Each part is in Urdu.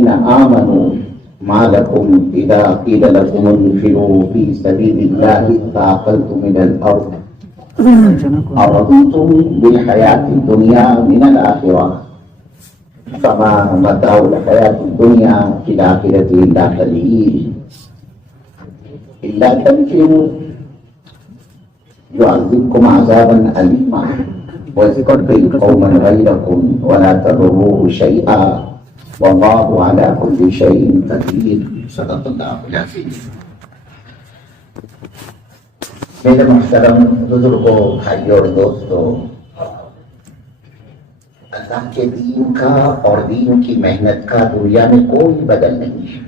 الذین آمنوا ما لکم اذا قیل لکم انفروا فی سبیل اللہ اثاقلتم من الارض ارضیتم بالحیاة الدنیا من الآخرہ فما متاع الحیاة الدنیا فی الآخرۃ الا قلیل الا تنفروا يعذبكم عذابا أليما ويستبدل قوما غيركم ولا تضروه شيئا والله على كل شيء قدير صدق الله العظيم. میرے محترم بزرگوں، بھائیوں اور دوستوں، اللہ کے دین کا اور دین کی محنت کا دنیا میں کوئی بدل نہیں ہے.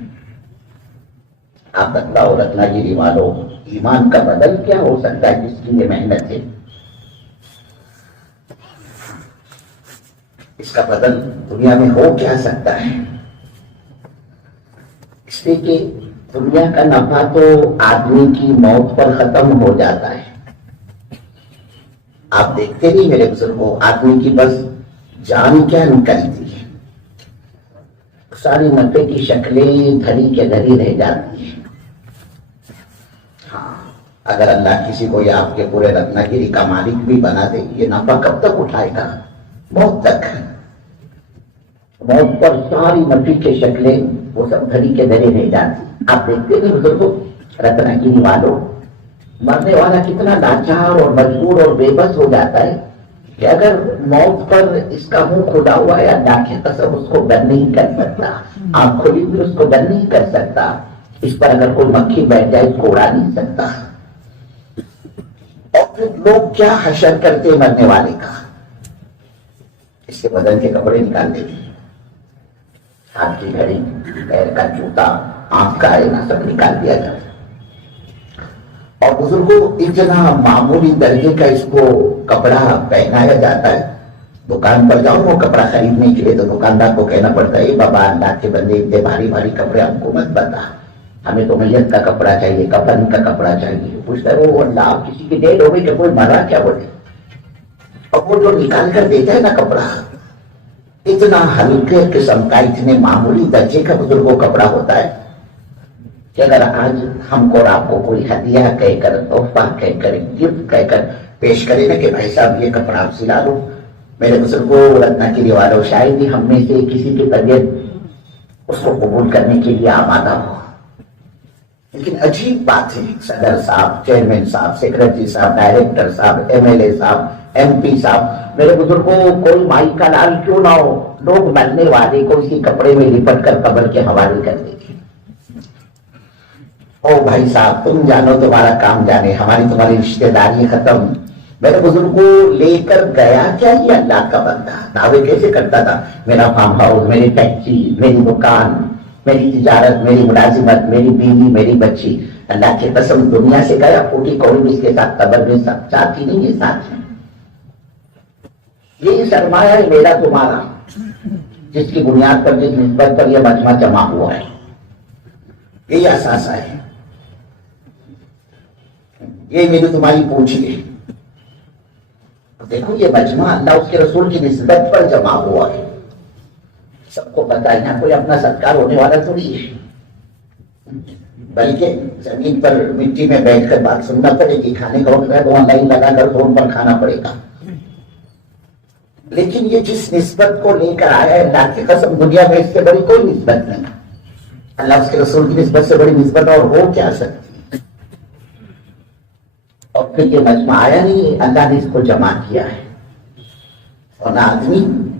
آپ بتلاؤ رتنا گیری والوں، ایمان کا بدل کیا ہو سکتا ہے جس کی یہ محنت ہے؟ اس کا بدل دنیا میں ہو کیا سکتا ہے؟ اس لیے کہ دنیا کا نفع تو آدمی کی موت پر ختم ہو جاتا ہے. آپ دیکھتے نہیں میرے بزرگوں، آدمی کی بس جان کیا نکلتی ہے، ساری نفع کی شکلیں دھری کے دھری رہ جاتی ہیں. اگر اللہ کسی کو یا آپ کے پورے رتنا گیری کا مالک بھی بنا دے، یہ نفع کب تک اٹھائے گا؟ موت تک. موت پر ساری نفع کی شکلیں وہ سب دھری کے دھری رہ جاتی. آپ دیکھتے نہیں بزرگوں، رتنا گیری والوں، مرنے والا کتنا لاچار اور مجبور اور بے بس ہو جاتا ہے کہ اگر موت پر اس کا منہ کھلا ہوا ہے، اللہ کی قسم اس کو بند نہیں کر سکتا، آنکھ کھلی ہوئی اس کو بند نہیں کر سکتا، اس پر اگر کوئی مکھی بیٹھ جائے اس کو اڑا نہیں سکتا. اور پھر لوگ کیا حشر کرتے مرنے والے کا، اس کے بدن کے کپڑے نکال دیتے، ہاتھ کی گھڑی، پیر کا جوتا، آنکھ کا آئینہ سب نکال دیا جاتا. اور بزرگوں اتنا معمولی درجے کا اس کو کپڑا پہنایا جاتا ہے. دکان پر جاؤ وہ کپڑا خریدنے کے لیے تو دکاندار کو کہنا پڑتا ہے، بابا اللہ کے بندے اتنے بھاری بھاری کپڑے ہم کو مت بتا، ہمیں تو میت کا کپڑا چاہیے، کفن کا کپڑا چاہیے. پوچھتا ہے وہ اللہ کسی کی ڈیتھ ہو گئی کہ کوئی مرا کیا بولے. اور وہ جو نکال کر دیتا ہے نا کپڑا، اتنا ہلکے قسم کا، اتنے معمولی درجے کا بزرگوں کپڑا ہوتا ہے کہ اگر آج ہم کو اور آپ کو کوئی ہدیہ کہہ کر، تحفہ کہہ کر، گفٹ کہہ کر پیش کرے نا کہ بھائی صاحب یہ کپڑا آپ سلا لو، میرے بزرگوں رتنا گیری والوں، شاید ہی ہم میں سے کسی کی طبیعت اس کو قبول کرنے کے لیے آمادہ ہو. لیکن عجیب بات ہے، صدر صاحب، چیئرمین صاحب، سیکرٹری صاحب، ڈائریکٹر صاحب، ایم ایل اے صاحب، ایم پی صاحب، میرے بزرگوں کوئی مائی کا لال کیوں نہ ہو، لوگ مرنے والے کو اسی کپڑے میں لپٹ کر قبر کے حوالے کر دیتے. او بھائی صاحب تم جانو تمہارا کام جانے، ہماری تمہاری رشتہ داری ختم. میرے بزرگوں لے کر گیا کیا یہ اللہ کا بندہ؟ دعوے کیسے کرتا تھا، میرا فارم ہاؤس، میری فیکٹری، میری دکان، میری تجارت، میری ملازمت، میری بیوی، میری بچی. اللہ کی قسم دنیا سے گیا، پوٹی کوڑی بھی اس کے ساتھ قبر میں سب چاہتی نہیں، یہ ساتھ ہے. یہی سرمایہ ہے میرا تمہارا، جس کی بنیاد پر، جس نسبت پر یہ مجمع جمع ہوا ہے، یہی اثاثہ ہے. یہ میری تمہاری پوچھ ہے. دیکھو یہ مجمع اللہ اس کے رسول کی نسبت پر جمع ہوا ہے. سب کو پتا ہے یہاں کوئی اپنا ستکار ہونے والا تھوڑی ہے، بلکہ زمین پر مٹی میں بیٹھ کر بات سننا پڑے گی. کھانے کا وقت ہے تو آن لائن لگا کر فون پر کھانا پڑے گا. لیکن یہ جس نسبت کو لے کر آیا ہے، اللہ کی قسم دنیا میں اس سے بڑی کوئی نسبت نہیں. اللہ اس کے رسول کی نسبت سے بڑی نسبت اور ہو کیا سکتی. اور پھر یہ مجمع آیا نہیں، اللہ نے اس کو جمع کیا ہے. اور آدمی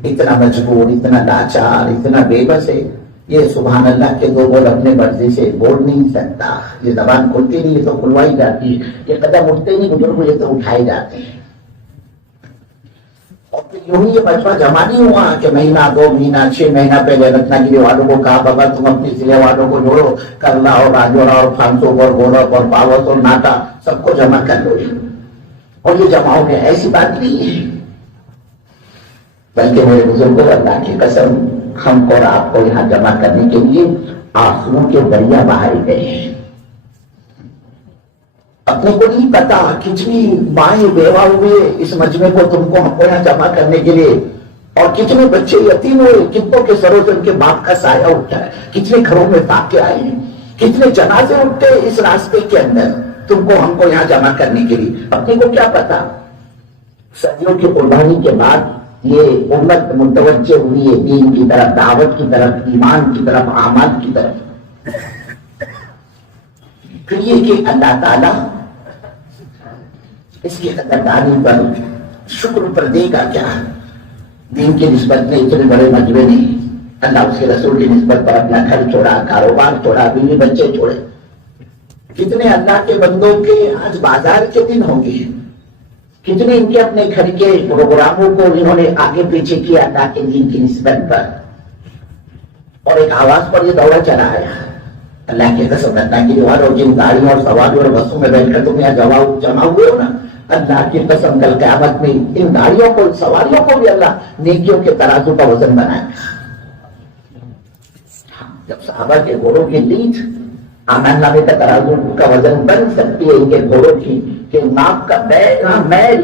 اتنا مجبور، اتنا لاچار، اتنا بے بس ہے، یہ سبحان اللہ کے دو بول اپنے مرضی سے بول نہیں سکتا. یہ زبان کھلتی نہیں، یہ تو کھلوائی جاتی ہے. یہ قدم اٹھتے نہیں بزرگ، یہ تو اٹھائے جاتے ہیں. اور پھر یوں ہی یہ مجمع جمع نہیں ہوا کہ مہینہ، 2 مہینہ، 6 مہینہ پہلے رتنا گیری والوں کو کہا بابا تم اپنی ضلع والوں کو جوڑو، کرلا اور راجوڑا اور فانسوب اور گورپ اور پاوت اور ناٹا سب کو جمع کر لو. اور یہ جمع ہو گیا، ایسی بات نہیں ہے. بلکہ میرے بزرگوں اللہ کی قسم ہم کو اور آپ کو یہاں جمع کرنے کے لیے آنسوؤں کے دریا بہائے گئے ہیں. اپنے کو نہیں پتا کتنی مائیں بیوہ ہوئے اس مجمع کو، تم کو ہم کو یہاں جمع کرنے کے لیے اور کتنے بچے یتیم ہوئے, کتنوں کے سروں سے ان کے باپ کا سایہ اٹھا ہے, کتنے گھروں میں واقع آئے ہیں, کتنے جنازے اٹھتے اس راستے کے اندر تم کو ہم کو یہاں جمع کرنے کے لیے. اپنے کو کیا پتا صدیوں کی قربانی کے بعد یہ امت متوجہ ہوئی ہے دین کی طرف, دعوت کی طرف, ایمان کی طرف, اعمال کی طرف. پھر یہ کہ اللہ تعالیٰ اس کی قدردانی پر شکر پر دے گا کیا. دین کی نسبت میں اتنے بڑے مجمع نہیں, اللہ اس کے رسول کی نسبت پر اپنا گھر چھوڑا, کاروبار چھوڑا, بیوی بچے چھوڑے. کتنے اللہ کے بندوں کے آج بازار کے دن ہوں گے, کتنے ان کے اپنے گھر کے پروگراموں کو انہوں نے آگے پیچھے کیا اللہ کے دین کی نسبت پر, اور ایک آواز پر یہ دورہ چلا ہے. اللہ کی قسم, اللہ کی دیوار اور جن گاڑیوں اور سواریوں اور بسوں میں بیٹھ کر تم یہاں جمع ہوئے ہو نا, اللہ کی قسم کل قیامت میں ان گاڑیوں کو, سواریوں کو بھی اللہ نیکیوں کے ترازو کا وزن بنائے. جب صحابہ کے گھوڑوں کی لیٹ اعمال نامے کا ترازو کا وزن بن سکتی ہے, ان کے گھوڑوں کی کہ ناپ کا میل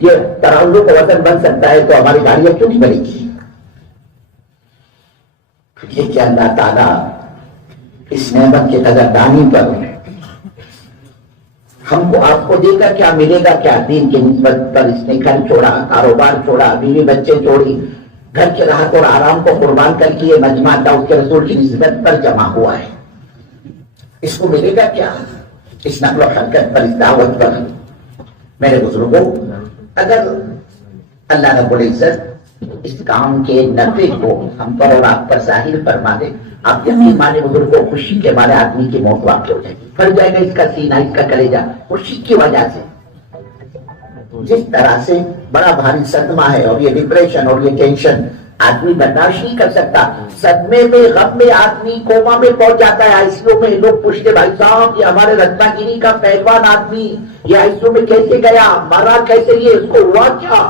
یہ ترازو کا وزن بن سکتا ہے, تو ہماری گاڑیاں کیوں نہیں بنے گی. یہ کہ اللہ تعالیٰ اس نعمت کے قدردانی پر ہم کو آپ کو دے گا کیا, ملے گا کیا. دین کی نسبت پر اس نے گھر چھوڑا, کاروبار چھوڑا, بیوی بچے چھوڑی, گھر کے راحت اور آرام کو قربان کر کے یہ مجمع اللہ اس کے رسول کی نسبت پر جمع ہوا ہے. اس کو ملے گا کیا اس نقل و حرکت پر, اس دعوت پر. میرے بزرگوں, اگر اللہ رب العزت اس کام کے نفع کو ہم پر اور آپ پر ظاہر فرما دے, آپ یقین مانے بزرگوں, خوشی کے مارے آدمی کی موت واقع ہو جائے گی, پھٹ جائے گا اس کا سینہ, اس کا کلیجہ خوشی کی وجہ سے. جس طرح سے بڑا بھاری صدمہ ہے, اور یہ ڈپریشن اور یہ ٹینشن آدمی برداشت نہیں کر سکتا. صدمے میں, غم میں آدمی کوما میں پہنچ جاتا ہے. آئی سی یو میں لوگ پوچھتے, بھائی صاحب یہ ہمارے رتنا گیری کا پہلوان آدمی یہ آئی سی یو میں کیسے گیا, مرا کیسے, یہ اس کو ہوا کیا.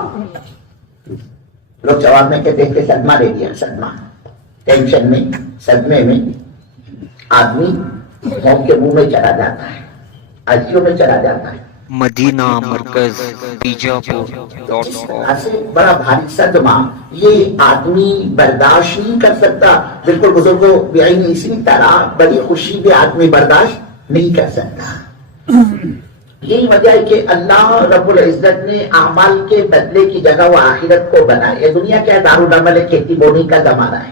لوگ جواب میں کہتے ہیں کہ صدمہ لے لیا. صدمہ, ٹینشن میں, صدمے میں آدمی موت کے منہ میں چلا جاتا ہے, آئی سی یو میں چلا جاتا ہے. مدینہ مرکز بیجاپور ایسے بڑا بھاری صدمہ یہ آدمی برداشت نہیں کر سکتا. بالکل بزرگوں بعین اسی طرح بڑی خوشی بھی آدمی برداشت نہیں کر سکتا. یہی وجہ ہے کہ اللہ رب العزت نے اعمال کے بدلے کی جگہ وہ آخرت کو بنایا. یہ دنیا کیا دارالعمل ہے, کھیتی بونی کا زمانہ ہے.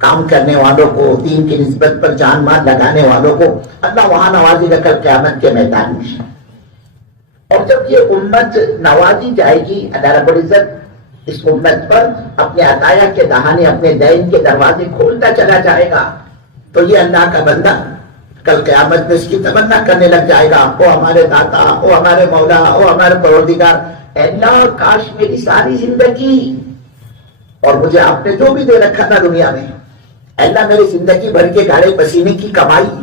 کام کرنے والوں کو, دین کی نسبت پر جان مال لگانے والوں کو اللہ وہاں نوازی رکھ کر قیامت کے میدان میں. اور جب یہ امت نوازی جائے گی, اللہ رب العزت اس امت پر اپنے عطایا کے دہانے, اپنے دین کے دروازے کھولتا چلا جائے گا, تو یہ اللہ کا بندہ کل قیامت میں اس کی تمنا کرنے لگ جائے گا, او ہمارے داتا, او ہمارے مولا, او ہمارے پروردگار, اللہ کاش میری ساری زندگی اور مجھے آپ نے جو بھی دے رکھا تھا دنیا میں, اللہ میری زندگی بھر کے گاڑے پسینے کی کمائی,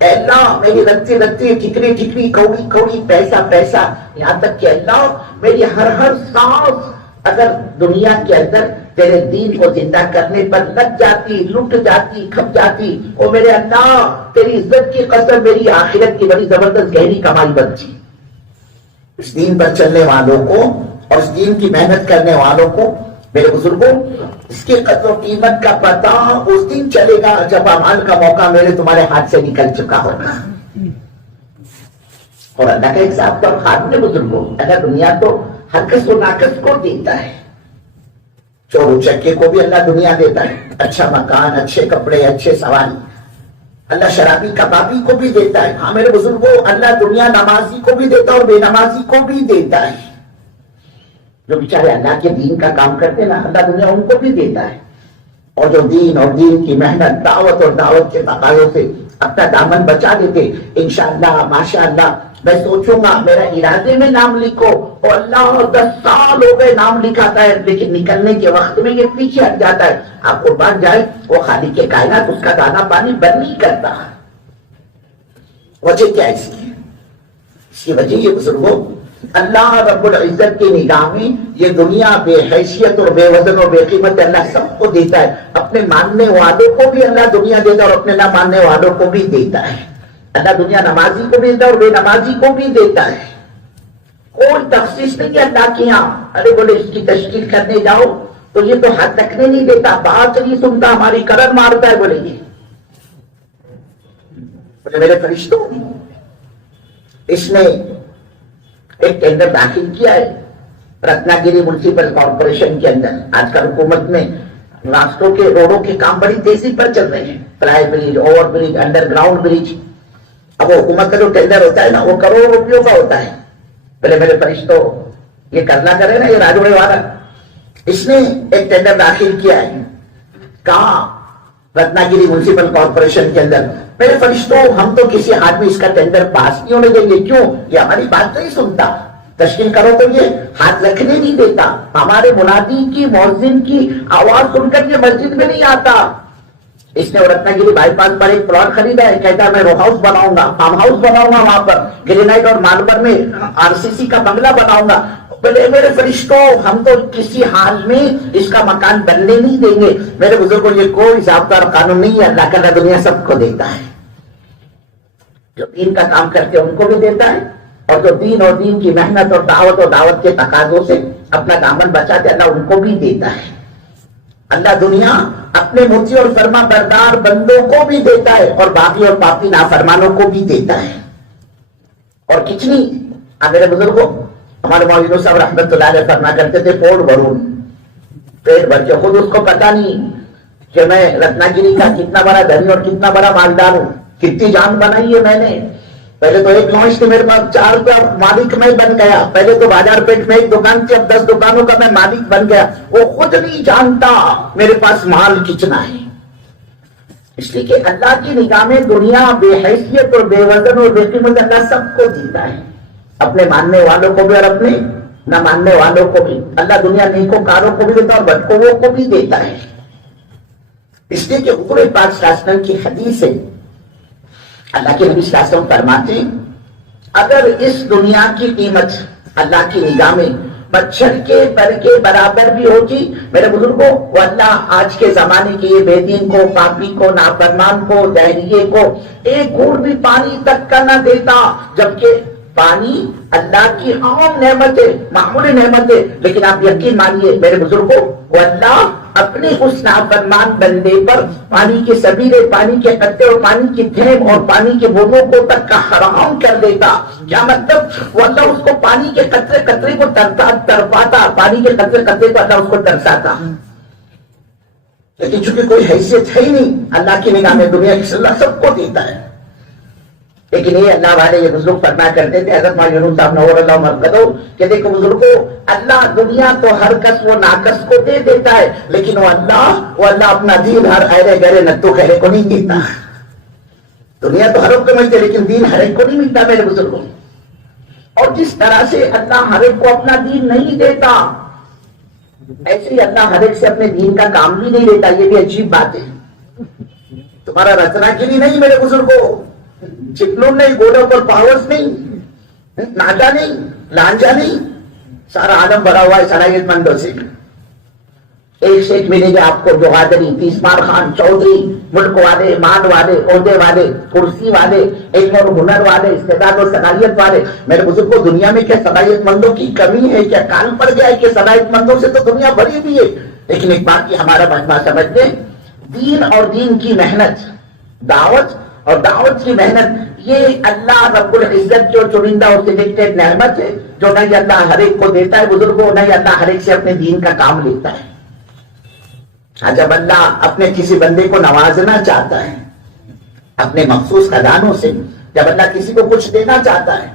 اللہ میری لگتی لگتی ٹھکری ٹھکری, کوڑی کوڑی, پیسہ پیسہ, یہاں تک کہ اللہ میری ہر سانس اگر دنیا کے اندر تیرے دین کو زندہ کرنے پر لگ جاتی, لٹ جاتی, کھپ جاتی, او میرے اللہ تیری عزت کی قسم میری آخرت کی بڑی زبردست گہری کمائی بنتی. اس دین پر چلنے والوں کو اور اس دین کی محنت کرنے والوں کو میرے بزرگوں اس کی قدر و قیمت کا پتہ اس دن چلے گا جب اعمال کا موقع میرے تمہارے ہاتھ سے نکل چکا ہوگا. اور اللہ کا ایک صاحب پر خاتم میں بزرگوں, اگر دنیا تو ہر کس و ناقص کو دیتا ہے, چور چکے کو بھی اللہ دنیا دیتا ہے, اچھا مکان, اچھے کپڑے, اچھے سواری, اللہ شرابی کبابی کو بھی دیتا ہے. ہاں میرے بزرگوں, اللہ دنیا نمازی کو بھی دیتا ہے اور بے نمازی کو بھی دیتا ہے. جو بیچارے اللہ کے دین کا کام کرتے نا, اللہ دنیا ان کو بھی دیتا ہے. اور جو دین اور دین کی محنت, دعوت اور دعوت کے تقاضوں سے اپنا دامن بچا دیتے, انشاءاللہ ماشاءاللہ میں سوچوں گا میرا ارادے میں نام لکھو, اور اللہ 10 سال ہو گئے نام لکھاتا ہے, لیکن نکلنے کے وقت میں یہ پیچھے ہٹ جاتا ہے. آپ قربان جائے, وہ خالق کے کائنات اس کا دانا پانی بند نہیں کرتا. وجہ کیا اس کی؟ اس کی وجہ یہ بزرگوں, اللہ رب العزت کی نگاہ میں یہ دنیا بے حیثیت اور بے وزن اور بے قیمت اللہ سب کو دیتا ہے. اپنے ماننے والوں کو بھی اللہ دنیا دیتا ہے اور اپنے نہ ماننے والوں کو بھی دیتا ہے. اللہ دنیا نمازی کو بھی دیتا ہے اور بے نمازی کو بھی دیتا ہے. کوئی تخصیص نہیں ہے اللہ کے یہاں. ارے بولے اس کی تشکیل کرنے جاؤ تو یہ تو ہاتھ تکنے نہیں دیتا, بات نہیں سنتا, ہماری کرن مارتا ہے. بولے یہ بولے میرے فرشتوں, اس نے ایک ٹینڈر داخل کیا ہے رتنا گیری میونسپل کارپوریشن کے اندر. آج کل حکومت میں راستوں کے روڈوں کے کام بڑی تیزی پر چل رہے ہیں, فلائی برج, اوور برج, انڈر گراؤنڈ برج. اب وہ حکومت کا جو ٹینڈر ہوتا ہے نا وہ کروڑ روپیوں کا ہوتا ہے. پہلے میرے فرشتوں یہ کرنا کرے نا, یہ راجوڑے والا اس نے ایک ٹینڈر داخل کیا ہے کہاں رتنا گیری میونسپل کارپوریشن کے اندر. میرے فرشتوں ہم تو کسی حال میں اس کا ٹینڈر پاس نہیں ہونے دیں گے. کیوں؟ یہ ہماری بات نہیں سنتا. تشکیل کرو تو یہ ہاتھ رکھنے نہیں دیتا, ہمارے منادی کی مؤذن کی آواز سن کر یہ مسجد میں نہیں آتا. اس نے رتنا گیری بائی پاس پر ایک پلاٹ خریدا ہے, کہتا ہے میں رو ہاؤس بناؤں گا, فارم ہاؤس بناؤں گا, وہاں پر گرینائٹ اور ماربل میں RCC کا بنگلہ بناؤں گا. بولے میرے فرشتوں ہم تو کسی حال میں اس کا مکان بننے نہیں دیں گے. میرے بزرگوں یہ کوئی ضابطہ اور قانون نہیں ہے, اللہ کا دنیا سب کو دیتا ہے. جو دین کا کام کرتے ہیں ان کو بھی دیتا ہے, اور جو دین اور دین کی محنت اور دعوت کے تقاضوں سے اپنا دامن بچاتے اللہ ان کو بھی دیتا ہے. اللہ دنیا اپنے مطیع اور فرما بردار بندوں کو بھی دیتا ہے اور باقی اور پاپی نافرمانوں کو بھی دیتا ہے. اور کتنی میرے بزرگوں ہمارے مولوی صاحب رحمت اللہ علیہ فرما کرتے تھے پیٹ بھروں, پیٹ بھر کے, خود اس کو پتا نہیں کہ میں رتنا گیری کا کتنا بڑا دھنی اور کتنا بڑا مالدار ہوں, کتنی جان بنائی ہے میں نے. پہلے تو ایک نوش تھی میرے پاس, 4 روپیہ مالک میں بن گیا. پہلے تو بازار پیٹ میں ایک دکان تھی, اب 10 دکانوں کا میں مالک بن گیا. وہ خود نہیں جانتا میرے پاس مال کتنا ہے. اس لیے کہ اللہ کی نگاہ میں دنیا بے حیثیت اور بے وزن اور بے قیمت اللہ سب کو دیتا ہے, اپنے ماننے والوں کو بھی اور اپنے نہ ماننے والوں کو بھی. اللہ دنیا نیکوکاروں کو بھی دیتا اور بدکووں کو بھی دیتا ہے. اس لیے کہ حضور پاک صلی اللہ علیہ وسلم کی حدیث ہے, اللہ کے نبی صلی اللہ علیہ وسلم فرماتے اگر اس دنیا کی قیمت اللہ کی نگاہ میں مچھر کے پر کے برابر بھی ہوگی میرے بزرگوں, وہ اللہ آج کے زمانے کے بے دین کو, پاپی کو, نافرمان کو, دہریے کو ایک گھونٹ بھی پانی تک کا نہ دیتا. جبکہ پانی اللہ کی عام نعمت ہے, معمولی نعمت ہے, لیکن آپ یقین مانیے میرے بزرگوں وہ اللہ اپنے اس نافرمان بندے پر پانی کے سبیلے, پانی کے قطرے اور پانی کی تھیم اور پانی کے بوندوں کو تک کا حرام کر دیتا. کیا مطلب؟ وہ اللہ اس کو پانی کے قطرے قطرے کو تڑپاتا, پانی کے قطرے قطرے کو اللہ اس کو ترساتا. لیکن چونکہ کوئی حیثیت ہے ہی نہیں اللہ کی نگاہ میں, دنیا کی اللہ سب کو دیتا ہے. لیکن یہ اللہ والے یہ بزرگ فرمایا کرتے تھے حضرت مولانا صاحب نور اللہ مرکزو کہ دیکھو بزرگوں اللہ دنیا تو ہر کس و ناکس کو دے دیتا ہے, لیکن وہ اللہ اپنا دین ہر ایرے گہرے نتو خیرے کو نہیں دیتا. دنیا تو ہر ایک کو ملتی ہے لیکن دین ہر ایک کو نہیں ملتا میرے بزرگوں. اور جس طرح سے اللہ ہر ایک کو اپنا دین نہیں دیتا, ایسے ہی اللہ ہر ایک سے اپنے دین کا کام بھی نہیں دیتا. یہ بھی عجیب بات ہے. تمہارا رچنا کے لیے نہیں میرے بزرگوں, چپلوں نہیں, گھوڑوں پر پاورز نہیں, ناٹا نہیں, لانجا نہیں, سارا عالم بھرا ہوا ہے صلاحیت مندوں سے. ایک سے ایک ملے گا آپ کو, جوہادری, تیسمار خان, چودھری, ملک والے, مان والے, عہدے والے, کرسی والے, علم اور ہنر والے, استعداد اور صلاحیت والے. میرے بزرگوں دنیا میں کیا صلاحیت مندوں کی کمی ہے؟ کیا کان پڑ گیا ہے کہ صلاحیت مندوں سے تو دنیا بھری ہوئی ہے. لیکن ایک بات کی ہمارا مجمع سمجھ لیں, دین اور دین کی محنت, دعوت اور دعوت کی محنت, یہ اللہ رب العزت جو چنندہ اور سلیکٹڈ نعمت ہے جو نہیں اللہ ہر ایک کو دیتا ہے بزرگوں, نہیں اللہ ہر ایک سے اپنے دین کا کام لیتا ہے. جب اللہ اپنے کسی بندے کو نوازنا چاہتا ہے اپنے مخصوص خزانوں سے, جب اللہ کسی کو کچھ دینا چاہتا ہے,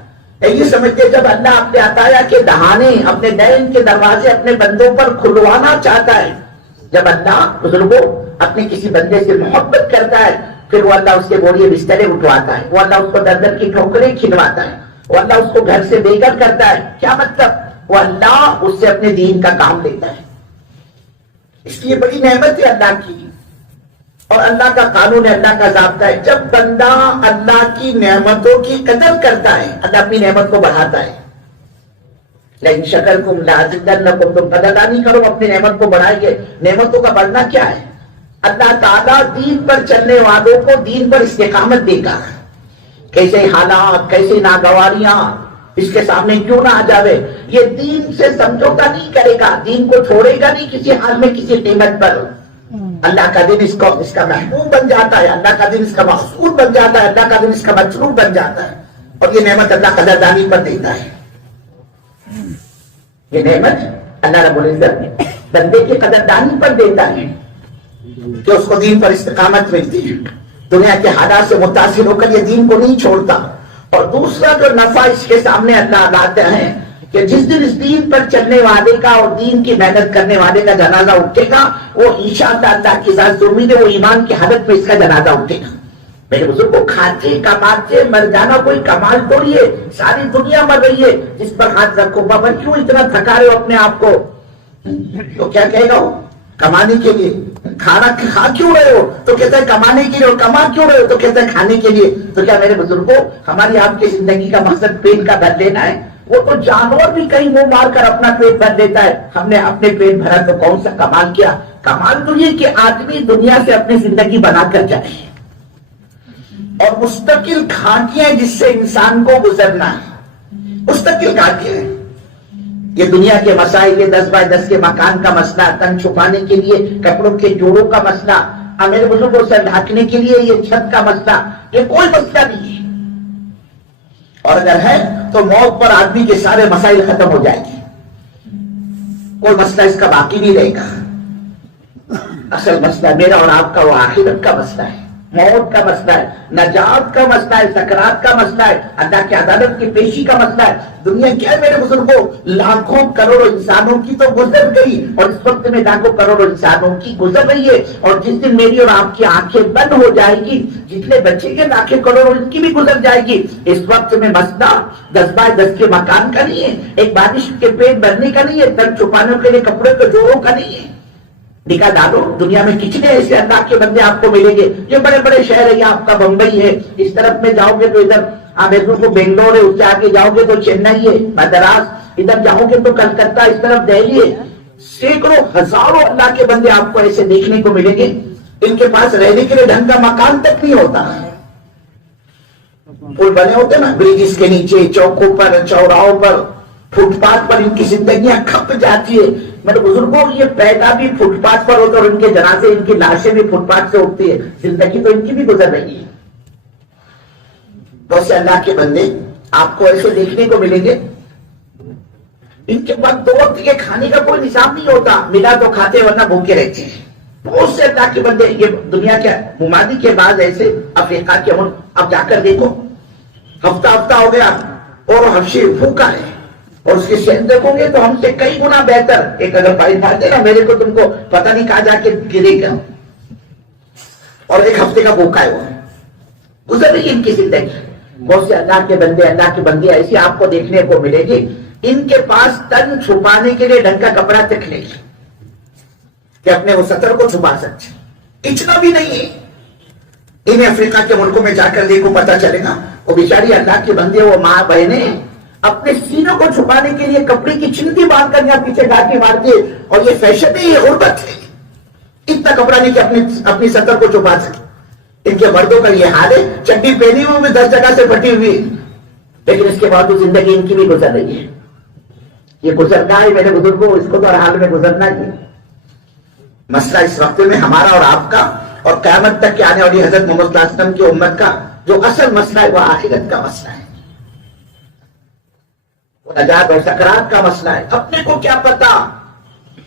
یہ سمجھتے جب اللہ اپنے عطایا کے دہانے, اپنے دین کے دروازے اپنے بندوں پر کھلوانا چاہتا ہے, جب اللہ بزرگوں اپنے کسی بندے سے محبت کرتا ہے, پھر وہ اللہ اس کے بوریے بسترے اٹھواتا ہے, وہ اللہ اس کو در در کی ٹھوکریں کھلواتا ہے, وہ اللہ اس کو گھر سے بے گھر کرتا ہے. کیا مطلب؟ وہ اللہ اس سے اپنے دین کا کام لیتا ہے. اس کی یہ بڑی نعمت ہے اللہ کی, اور اللہ کا قانون ہے, اللہ کا ضابطہ ہے. جب بندہ اللہ کی نعمتوں کی قدر کرتا ہے اللہ اپنی نعمت کو بڑھاتا ہے. لیکن شکرتم لازیدنکم, تم قدردانی کرو اپنی نعمت کو بڑھائیں گے. نعمتوں کا بڑھنا کیا ہے؟ اللہ تعالیٰ دین پر چلنے والوں کو دین پر استقامت دے گا. کیسے حالات, کیسے ناگواریاں, اس کے سامنے کیوں نہ آ جاوے. یہ دین سے سمجھوتا نہیں کرے گا, دین کو چھوڑے گا نہیں کسی حال میں کسی قیمت پر. اللہ کا دن اس کا محبوب بن جاتا ہے, اللہ کا دن اس کا مقصود بن جاتا ہے, اللہ کا دن اس کا مطلوب بن جاتا ہے. اور یہ نعمت اللہ قدردانی پر دیتا ہے. یہ نعمت اللہ رب العزت بندے کی قدردانی پر دیتا ہے کہ اس کو دین پر استقامت ملتی ہے. دنیا کے حالات سے متاثر ہو کر یہ دین کو نہیں چھوڑتا. اور دوسرا جو نفع اس کے سامنے اللہ لاتے ہیں کہ جس دن اس دین پر چلنے والے کا اور دین کی محنت کرنے والے کا جنازہ اٹھے گا, وہ انشاءاللہ اللہ کی ذات سے امید ہے وہ ایمان کی حالت میں اس کا جنازہ اٹھے گا. میرے بزرگوں, کھاتے کماتے مر جانا کوئی کمال تھوڑی ہے. ساری دنیا مر رہی ہے, جس پر ہاتھ رکھو بابا کیوں اتنا تھکا رہے ہو اپنے آپ کو, تو کیا کہے گا وہ کمانے کے لیے. کھانا کھا کیوں رہے ہو تو کہتا ہے کمانے کے لیے, اور کما کیوں رہے ہو تو کہتا ہے کھانے کے لیے. تو کیا میرے بزرگوں ہماری آپ کی زندگی کا مقصد پیٹ کا بھر لینا ہے؟ وہ تو جانور بھی کہیں منہ مار کر اپنا پیٹ بھر لیتا ہے. ہم نے اپنے پیٹ بھرا تو کون سا کمال کیا؟ کمال تو یہ کہ آدمی دنیا سے اپنی زندگی بنا کر جائے اور مستقل گھاٹیاں جس سے انسان کو گزرنا ہے. مستقل گھاٹیاں, یہ دنیا کے مسائل, یہ 10x10 کے مکان کا مسئلہ, تن چھپانے کے لیے کپڑوں کے جوڑوں کا مسئلہ, میرے بزرگوں سے ڈھانکنے کے لیے یہ چھت کا مسئلہ, یہ کوئی مسئلہ نہیں ہے. اور اگر ہے تو موت پر آدمی کے سارے مسائل ختم ہو جائیں گے, کوئی مسئلہ اس کا باقی نہیں رہے گا. اصل مسئلہ میرا اور آپ کا وہ آخرت کا مسئلہ ہے, موت کا مسئلہ ہے, نجات کا مسئلہ ہے, سکرات کا مسئلہ ہے, اللہ کی عدالت کی پیشی کا مسئلہ ہے. دنیا کیا ہے میرے بزرگوں, لاکھوں کروڑوں انسانوں کی تو گزر گئی, اور اس وقت میں لاکھوں کروڑوں انسانوں کی گزر رہی ہے. اور جس دن میری اور آپ کی آنکھیں بند ہو جائے گی, جتنے بچے کے لاکھوں کروڑوں ان کی بھی گزر جائے گی. اس وقت میں مسئلہ 10x10 کے مکان کا نہیں ہے, ایک بارش کے پیٹ بھرنے کا نہیں ہے, تن چھپانے کے لیے کپڑے کے جوڑوں کا نہیں ہے. نکاح ڈالو, دنیا میں کتنے ایسے اللہ کے بندے آپ کو ملیں گے. یہ بڑے بڑے شہر ہے, آپ کا بمبئی ہے, اس طرف میں جاؤ گے تو ادھر کو بنگلور ہے, اس سے آگے جاؤ گے تو چنئی ہے, مدراس, ادھر جاؤ گے تو کلکتہ, اس طرف دہلی ہے. سینکڑوں ہزاروں اللہ کے بندے آپ کو ایسے دیکھنے کو ملیں گے, ان کے پاس رہنے کے لیے ڈھنگ کا مکان تک نہیں ہوتا. پل بنے ہوتے نا بریجز کے نیچے, چوکوں پر, چوراہوں پر, فٹ پاتھ پر ان کی زندگیاں کھپ جاتی ہے. میرے بزرگوں یہ پیدا بھی فٹ پاتھ پر ہوتے, اور ان کے جنازے, ان کی لاشیں بھی فٹ پاتھ سے اٹھتی ہے. زندگی تو ان کی بھی گزر رہی ہے. بہت سے اللہ کے بندے آپ کو ایسے دیکھنے کو ملیں گے, ان کے بعد 2 وقت کے کھانے کا کوئی نظام نہیں ہوتا, ملا تو کھاتے ورنہ بھوکے رہتے ہیں. بہت سے اللہ کے بندے, یہ دنیا کے ممالک کے بعد ایسے افریقہ کے ملک, اب جا کر دیکھو ہفتہ ہو گیا اور حبشی بھوکا ہے, اور اس کی صحت دیکھو گے تو ہم سے کئی گنا بہتر. ایک اگر فائل پھاڑتے نا میرے کو, تم کو پتہ نہیں کہاں جا کے گرے گا, اور 1 ہفتے کا بھوکا ہے, وہ گزر رہی ان کی زندگی. بہت سے اللہ کے بندے, اللہ کی بندی ایسی آپ کو دیکھنے کو ملے گی, ان کے پاس تن چھپانے کے لیے ڈھنگ کا کپڑا تک نہیں کہ اپنے وہ سطر کو چھپا سکتے, اتنا بھی نہیں ہے. انہیں افریقہ کے ملکوں میں جا کر دیکھو, پتہ چلے گا وہ بیچاری اللہ کے بندے, وہ ماں بہنیں اپنے سینوں کو چھپانے کے لیے کپڑے کی چنتی باندھ کر یہاں پیچھے ڈاکی مارتی ہے. اور یہ فیشن نہیں, یہ غربت ہے. اتنا کپڑا نہیں کہ اپنی سطر کو چھپا سکے. ان کے مردوں کا یہ حال ہے, چڈی پہنی ہوئی بھی 10 جگہ سے پھٹی ہوئی, لیکن اس کے بعد زندگی ان کی بھی گزر رہی ہے. یہ گزرنا ہے میرے بزرگوں, اس کو تو ہر حال میں گزرنا ہی. مسئلہ اس وقت میں ہمارا اور آپ کا, اور قیامت تک کے آنے والی حضرت محمد صلی اللہ علیہ وسلم کی امت کا جو اصل مسئلہ ہے, وہ آخرت کا مسئلہ ہے, وہ نجات اور سکرات کا مسئلہ ہے. اپنے کو کیا پتا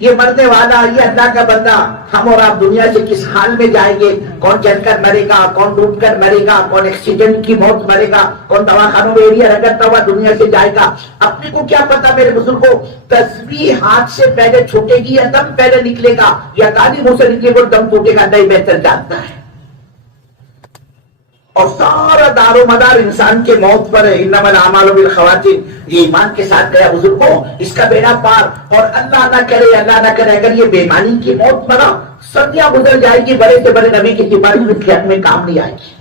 یہ مرنے والا, یہ اللہ کا بندہ, ہم اور آپ دنیا سے کس حال میں جائیں گے, کون جل کر مرے گا, کون ڈوب کر مرے گا, کون ایکسیڈنٹ کی موت مرے گا, کون دواخانوں میں ایریا رگڑتا ہوا دنیا سے جائے گا. اپنے کو کیا پتا میرے بزرگوں, تسبیح ہاتھ سے پہلے چھوٹے گی یا دم پہلے نکلے گا, یا تالی منہ سے نکلے گا دم ٹوٹے گا, نہیں بہتر جانتا ہے. اور سارا دار و مدار انسان کے موت پر ہے. انما الاعمال بالخواتیم, یہ ایمان کے ساتھ گیا بزرگوں, اس کا بیڑا پار. اور اللہ نہ کرے اگر یہ بے ایمانی کی موت مرا, صدیاں گزر جائے گی, بڑے سے بڑے نبی کی سفارش خیال میں کام نہیں آئے گی.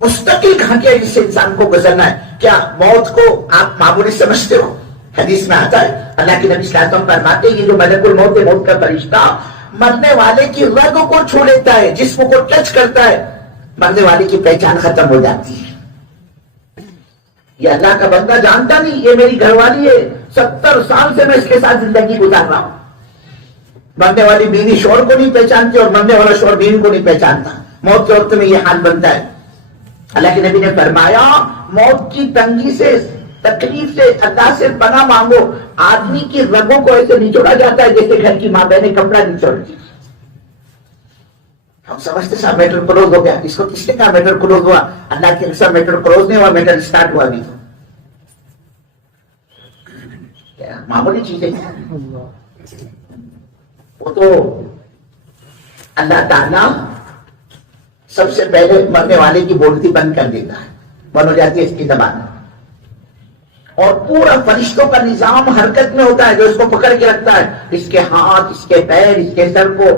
مستقل گھاٹیاں جس سے انسان کو گزرنا ہے. کیا موت کو آپ معمولی سمجھتے ہو؟ حدیث میں آتا ہے, اللہ کے نبی صلی اللہ علیہ وسلم فرماتے ہیں, یہ جو ملک الموت ہے, موت کا فرشتہ مرنے والے کی رگ کو چھو لیتا ہے, جسم کو ٹچ کرتا ہے, مرنے والے کی پہچان ختم ہو جاتی ہے. یہ اللہ کا بندہ جانتا نہیں یہ میری گھر والی ہے، 70 سال سے میں اس کے ساتھ زندگی گزار رہا ہوں. مرنے والی بیوی شوہر کو نہیں پہچانتی اور مرنے والا شوہر بیوی کو نہیں پہچانتا. موت کے وقت میں یہ حال بنتا ہے. اللہ کے نبی نے فرمایا موت کی تنگی سے، تکلیف سے اللہ سے پناہ مانگو. آدمی کی رگوں کو ایسے نچوڑا جاتا ہے جیسے گھر کی ماں بہنیں کپڑا نچوڑتی. ہم سمجھتے صاحب میٹر کلوز ہو گیا. اس کو کس نے کہا میٹر کلوز ہوا؟ اللہ کے حساب میٹر کلوز نہیں ہوا، میٹر سٹارٹ ہوا. بھی تو معمولی چیزیں وہ تو اللہ تعالیٰ سب سے پہلے مرنے والے کی بولتی بند کر دیتا ہے، بند ہو جاتی ہے اس کی زبان، اور پورا فرشتوں کا نظام حرکت میں ہوتا ہے جو اس کو پکڑ کے رکھتا ہے. اس کے ہاتھ، اس کے پیر، اس کے سر کو،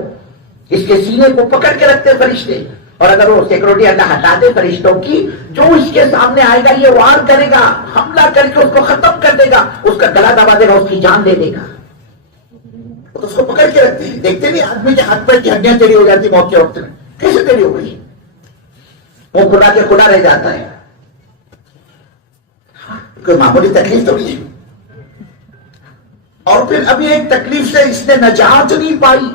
اس کے سینے کو پکڑ کے رکھتے فرشتے. اور اگر وہ سیکورٹی اللہ ہٹا دے فرشتوں کی، جو اس کے سامنے آئے گا یہ وار کرے گا، حملہ کر کے اس کو ختم کر دے گا، اس کا گلا دبا دے گا، اس کی جان دے دے گا. تو اس کو پکڑ کے رکھتے ہیں. دیکھتے نہیں آدمی کے ہاتھ پیر کی ہڈیاں ٹیڑھی ہو جاتی موت کے وقت میں. کیسے ٹیڑھی ہو گئی؟ وہ کھلا کے کھلا رہ جاتا ہے. کوئی معمولی تکلیف تو نہیں ہے. اور پھر ابھی ایک تکلیف سے اس نے نجات نہیں پائی،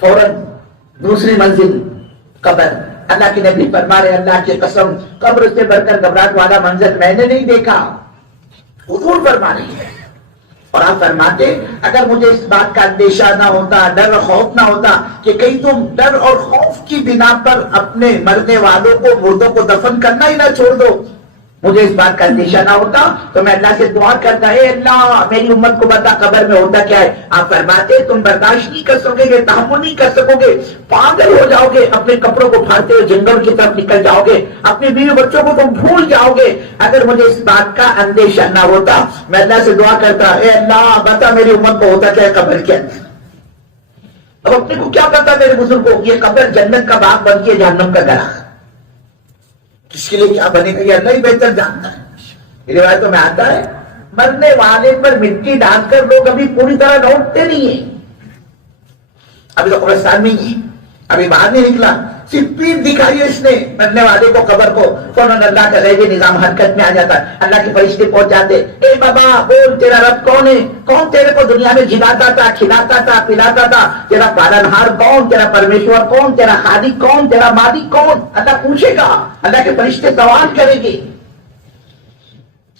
فوراً دوسری منزل قبر. اللہ کے نبی فرما رہے اللہ کی قسم قبر سے بڑھ کر گھبراہٹ والا منظر میں نے نہیں دیکھا. حضور فرما رہی ہے. اور آپ فرماتے اگر مجھے اس بات کا اندیشہ نہ ہوتا، ڈر اور خوف نہ ہوتا کہ کہیں تم ڈر اور خوف کی بنا پر اپنے مرنے والوں کو، مردوں کو دفن کرنا ہی نہ چھوڑ دو، مجھے اس بات کا اندیشہ نہ ہوتا تو میں اللہ سے دعا کرتا ہے اللہ میری امت کو بتا قبر میں ہوتا کیا ہے. آپ فرماتے تم برداشت نہیں کر سکو گے، تحمل نہیں کر سکو گے، پاگل ہو جاؤ گے، اپنے کپڑوں کو پھاڑتے ہوئے جنگل کی طرف نکل جاؤ گے، اپنی بیوی بچوں کو تم بھول جاؤ گے. اگر مجھے اس بات کا اندیشہ نہ ہوتا میں اللہ سے دعا کرتا اے اللہ بتا میری امت کو ہوتا کیا ہے قبر کے اندر. اب اپنے کو کیا پتا میرے بزرگوں یہ قبر جنت کا باغ بن کے جہنم کا گڑھا، کس کے لیے کیا بنے گا یہ اللہ ہی بہتر جانتا ہے. روایتوں میں آتا ہے مرنے والے پر مٹی ڈال کر لوگ ابھی پوری طرح لوٹتے نہیں ہیں. ابھی تو قبرستان میں ہی ابھی باہر نہیں نکلا، صرف پیٹ دکھائی ہے اس نے مرنے والے کو قبر کو، فوراً اللہ کا غیبی نظام حرکت میں آ جاتا ہے. اللہ کے فرشتے پہنچ جاتے اے بابا بول تیرا رب کون ہے، کون تیرے کو دنیا میں جلاتا تھا، کھلاتا تھا، پلاتا تھا، تیرا پالنہار کون، تیرا پرمیشور کون، تیرا خالق کون، تیرا مالک کون. اللہ پوچھے گا، اللہ کے فرشتے سوال کریں گے.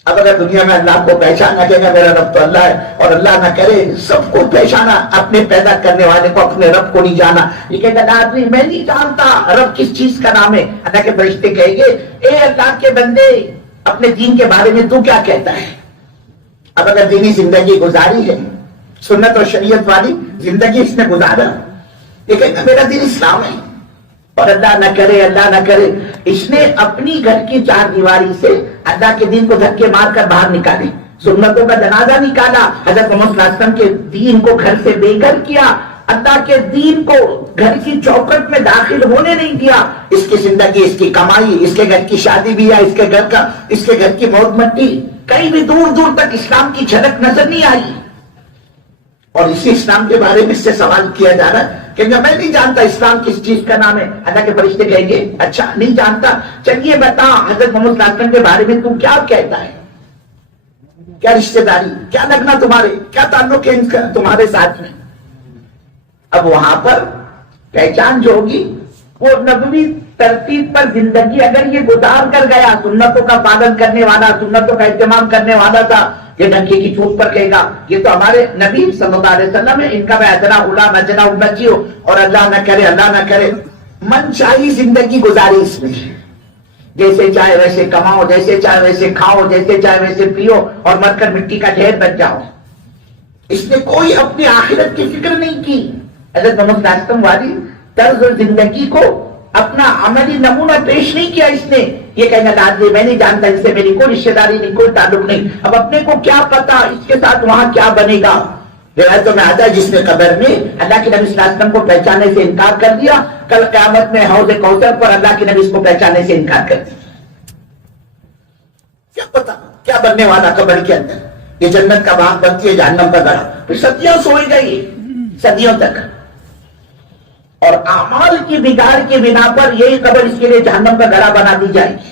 اب اگر دنیا میں اللہ کو پہچانا کہ میرا رب تو اللہ ہے، اور اللہ نہ کرے سب کو پہچانا، اپنے پیدا کرنے والے کو اپنے رب کو نہیں جانا، یہ کہے گا آدمی میں نہیں جانتا رب کس چیز کا نام ہے. اللہ کے فرشتے کہیں گے اے اللہ کے بندے اپنے دین کے بارے میں تو کیا کہتا ہے. اب اگر دینی زندگی گزاری ہے، سنت اور شریعت والی زندگی اس نے گزارا، یہ کہے گا میرا دین اسلام ہے. اور اللہ نہ کرے اس نے اپنی گھر کی چار دیواری سے اللہ کے دین کو دھکے مار کر باہر نکالے، سنتوں کا جنازہ نکالا، حضرت محمد صلی اللہ علیہ وسلم کے دین کو گھر سے بے گھر کیا، اللہ کے دین کو گھر کی چوکٹ میں داخل ہونے نہیں دیا. اس کی زندگی، اس کی کمائی، اس کے گھر کی شادی بیاہ، اس کے گھر کی موت مٹی، کہیں بھی دور دور تک اسلام کی جھلک نظر نہیں آئی. اور اسی اسلام کے بارے میں اس سے سوال کیا جا رہا ہے کہ میں نہیں جانتا اسلام کس چیز کا نام ہے. اللہ کے فرشتے کہیں گے اچھا نہیں جانتا، چلیے بتا حضرت محمد صلی اللہ علیہ وسلم کے بارے میں تو کیا کہتا ہے، کیا رشتہ داری، کیا لگنا تمہارے، کیا تعلق ہے ان کا تمہارے ساتھ میں. اب وہاں پر پہچان جو ہوگی وہ نبوی ترتیب پر زندگی اگر یہ گزار کر گیا، سنتوں کا پالن کرنے والا، سنتوں کا اہتمام کرنے والا تھا، یہ ڈنکی کی چوٹ پر کہے گا یہ تو ہمارے نبی صلی اللہ علیہ وسلم ہے، ان کا میں ادنا اولا نجنا امتی ہو. اور اللہ نہ کرے من چاہی زندگی گزاری اس میں، جیسے چاہے ویسے کماؤ، جیسے چاہے ویسے کھاؤ، جیسے چاہے ویسے پیو، اور مر کر مٹی کا ڈھیر بن جاؤ. اس نے کوئی اپنی آخرت کی فکر نہیں کی. حضرت محمد صلی اللہ علیہ وسلم والی طرز زندگی کو اپنا عملی نمونہ پیش نہیں کیا اس نے. یہ کہنا آدمی میں نہیں جانتا، اس سے میری کوئی رشتہ داری نہیں، کوئی تعلق نہیں. اب اپنے کو کیا پتا اس کے ساتھ وہاں کیا بنے گا. روایتوں میں آتا ہے جس نے قبر میں اللہ کے نبی صلی اللہ علیہ وسلم کو پہچانے سے انکار کر دیا، کل قیامت میں حوض کوثر پر اللہ کے نبی اس کو پہچانے سے انکار کر دیا. کیا پتا کیا بننے والا قبر کے اندر. یہ جنت کا باغ بنتی ہے جہنم کا گڑھا. پھر صدیوں سوئے گا، یہ صدیوں تک. اور اعمال کی بگاڑ کی بنا پر یہی قبر اس کے لیے جہنم کا گڑھا بنا دی جائے گی.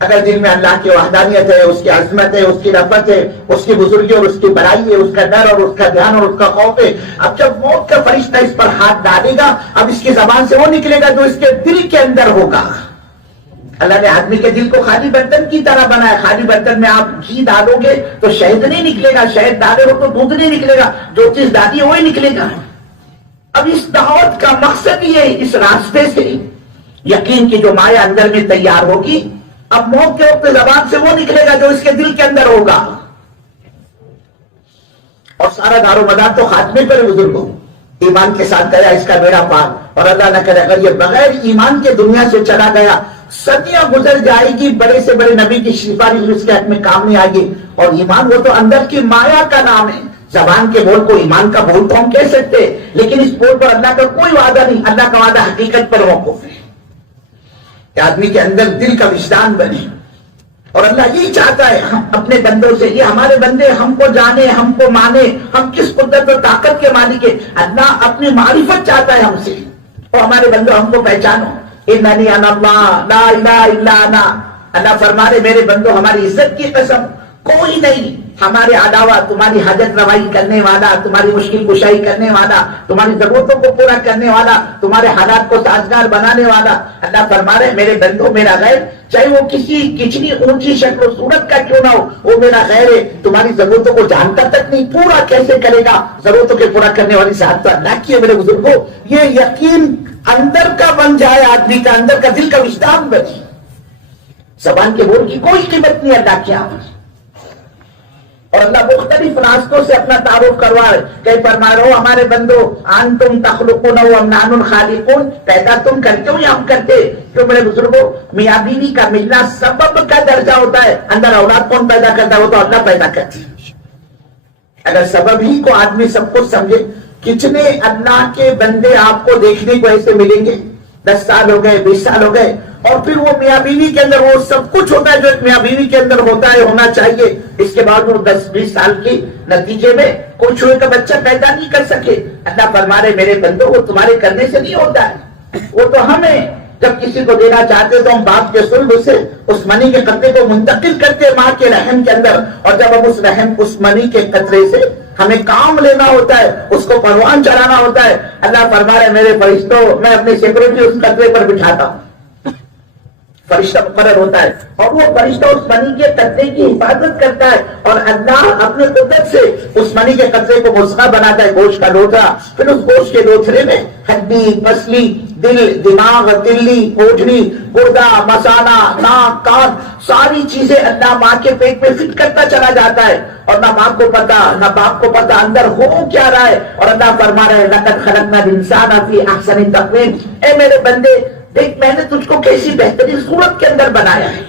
اگر دل میں اللہ کی وحدانیت ہے، اس کی عظمت ہے، اس کی رفعت ہے، اس کی بزرگی اور اس کی بڑائی ہے، اس کا ڈر اور اس کا دھیان اور اس کا خوف ہے، اب جب موت کا فرشتہ اس پر ہاتھ ڈالے گا، اب اس کی زبان سے وہ نکلے گا جو اس کے دل کے اندر ہوگا۔ اللہ نے آدمی کے دل کو خالی برتن کی طرح بنایا، خالی برتن میں آپ گھی ڈالو گے تو شہد نہیں نکلے گا، شہد ڈالے ہو تو دودھ نہیں نکلے گا، جو چیز ڈالی ہے وہی نکلے گا۔ اب اس دعوت کا مقصد یہ، اس راستے سے یقین کی جو مایا اندر میں تیار ہوگی، اب موت کے وقت زبان سے وہ نکلے گا جو اس کے دل کے اندر ہوگا، اور سارا دار و مدار تو خاتمے پر بزرگوں ایمان کے ساتھ گیا اس کا بیڑا پار، اور اللہ نہ کرے اگر یہ بغیر ایمان کے دنیا سے چلا گیا، صدیاں گزر جائے گی، بڑے سے بڑے نبی کی سفارش اس کے حق میں کام نہیں آئے گی۔ اور ایمان وہ تو اندر کی مایا کا نام ہے، زبان کے بول کو ایمان کا بول تو ہم کہہ سکتے، لیکن اس بول پر اللہ کا کوئی وعدہ نہیں، اللہ کا وعدہ حقیقت پر موقوف ہے کہ آدمی کے اندر دل کا وجدان بنے، اور اللہ یہی چاہتا ہے ہم اپنے بندوں سے، یہ ہمارے بندے ہم کو جانے، ہم کو مانے، ہم کس قدرت و طاقت کے مالک ہیں۔ اللہ اپنی معرفت چاہتا ہے ہم سے، اور ہمارے بندوں ہم کو پہچانو، اننی انا اللہ لا الہ الا انا۔ اللہ فرما رہے میرے بندوں ہماری عزت کی قسم کوئی نہیں ہمارے علاوہ تمہاری حاجت روائی کرنے والا، تمہاری مشکل کشائی کرنے والا، تمہاری ضرورتوں کو پورا کرنے والا، تمہارے حالات کو سازگار بنانے والا۔ اللہ فرما رہے میرے بندوں میرا غیر چاہے وہ کسی کتنی اونچی شکل و صورت کا کیوں نہ ہو، وہ میرا غیر ہے، تمہاری ضرورتوں کو جانتا تک نہیں، پورا کیسے کرے گا؟ ضرورتوں کے پورا کرنے والی ذات تو اللہ کی ہے میرے بزرگوں۔ یہ یقین اندر کا بن جائے، آدمی کا اندر کا دل کا وجدان بنے، زبان کے بول کی کوئی قیمت نہیں اللہ کے یہاں۔ اور اللہ مختلف راستوں سے اپنا تعارف کروا رہے، کہ فرما رہے ہو ہمارے بندو انتم تخلقون و نحن الخالقون، پیدا تم کرتے ہو یا ہم کرتے؟ کیوں میرے بزرگوں میاں بیوی کا ملنا سبب کا درجہ ہوتا ہے، اندر اولاد کون پیدا کرتا ہے؟ وہ تو اللہ پیدا کرتی ہے۔ اگر سبب ہی کو آدمی سب کچھ سمجھے، کتنے اللہ کے بندے آپ کو دیکھنے کو ایسے ملیں گے، 10 سال ہو گئے، 20 سال ہو گئے، اور پھر وہ میاں بیوی کے اندر وہ سب کچھ ہوتا ہے جو ایک میاں بیوی کے اندر ہوتا ہے، ہونا چاہیے، اس کے بعد وہ 10-20 سال کی نتیجے میں کوئی چھوئے کا بچہ پیدا نہیں کر سکے۔ اللہ فرما رہے میرے بندوں وہ تمہارے کرنے سے نہیں ہوتا ہے، وہ تو ہمیں جب کسی کو دینا چاہتے تو ہم باپ کے صلب سے اس منی کے قطرے کو منتقل کرتے ماں کے رحم کے اندر، اور جب ہم اس منی کے قطرے سے ہمیں کام لینا ہوتا ہے، اس کو پروان چڑھانا ہوتا ہے، اللہ فرما رہے میرے فرشتوں میں اپنے سیکورٹی اس قطرے پر بٹھاتا ہوں، فرشتہ مقرر ہوتا ہے، اور وہ فرشتہ اس منی کے قطرے کی حفاظت کرتا ہے، اور اللہ اپنے قدرت سے اس منی کے قطرے کو مسخہ بناتا ہے، گوشت کا لوتھڑا، پھر اس گوشت کے لوتھڑے میں ہڈی، پسلی، دل، دماغ، تلی، کوٹھڑی، گردہ، مسالہ، ناک، کان، ساری چیزیں اللہ ماں کے پیٹ میں فٹ کرتا چلا جاتا ہے، اور نہ ماں کو پتا نہ باپ کو پتا اندر ہو کیا رہا ہے، اور اللہ فرما رہے لقد خلقنا الانسان فی احسن تقویم، اے میرے بندے دیکھ میں نے تجھ کو کیسی بہترین صورت کے اندر بنایا ہے۔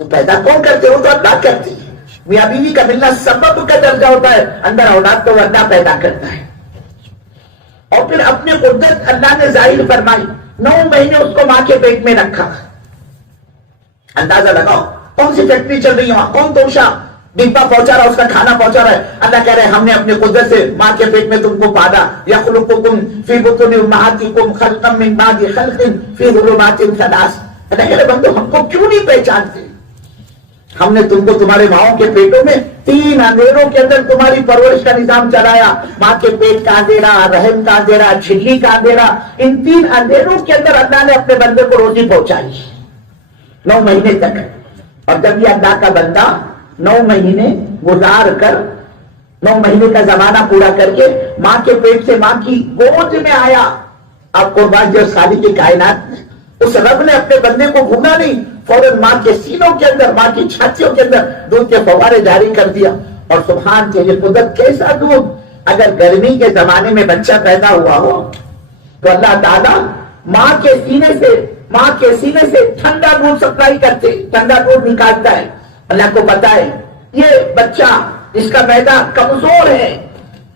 تو پیدا کون کرتے ہو؟ تو اللہ کرتے ہیں۔ میاں بیوی کا ملنا سبب کا درجہ ہوتا ہے، اندر اولاد تو اللہ پیدا کرتا ہے، اور پھر اپنی قدرت اللہ نے ظاہر فرمائی، 9 مہینے اس کو ماں کے پیٹ میں رکھا۔ اندازہ لگاؤ کون سی فیکٹری چل رہی ہے وہاں، کون توشا ڈبا پہنچا رہا، اس کا کھانا پہنچا رہا ہے، اللہ کہہ رہے ہم نے اپنے قدرت سے ماں کے پیٹ میں تم کو پالا، یخلقکم فی بطون امہاتکم خلقا من بعد خلق فی ظلمات ثلاث۔ اللہ کہہ رہے بندو ہم کو کیوں نہیں پہچانتے؟ ہم نے تم کو تمہارے ماؤں کے پیٹوں میں 3 اندھیروں کے اندر تمہاری پرورش کا نظام چلایا، ماں کے پیٹ کا اندھیرا، رحم کا اندھیرا، جھلی کا اندھیرا، ان 3 اندھیروں کے اندر اللہ نے اپنے بندے کو روزی پہنچائی 9 مہینے تک۔ اور جب یہ اللہ کا بندہ 9 مہینے گزار کر 9 مہینے کا زمانہ پورا کر کے ماں کے پیٹ سے ماں کی گود میں آیا، آپ قربان جو خالق کی کائنات نے اس رب نے اپنے بندے کو بھولا نہیں، فوراً ماں کے سینوں کے اندر، ماں کی چھاتیوں کے اندر دودھ کے فوارے جاری کر دیا۔ اور سبحان کے یہ قدرت کیسا دودھ! اگر گرمی کے زمانے میں بچہ پیدا ہوا ہو تو اللہ تعالیٰ ماں کے سینے سے ٹھنڈا دودھ سپلائی کرتے، ٹھنڈا دودھ نکالتا ہے۔ اللہ کو پتا ہے یہ بچہ اس کا معدہ کمزور ہے،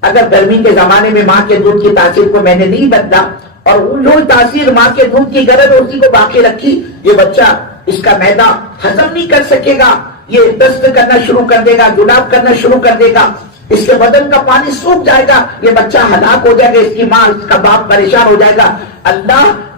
اگر گرمی کے زمانے میں ماں کے دودھ کی تاثیر کو میں نے نہیں بدلا اور جو تاثیر ماں کے دودھ کی غرض اسی کو باقی رکھی، یہ بچہ اس کا معدہ ہضم نہیں کر سکے گا، یہ دست کرنا شروع کر دے گا، جلاب کرنا شروع کر دے گا، اس کے بدن کا پانی سوکھ جائے گا، یہ بچہ ہلاک ہو جائے گا، اس کی ماں اس کا باپ پریشان ہو جائے گا۔ اللہ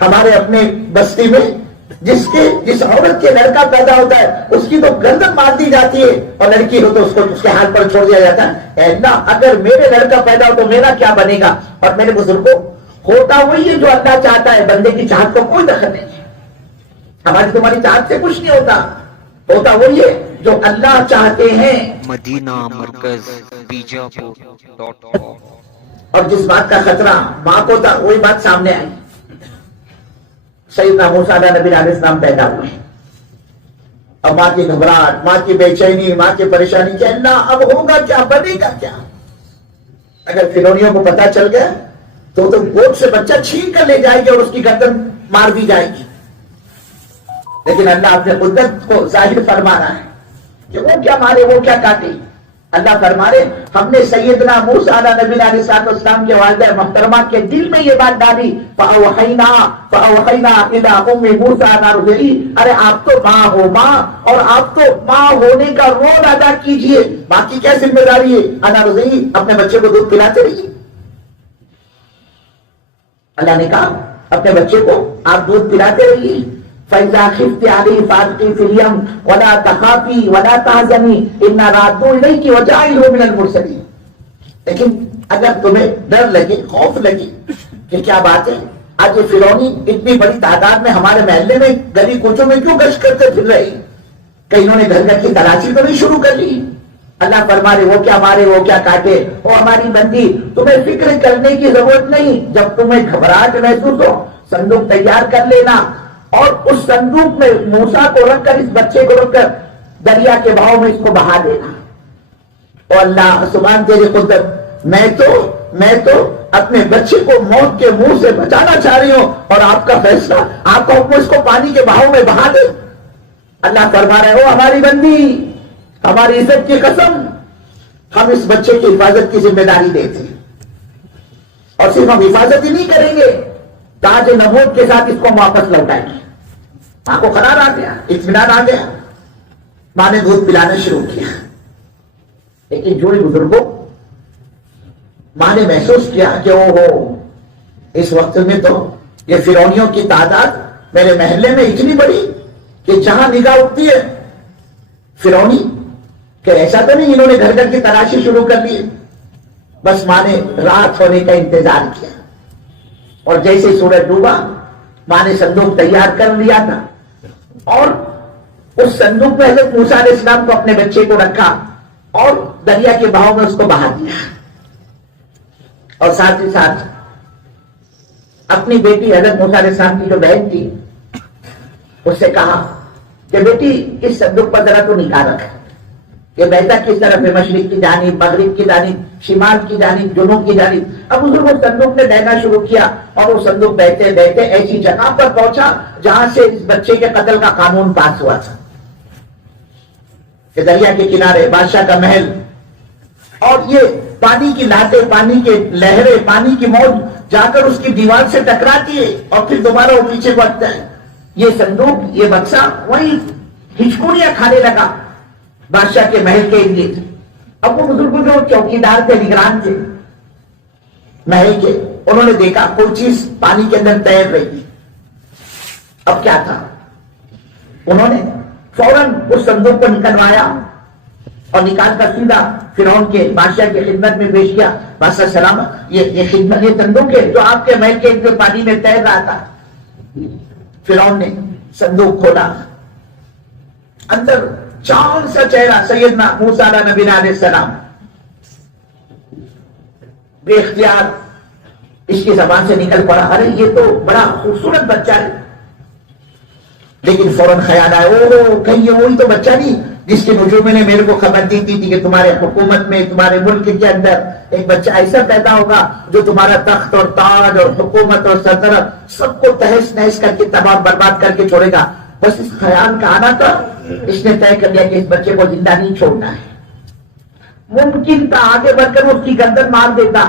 ہمارے اپنے بستی میں جس عورت کے لڑکا پیدا ہوتا ہے اس کی تو گردن مار دی جاتی ہے، اور لڑکی ہو تو اس کو اس کے ہاتھ پر چھوڑ دیا جاتا ہے۔ اے اللہ، اگر میرے لڑکا پیدا ہو تو میرا کیا بنے گا؟ اور میرے بزرگوں، ہوتا وہی ہے جو اللہ چاہتا ہے، بندے کی چاہت کو کوئی دخل نہیں ہے۔ ہماری تمہاری چاہت سے کچھ نہیں ہوتا وہی ہے جو اللہ چاہتے ہیں۔ مدینہ مرکز بیجاپور.com۔ اور جس بات کا خطرہ ماں کو تھا وہی بات سامنے آئی۔ سیدنا موسیٰ علیہ نبی علیہ السلام پیدا ہوئے، اب ماں کی گھبراہٹ، ماں کی بے چینی، ماں کی پریشانی کہ اللہ اب ہوگا کیا، بنے گا کیا؟ اگر فرعونیوں کو پتا چل گیا تو گود سے بچہ چھین کر لے جائے گی اور اس کی گردن مار دی جائے گی۔ لیکن اللہ اپنے قدرت کو ظاہر فرما رہا ہے کہ وہ کیا مارے، وہ کیا کاٹے۔ اللہ فرما رہے ہم نے سیدنا موسیٰ علیہ نبی علیہ السلام کے والدہ محترمہ کے دل میں یہ بات ڈالی، فَأَوْحَيْنَا إِلَىٰ أُمِّ مُوسَىٰ أَنْ أَرْضِعِيهِ، ارے آپ تو ماں ہو ماں، اور آپ تو ماں ہونے کا رول ادا کیجئے۔ ماں کی کیا ذمہ داری ہے؟ أَنْ أَرْضِعِيهِ، اپنے بچے کو دودھ پلاتے رہیے۔ اللہ نے کہا اپنے بچے کو آپ دودھ پلاتے رہیے۔ فَإِذَا خِفْتِ عَلَيْهِ فَأَلْقِيهِ فِي الْيَمِّ وَلَا تَخَافِي وَلَا تَحْزَنِي إِنَّا رَادُّوهُ إِلَيْكِ وَجَاعِلُهُ مِنَ الْمُرْسَلِينَ۔ لیکن اگر تمہیں ڈر لگے، خوف لگے کہ کیا بات ہے، آج یہ فرعونی اتنی بڑی تعداد میں ہمارے محلے میں گلی کوچوں میں کیوں گشت کرتے پھر رہے، کہ انہوں نے گھر کی تلاشی تو نہیں شروع کر لی؟ اللہ فرما رہے وہ کیا مارے، وہ کیا کاٹے، وہ ہماری بندی، تمہیں فکر کرنے کی ضرورت نہیں۔ جب تمہیں گھبراہٹ محسوس ہو صندوق تیار کر لینا، اور اس صندوق میں موسیٰ کو رکھ کر، اس بچے کو رکھ کر دریا کے بہاؤ میں اس کو بہا دینا۔ اور اللہ سبحان تیری قدرت، میں تو اپنے بچے کو موت کے منہ سے بچانا چاہ رہی ہوں، اور آپ کا فیصلہ، آپ کا حکم اس کو پانی کے بہاؤ میں بہا دے۔ اللہ فرما رہے ہو ہماری بندی، ہماری عزت کی قسم، ہم اس بچے کی حفاظت کی ذمہ داری دیتے ہیں، اور صرف ہم حفاظت ہی نہیں کریں گے، تاج نبوت کے ساتھ اس کو واپس لوٹائیں گے۔ ماں کو قرار آ گیا، اطمینان آ گیا، ماں نے دودھ پلانا شروع کیا۔ لیکن جو بزرگوں، ماں نے محسوس کیا کہ اس وقت میں تو یہ فرعونیوں کی تعداد میرے محلے میں اتنی بڑی کہ جہاں نگاہ اٹھتی ہے فرعونی، کہ ایسا تو نہیں انہوں نے گھر کی تلاشی شروع کر لی۔ بس ماں نے رات ہونے کا انتظار کیا، اور جیسے سورج ڈوبا ماں نے صندوق تیار کر لیا تھا، اور اس صندوق میں حضرت موسیٰ علیہ السلام کو اپنے بچے کو رکھا اور دریا کے بہاؤ میں اس کو بہا دیا، اور ساتھ ہی ساتھ اپنی بیٹی حضرت موسیٰ علیہ السلام کی جو بہن تھی اس سے کہا کہ بیٹی اس صندوق پر ذرا تو نگاہ رکھ، یہ بہتا کس طرف ہے، مشرق کی جانب، مغرب کی جانب، شمال کی جانب، جنوب کی جانب۔ اب حضور وہ صندوق نے بہنا شروع کیا، اور وہ صندوق بہتے بہتے ایسی جگہ پر پہنچا جہاں سے اس بچے کے قتل کا قانون پاس ہوا تھا، کہ دریا کے کنارے بادشاہ کا محل، اور یہ پانی کی لاٹیں، پانی کے لہریں، پانی کی موج جا کر اس کی دیوار سے ٹکراتی ہے اور پھر دوبارہ وہ پیچھے بڑھتا ہے۔ یہ صندوق، یہ بکسا وہیں ہچکولیاں کھانے لگا بادشاہ کے محل کے ارد۔ اب وہ بزرگ جو چوکیدار تھے، نگران تھے محل کے، انہوں نے دیکھا کوئی چیز پانی کے اندر تیر رہی۔ اب کیا تھا، انہوں نے فوراً اس صندوق کو نکلوایا اور نکال کر سیدھا فرعون کے بادشاہ کی خدمت میں پیش کیا۔ بادشاہ سلام، یہ خدمت، یہ صندوق ہے جو آپ کے محل کے اندر پانی میں تیر رہا تھا۔ فرعون نے صندوق کھولا، اندر چاند سا چہرہ سیدنا موسیٰ علیہ نبی علیہ السلام، بے اختیار اس کی زبان سے نکل پڑا، ارے یہ تو بڑا خوبصورت بچہ ہے۔ لیکن فوراً خیال آیا، کہیں یہ وہی تو بچہ نہیں جس کی نجوم نے میرے کو خبر دی تھی کہ تمہارے حکومت میں، تمہارے ملک کے اندر ایک بچہ ایسا پیدا ہوگا جو تمہارا تخت اور تاج اور حکومت اور سلطنت سب کو تہس نہس کر کے تباہ برباد کر کے چھوڑے گا۔ بس اس خیال کا آنا تھا، اس نے طے کر لیا کہ اس بچے کو زندہ نہیں چھوڑنا ہے۔ ممکن تھا آگے بڑھ کر اس کی گردن مار دیتا۔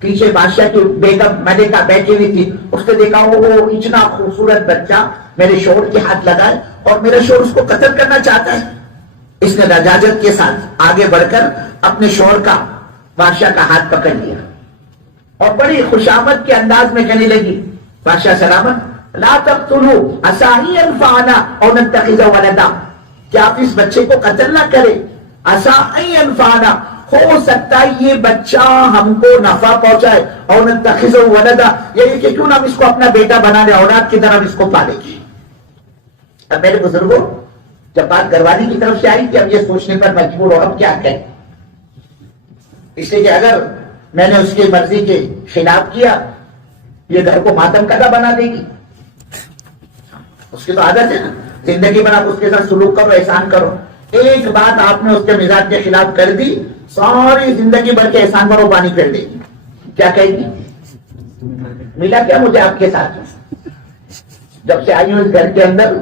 پیچھے بادشاہ کی بیگم ملکہ بیٹھی ہوئی تھی، اس نے دیکھا وہ اتنا خوبصورت بچہ میرے شوہر کے ہاتھ لگا ہے اور میرا شوہر اس کو قتل کرنا چاہتا ہے۔ اس نے رجاجت کے ساتھ آگے بڑھ کر اپنے شوہر کا، بادشاہ کا ہاتھ پکڑ لیا اور بڑی خوشامد کے انداز میں کہنے لگی بادشاہ سلامت لا تقتلوا عسى ان ينفعنا او نتخذ ولدا، کہ آپ اس بچے کو قتل نہ کریں، عسى ان ينفعنا، ہو سکتا ہے یہ بچہ ہم کو نفع پہنچائے، اور نتخذ ولدا، یعنی کہ کیوں نہ ہم اس کو اپنا بیٹا بنا لیں، اولاد کی طرح ہم اس کو پالیں گے۔ اب میرے بزرگوں جب بات گھروالی کی طرف سے آئی کہ اب یہ سوچنے پر مجبور ہو اب کیا کریں، اس لیے کہ اگر میں نے اس کی مرضی کے خلاف کیا یہ گھر کو ماتم کدہ بنا دے گی، اس کی تو عادت ہے نا زندگی بھر آپ اس کے ساتھ سلوک کرو، احسان کرو، ایک بات آپ نے اس کے مزاج کے خلاف کر دی ساری زندگی بھر کے احسان پر وہ پانی پھیر دے گی۔ کیا کہے گی ملا کیا مجھے آپ کے ساتھ، جب سے آئی ہوں اس گھر کے اندر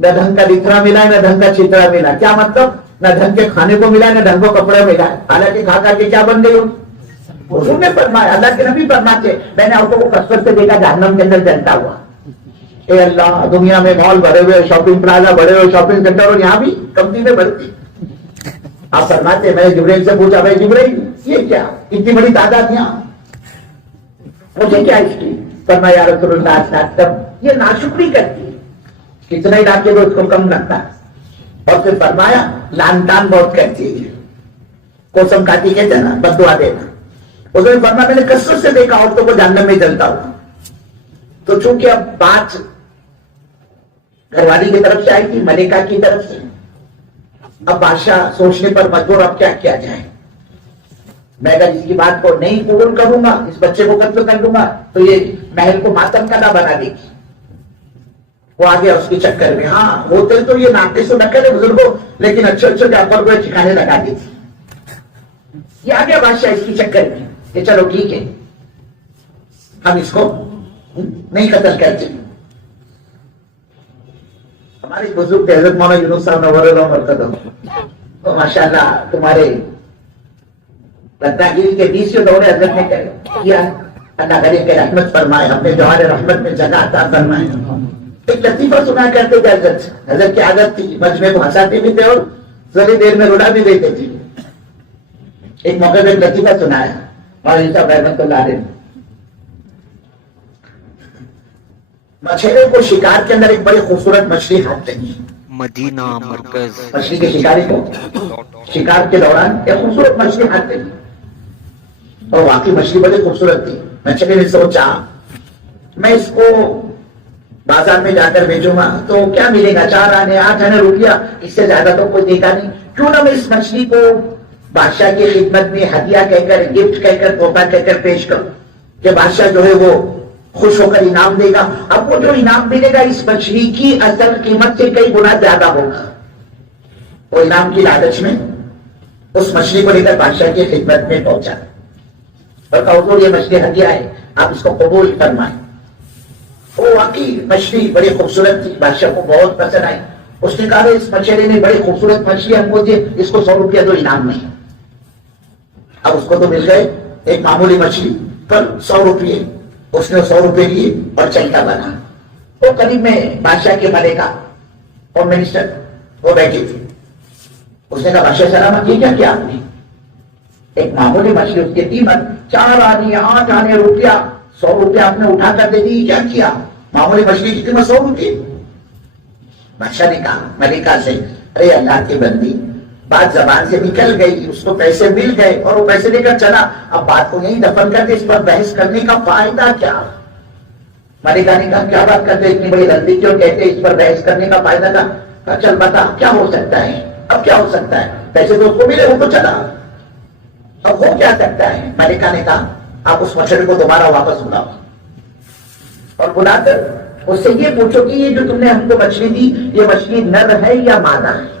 نہ ڈھنگ کا لترا ملا ہے نہ ڈھنگ کا چترا ملا، کیا مطلب نہ ڈھنگ کے کھانے کو ملا ہے نہ ڈھنگ کو کپڑے ملا ہے، حالانکہ کھا کر کے کیا بن گئی ہوں۔ حضور نے فرمایا، اللہ کے نبی فرماتے میں نے عورتوں کو کثرت سے دیکھا جہنم کے اندر جلتا ہوا، اے اللہ دنیا میں مال بھرے ہوئے، شاپنگ پلازا بھرے ہوئے، شاپنگ سینٹر، اور یہاں بھی کمپنی میں بھرتی۔ آپ فرماتے میں نے جبرائیل سے پوچھا بھائی جبرائیل یہ کیا اتنی بڑی تعداد یہاں، مجھے کیا اس کی؟ فرمایا یا رسول اللہ صلی اللہ علیہ وسلم یہ ناشکری کرتی ہے، کتنا ہی ڈاکے دو اس کو کم لگتا ہے، اور پھر فرمایا لان تان بہت کرتی ہے، قسم کاتی کہتے ہیں نا بد دعا دینا، اس نے فرمایا میں نے کثرت سے دیکھا عورتوں کو جہنم میں جلتا ہوا۔ تو چونکہ اب بات گھر والی کی طرف سے آئی تھی، ملکہ کی طرف سے، اب بادشاہ سوچنے پر مجبور اب کیا کیا جائے، میں اگر اس کی بات کو نہیں قبول کروں گا، اس بچے کو قتل کر دوں گا تو یہ محل کو ماتم کدہ بنا دے گی۔ وہ آ گیا اس کے چکر میں، ہاں ہوتے تو یہ ناقص نہ کرے بزرگوں، لیکن اچھے جعفر کو ٹھکانے لگا دی تھی۔ یہ آ گیا بادشاہ اس کی چکر میں کہ چلو ٹھیک ہے ہم اس کو نہیں قتل کرتے۔ ہمارے بزرگ تھے حضرت مولانا یونس صاحب نور اللہ مرکز، تو ماشاء اللہ تمہارے رتناگیری کے 20 دورے حضرت نے کیا، اللہ کرے کہ رحمت فرمائے، اپنے جوہر رحمت میں جگہ عطا فرمائے۔ ایک لطیفہ سنا کرتے تھے حضرت کی عادت تھی، مجمع کو ہنساتے بھی تھے اور ذرا دیر میں رلا بھی دیتے تھے۔ ایک موقع پہ ایک لطیفہ سنایا مولانا صاحب رحمت اللہ علیہ، مچھلی کو شکار کے اندر ایک بڑی خوبصورت مچھلی ہاتھ لگی، مدینہ مرکز مچھلی کے شکاری کو شکار کے دوران ایک خوبصورت مچھلی ہاتھ لگی، اور واقعی مچھلی بڑی خوبصورت تھی۔ مچھلی نے سوچا میں اس کو بازار میں جا کر بیچوں گا تو کیا ملے گا، 4 آنے 8 آنے روپیہ، اس سے زیادہ تو کوئی دیکھا نہیں، کیوں نہ میں اس مچھلی کو بادشاہ کی خدمت میں ہدیہ کہہ کر، گفٹ کہہ کر، تحفہ کہہ کر پیش کروں کہ بادشاہ جو ہے وہ خوش ہو کر انعام دے گا۔ اب وہ جو انعام ملے گا اس مچھلی کی اصل قیمت سے کئی گنا زیادہ ہوگا۔ وہ انعام کی لالچ میں اس مچھلی کو لے کر بادشاہ کی خدمت میں پہنچا اور کہا حضور یہ مچھلی ہدیہ ہے، آپ اس کو قبول فرمائیں۔ وہ واقعی مچھلی بڑی خوبصورت تھی، بادشاہ کو بہت پسند آئی۔ اس نے کہا اس مچھلی نے بڑی خوبصورت مچھلی ہم کو دی، اس کو 100 روپیہ دو انعام میں۔ اب اس کو تو مل گئے ایک معمولی مچھلی پر 100 روپیے، اس نے 100 روپے لیے اور چلتا بنا۔ وہ قریب میں بادشاہ کے ملکہ اور منسٹر وہ بیٹھے تھے، اس نے کہا بادشاہ سلامت یہ کیا کیا آپ نے؟ ایک معمولی مچھلی اس کی قیمت 4 آنے 8 آنے روپیہ، 100 روپیہ آپ نے اٹھا کر دے دی، کیا کیا؟ معمولی مچھلی کی قیمت 100 روپیے۔ بادشاہ نے کہا ملکہ سے ارے اللہ کی بندی، بات زبان سے نکل گئی، اس کو پیسے مل گئے اور وہ پیسے لے کر چلا، اب بات کو یہیں دفن کر دے، اس پر بحث کرنے کا فائدہ کیا؟ ملکہ نے کہا کیا بات کرتے، اتنی بڑی غلطی کیوں کہتے، اس پر بحث کرنے کا فائدہ تھا؟ کہا چل بتا کیا ہو سکتا ہے، اب کیا ہو سکتا ہے، پیسے تو اس کو ملے، وہ تو چلا، اب ہو کیا سکتا ہے؟ ملکہ نے کہا آپ اس مچھلی کو دوبارہ واپس بلاؤ اور بلا کر اس سے یہ پوچھو کہ یہ جو تم نے ہم کو مچھلی دی یہ مچھلی نر ہے یا مادہ ہے؟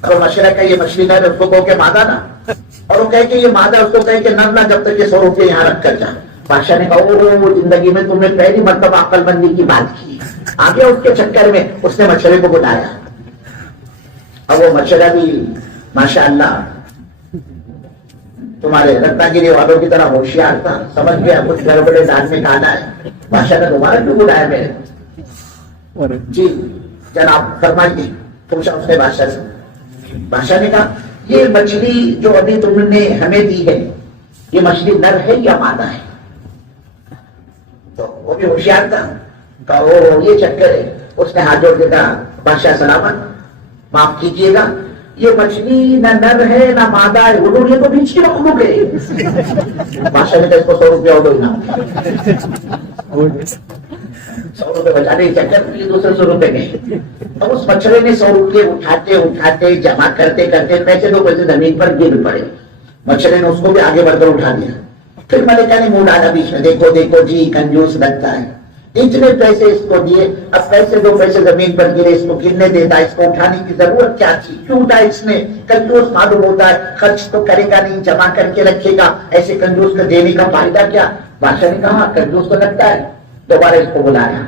اور مشورہ کہ یہ مچھلی نر ہے، اس کو کہو کہ مادہ نہ، اور وہ کہے کہ یہ مادہ، اس کو کہے کہ نر نہ، جب تک یہ 100 روپے یہاں رکھ کر جا۔ بادشاہ نے کہا او زندگی میں تم نے پہلی مرتبہ عقل مندی کی بات کی۔ آگے اس کے چکر میں اس نے مچھلی کو بلایا، اور وہ مچھلی بھی ماشاءاللہ تمہارے رتناگیری والوں کی طرح ہوشیار تھا، سمجھ گیا کچھ گڑبڑے دان میں کھانا ہے۔ بادشاہ نے دوبارہ کیوں بلایا میرے؟ جی جناب فرمائیے، پوچھا اس نے بادشاہ سے۔ بادشاہ نے کہا یہ مچھلی جو ابھی تم نے ہمیں دی ہے یہ مچھلی نر ہے یا مادہ ہے؟ تو وہ بھی ہوشیار تھا، کہا وہ یہ چکر ہے. اس نے ہاتھ جوڑ کے کہا بادشاہ سلامت، معاف کیجیے گا، یہ مچھلی نہ نر ہے نہ مادہ ہے، وہ یہ تو بیچ کی مخلوق ہے. بادشاہ نے کہا اس کو 100 روپیہ ہو دو انعام. 100 روپے بچانے کے چکر میں دوسرے 100 روپے گئے. اب اس مچھلی نے 100 روپے اٹھاتے اٹھاتے جمع کرتے کرتے پیسے دو پیسے زمین پر گر پڑے. مچھلی نے اس کو بھی آگے بڑھ کر اٹھا دیا. پھر ملکہ نے منہ ڈالا بیچ میں، دیکھو دیکھو جی کنجوس لگتا ہے، اتنے پیسے اس کو دیے، اب پیسے دو پیسے زمین پر گرے، اس کو گرنے دیتا، اس کو اٹھانے کی ضرورت کیا تھی، کیوں اٹھا اس نے؟ کنجوس معلوم ہوتا ہے، خرچ تو کرے گا نہیں، جمع کر کے رکھے گا، ایسے کنجوس کو دینے کا فائدہ کیا؟ بادشاہ نے کہا کنجوس تو لگتا ہے. دوبارہ اس کو بلایا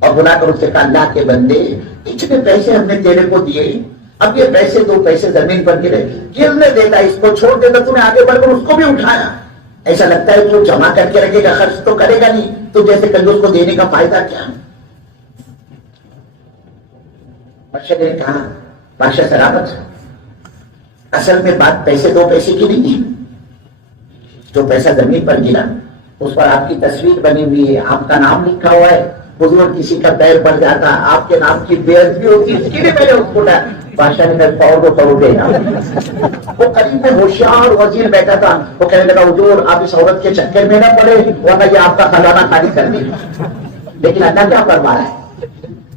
اور بلا کر اس سے کہا اللہ کے بندے اتنے پیسے ہم نے تیرے کو دیے، اب یہ پیسے دو پیسے زمین پر گرے، گرنے دیتا، اس کو چھوڑ دیتا، تو نے آگے بڑھ کر اس کو بھی اٹھایا. ایسا لگتا ہے تو جمع کر کے رکھے گا، خرچ تو کرے گا نہیں، تو جیسے کنجوس کو دینے کا فائدہ کیا؟ بادشاہ نے کہا بادشاہ سلامت، اصل میں بات پیسے دو پیسے کی نہیں ہے. جو پیسہ زمین پر گرا اس پر آپ کی تصویر بنی ہوئی ہے، آپ کا نام لکھا ہوا ہے، بزرگ کسی کا پیر پڑ جاتا، آپ کے نام کی بے عزتی ہوتی، اس کے لیے میں نے اس کو لایا. بادشاہ نے کہا 100 روپے. وہ قریب میں ہوشیار وزیر بیٹھا تھا، وہ کہنے لگا حضور آپ اس عورت کے چکر میں نہ پڑے ورنہ یہ آپ کا خزانہ خالی کر دے. لیکن اللہ کیا فرما رہا ہے؟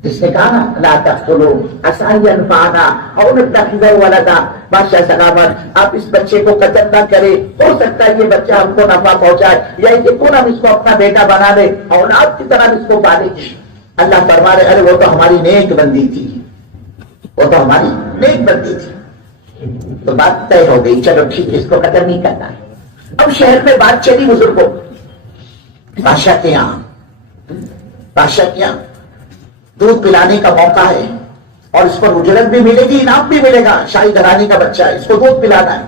جس نے کہا لا تقتلوا عسى ان ينفعنا او نتخذه ولدا. بادشاہ سلامت آپ اس بچے کو قتل نہ کرے، ہو سکتا ہے یہ بچہ ہم کو نفع پہنچائے، یا یہ کون ہم اس کو اپنا بیٹا بنا لے، اولاد کی طرح اس کو پالے. اللہ فرما رہے ارے وہ تو ہماری نیک بندی تھی، وہ تو ہماری نیک بندی تھی. تو بات طے ہو گئی، چلو ٹھیک ہے اس کو قتل نہیں کرنا ہے. اب شہر میں بات چلی بزرگوں، بادشاہ کے یہاں دودھ پلانے کا موقع ہے اور اس پر اجرت بھی ملے گی، انعام بھی ملے گا، شاہی گھرانے کا بچہ ہے، اس کو دودھ پلانا ہے.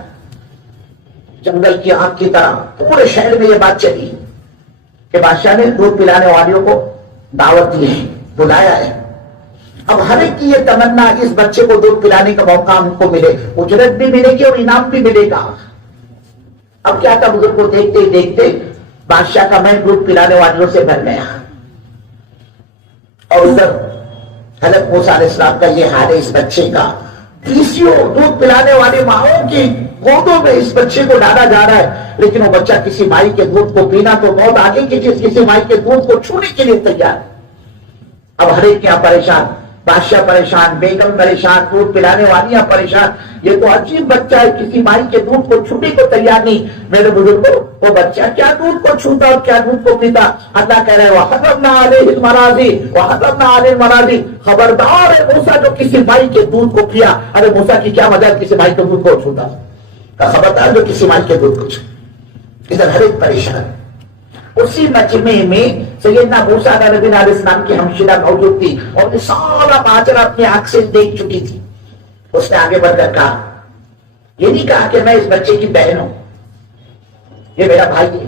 جنگل کی آگ کی طرح پورے شہر میں یہ بات چلی کہ بادشاہ نے دودھ پلانے والیوں کو دعوت دی ہے، بلایا ہے. اب ہر ایک کی یہ تمنا اس بچے کو دودھ پلانے کا موقع ہم کو ملے، اجرت بھی ملے گی اور انعام بھی ملے گا. اب کیا تھا بزرگ کو دیکھتے ہی دیکھتے بادشاہ کا میں دودھ پلانے والوں سے بھر گیا، اور ادھر حضرت موسیٰ علیہ السلام کا یہ حال ہے اس بچے کا. پیسیوں دودھ پلانے والے ماؤں کی گودوں میں اس بچے کو ڈالا جا رہا ہے، لیکن وہ بچہ کسی مائی کے دودھ کو پینا تو موت آگے کی چیز، کسی مائی کے دودھ کو چھونے کے لیے تیار. اب ہر ایک یہاں پریشان، بادشاہ پریشان، بیگم پریشان، دودھ پلانے والیاں پریشان. یہ تو عجیب بچہ ہے، کسی مائی کے دودھ کو چھونے کو تیار نہیں. میرے بزرگوں وہ بچہ کیا دودھ کو چھوتا اور کیا دودھ کو پیتا؟ اللہ کہہ رہے وَحَرَّمْنَا عَلَيْهِ الْمَرَاضِعَ وَحَرَّمْنَا عَلَيْهِ الْمَرَاضِعَ. خبردار ہے موسیٰ جو کسی مائی کے دودھ کو پیا. ارے موسیٰ کی کیا مجال کسی مائی کے دودھ کو چھوتا؟ خبردار جو کسی مائی کے دودھ کو چھوتا. ادھر ہر ایک پریشان. اسی مجمع میں سیدنا موسیٰ علیہ السلام کی ہمشیرہ موجود تھی اور یہ سارا ماجرا اپنی آنکھ سے دیکھ چکی تھی. اس نے آگے بڑھ کر کہا، یہ نہیں کہا کہ میں اس بچے کی بہن ہوں، یہ میرا بھائی ہے،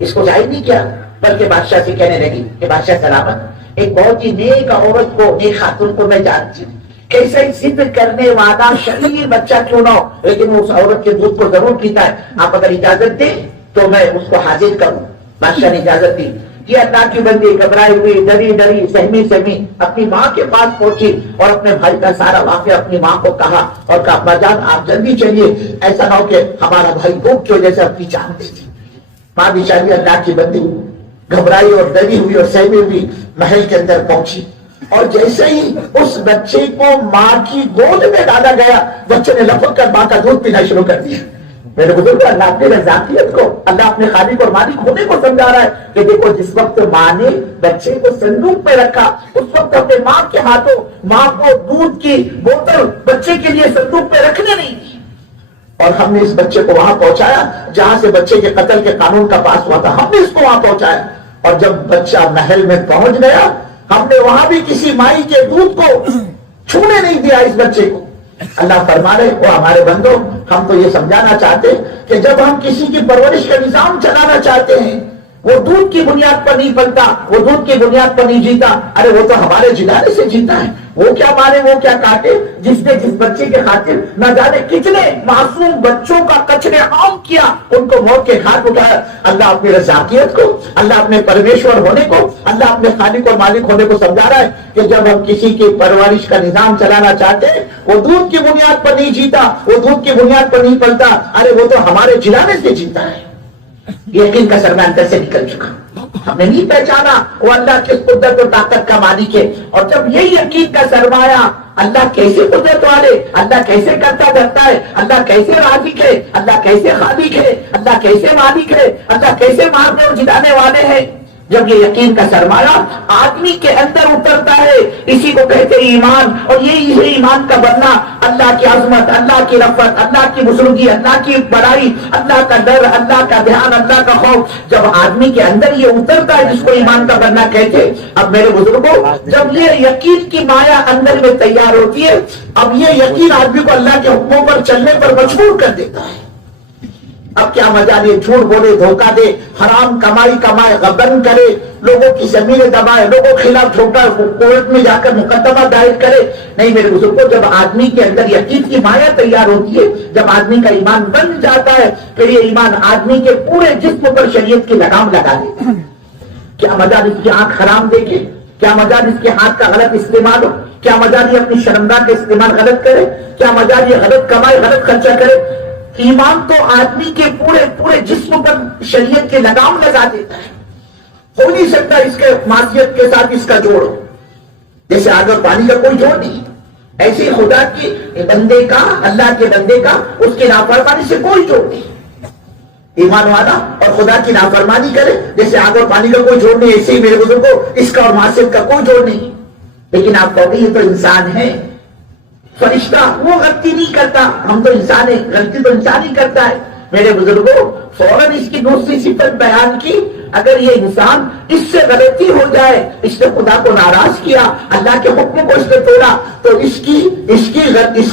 اس کو ظاہر نہیں کیا، بلکہ بادشاہ سے کہنے لگی کہ بادشاہ سلامت ایک بہت ہی نیک عورت کو، نیک خاتون کو میں جانتی ہوں، کیسا ہی ضد کرنے والا شریر بچہ کیوں نہ ہو لیکن وہ اس عورت کے دودھ کو ضرور پیتا ہے. آپ اگر اجازت دیں تو میں اس کو حاضر کروں. بادشاہ نے اجازت دی. یہ اللہ کی بندی گھبرائی ہوئی، ڈری ڈری، سہمی اپنی ماں کے پاس پہنچی اور اپنے بھائی کا سارا واقعہ اپنی ماں کو کہا اور کہا ابا جان آپ جلدی چلیے، ایسا نہ ہو کہ ہمارا بھائی بھوک کی وجہ سے اپنی جان دے دی. ماں بیچاری اللہ کی بندی گھبرائی اور ڈری ہوئی اور سہمی ہوئی محل کے اندر پہنچی، اور جیسے ہی اس بچے کو ماں کی گود میں ڈالا گیا بچے نے لپک کر ماں کا دودھ پینا شروع کر دیا. میرے بزرگ اللہ اپنے رضاقیت کو، اللہ اپنے خالق اور مالک ہونے کو سمجھا رہا ہے کہ دیکھو جس وقت ماں نے بچے کو صندوق میں رکھا اس وقت اپنے ماں کے ہاتھوں ماں کو دودھ کی بوتل بچے کے لیے صندوق میں رکھنے نہیں دی، اور ہم نے اس بچے کو وہاں پہنچایا جہاں سے بچے کے قتل کے قانون کا پاس ہوا تھا. ہم نے اس کو وہاں پہنچایا، اور جب بچہ محل میں پہنچ گیا ہم نے وہاں بھی کسی مائی کے دودھ کو چھونے نہیں دیا اس بچے کو. اللہ فرما رہے وہ ہمارے بندوں ہم تو یہ سمجھانا چاہتے کہ جب ہم کسی کی پرورش کا نظام چلانا چاہتے ہیں وہ دودھ کی بنیاد پر نہیں پلتا، وہ دودھ کی بنیاد پر نہیں جیتا. ارے وہ تو ہمارے جلانے سے جیتا ہے، وہ کیا مارے وہ کیا کاٹے، جس نے جس بچے کے خاطر نہ جانے کتنے معصوم بچوں کا قتل عام کیا، ان کو موت کے گھاٹ اٹھایا۔ اللہ اپنی رضاکیت کو، اللہ اپنے پرمیشور ہونے کو، اللہ اپنے خالق اور مالک ہونے کو سمجھا رہا ہے کہ جب ہم کسی کی پرورش کا نظام چلانا چاہتے ہیں، وہ دودھ کی بنیاد پر نہیں جیتا، وہ دودھ کی بنیاد پر نہیں پلتا، ارے وہ تو ہمارے جلانے سے جیتا ہے۔ یقین کا سرمایہ اندر سے نکل چکا، ہم نے نہیں پہچانا وہ اللہ کی قدرت و طاقت کا مالک ہے۔ اور جب یہ یقین کا سرمایہ، اللہ کیسے قدرت والے، اللہ کیسے کرتا دھرتا ہے، اللہ کیسے رازق ہے، اللہ کیسے خالق ہے، اللہ کیسے مالک ہے، اللہ کیسے مارنے اور جلانے والے ہیں، جب یہ یقین کا سرمایہ آدمی کے اندر اترتا ہے، اسی کو کہتے ہیں ایمان۔ اور یہ ایمان کا بننا، اللہ کی عظمت، اللہ کی رفعت، اللہ کی بزرگی، اللہ کی بڑائی، اللہ کا ڈر، اللہ کا دھیان، اللہ کا خوف، جب آدمی کے اندر یہ اترتا ہے، جس کو ایمان کا بننا کہتے۔ اب میرے بزرگوں، جب یہ یقین کی مایا اندر میں تیار ہوتی ہے، اب یہ یقین آدمی کو اللہ کے حکموں پر چلنے پر مجبور کر دیتا ہے۔ اب کیا مجال یہ جھوٹ بولے، دھوکہ دے، حرام کمائے، غبن کرے، لوگوں کی زمینیں دبائے، لوگوں کے خلاف جھوٹا کورٹ میں جا کر مقدمہ دائر کرے۔ نہیں میرے بزرگوں، جب آدمی کے اندر یقین کی مایا تیار ہوتی ہے، جب آدمی کا ایمان بن جاتا ہے، پھر یہ ایمان آدمی کے پورے جسم پر شریعت کی لگام لگا دیتا ہے۔ کیا مجال اس کی آنکھ حرام دیکھے، کیا مجال اس کے ہاتھ کا غلط استعمال ہو، کیا مجال یہ اپنی شرمگاہ کا استعمال غلط کرے، کیا مجال یہ غلط کمائے، غلط خرچہ کرے۔ ایمان تو آدمی کے پورے جسم پر شریعت کے لگام لگا دیتا ہے۔ ہو نہیں سکتا اس کے معصیت کے ساتھ اس کا جوڑ ہو، جیسے آگ اور پانی کا کوئی جوڑ نہیں، ایسے خدا کے بندے کا، اللہ کے بندے کا اس کی نافرمانی سے کوئی جوڑ نہیں۔ ایمان والا اور خدا کی نافرمانی کرے، جیسے آگ اور پانی کا کوئی جوڑ نہیں، ایسے ہی میرے بزرگوں اس کا اور معصیت کا کوئی جوڑ نہیں۔ لیکن آپ کہو گے یہ تو انسان ہے، فرشتہ وہ غلطی نہیں کرتا، ہم تو انسان ہیں، غلطی تو انسان ہی کرتا ہے۔ میرے بزرگوں، فوراً اس کی دوسری صفت بیان کی، اگر یہ انسان اس سے غلطی ہو جائے، اس نے خدا کو ناراض کیا، اللہ کے حکم کو اس نے توڑا، تو اس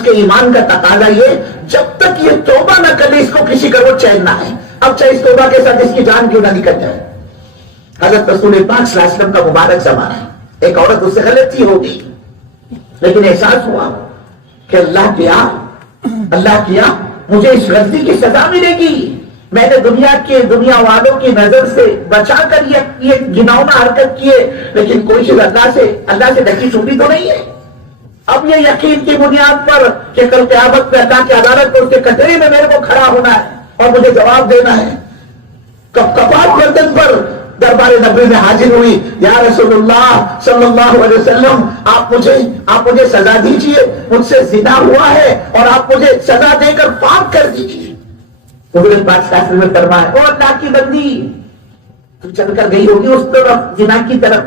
کے ایمان کا تقاضا یہ، جب تک یہ توبہ نہ کرے، اس کو کسی کا وہ چین نہ ہے۔ اب چاہے اس توبہ کے ساتھ اس کی جان کیوں نہ نکل جائے۔ حضرت رسول پاک صلی اللہ علیہ وسلم کا مبارک زمانہ ہے، ایک عورت اس سے غلطی ہوگی، لیکن احساس ہوا کہ اللہ کیا مجھے اس غلطی کی سزا ملے گی، میں نے دنیا والوں کی نظر سے بچا کر یہ گناؤنا حرکت کیے، لیکن کوئی چیز اللہ سے ڈکی چھوٹی تو نہیں ہے۔ اب یہ یقین کی بنیاد پر کہ کل قیامت میں اللہ کی عدالت پر اس کے کٹہرے میں میرے کو کھڑا ہونا ہے اور مجھے جواب دینا ہے، کپاٹ گردن پر دربار نبی میں حاضر ہوئی، یا رسول اللہ صلی اللہ علیہ وسلم، آپ مجھے سزا دیجئے، مجھ سے زنا ہوا ہے اور آپ مجھے سزا دے کر پاک کر دیجئے۔ حضور پاک صلی اللہ علیہ وسلم نے فرمایا، او اللہ کی بندی، تو چل کر گئی ہوگی اس طرف، زنا کی طرف،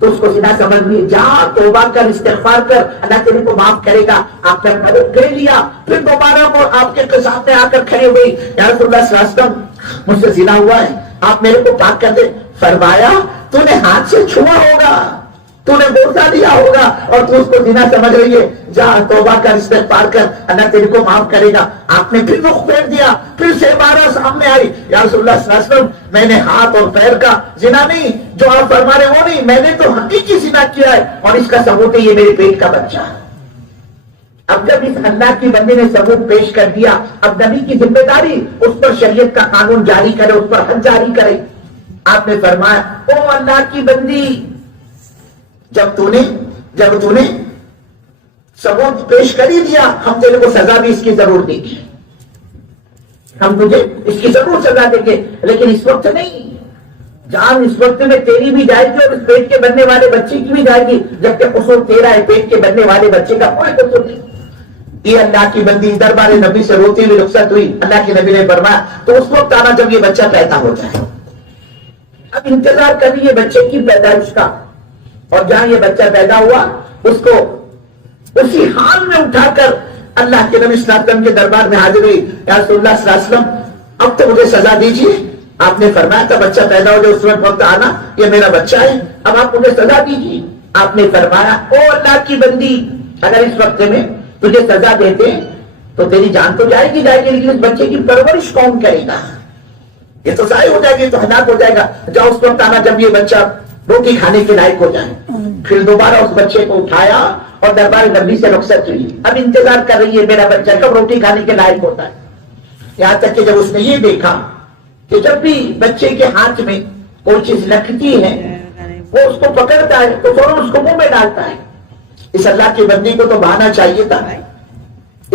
تو اس کو زنا سمجھ لی، جا توبہ کر، استغفار کر، اللہ تیرے کو معاف کرے گا۔ آپ نے مدد کر لیا، پھر دوبارہ وہ آپ کے سامنے آ کر کھڑے ہوئی، یا رسول اللہ صلی اللہ علیہ وسلم، مجھ سے زنا ہوا ہے، آپ میرے کو پاک کر دے۔ فرمایا، تو نے ہاتھ سے چھوا ہوگا، تو نے بوسہ دیا ہوگا اور تو اس کو زنا سمجھ رہی ہے، جا توبہ کر، استغفار کر، اللہ تیرے کو معاف کرے گا۔ آپ نے پھر رخ پھیر دیا، پھر سے بارہ سامنے آئی، یا رسول اللہ صلی اللہ علیہ وسلم، میں نے ہاتھ اور پیر کا زنا نہیں، جو آپ فرما رہے وہ نہیں، میں نے تو حقیقی زنا کیا ہے، اور اس کا ثبوت ہے یہ میرے پیٹ کا بچہ ہے۔ اب جب اس اللہ کی بندے نے ثبوت پیش کر دیا، اب نبی کی ذمہ داری اس پر شریعت کا قانون جاری کرے، اس پر حد جاری کرے۔ آپ نے فرمایا، او اللہ کی بندی، جب تو نے ثبوت پیش کر ہی دیا، ہم تیرے کو سزا بھی اس کی ضرور دیں گے، ہم تجھے اس کی ضرور سزا دیں گے، لیکن اس وقت نہیں، جان اس وقت میں تیری بھی جائے گی اور اس پیٹ کے بننے والے بچے کی بھی جائے گی، جبکہ قصور تیرا ہے، پیٹ کے بننے والے بچے کا کوئی قصور نہیں۔ یہ اللہ کی بندی دربار نبی سے روتی ہوئی رخصت ہوئی، اللہ کے نبی نے فرمایا، تو اس وقت آنا جب یہ بچہ پیدا ہو جائے، اب انتظار کریے بچے کی پیدائش کا، اور جہاں یہ بچہ پیدا ہوا اس کو اسی حال میں اٹھا کر اللہ کے نبی صلی اللہ علیہ وسلم کے دربار میں حاضر ہوئی، یا رسول اللہ صلی اللہ علیہ وسلم، اب تو مجھے سزا دیجیے، آپ نے فرمایا تھا بچہ پیدا ہو جائے اس وقت آنا، یہ میرا بچہ ہے، اب آپ مجھے سزا دیجیے۔ آپ نے فرمایا، او اللہ کی بندی، اگر اس وقت میں تجھے سزا دیتے تو تیری جان تو جائے گی لیکن اس بچے کی پرورش کون کرے گا؟ یہ تو ضائع ہو جائے گی، تو ہلاک ہو جائے گا۔ جاؤ اس وقت آنا جب یہ بچہ روٹی کھانے کے لائق ہو جائے۔ پھر دوبارہ اس بچے کو اٹھایا اور دربار نبی سے رخصت ہوئی، اب انتظار کر رہی ہے میرا بچہ کب روٹی کھانے کے لائق ہوتا ہے۔ یہاں تک کہ جب اس نے یہ دیکھا کہ جب بھی بچے کے ہاتھ میں کوئی چیز لگتی ہے وہ اس کو پکڑتا ہے تو فوراً اس کو منہ میں ڈالتا ہے۔ اس اللہ کی بندی کو تو بہانا چاہیے تھا،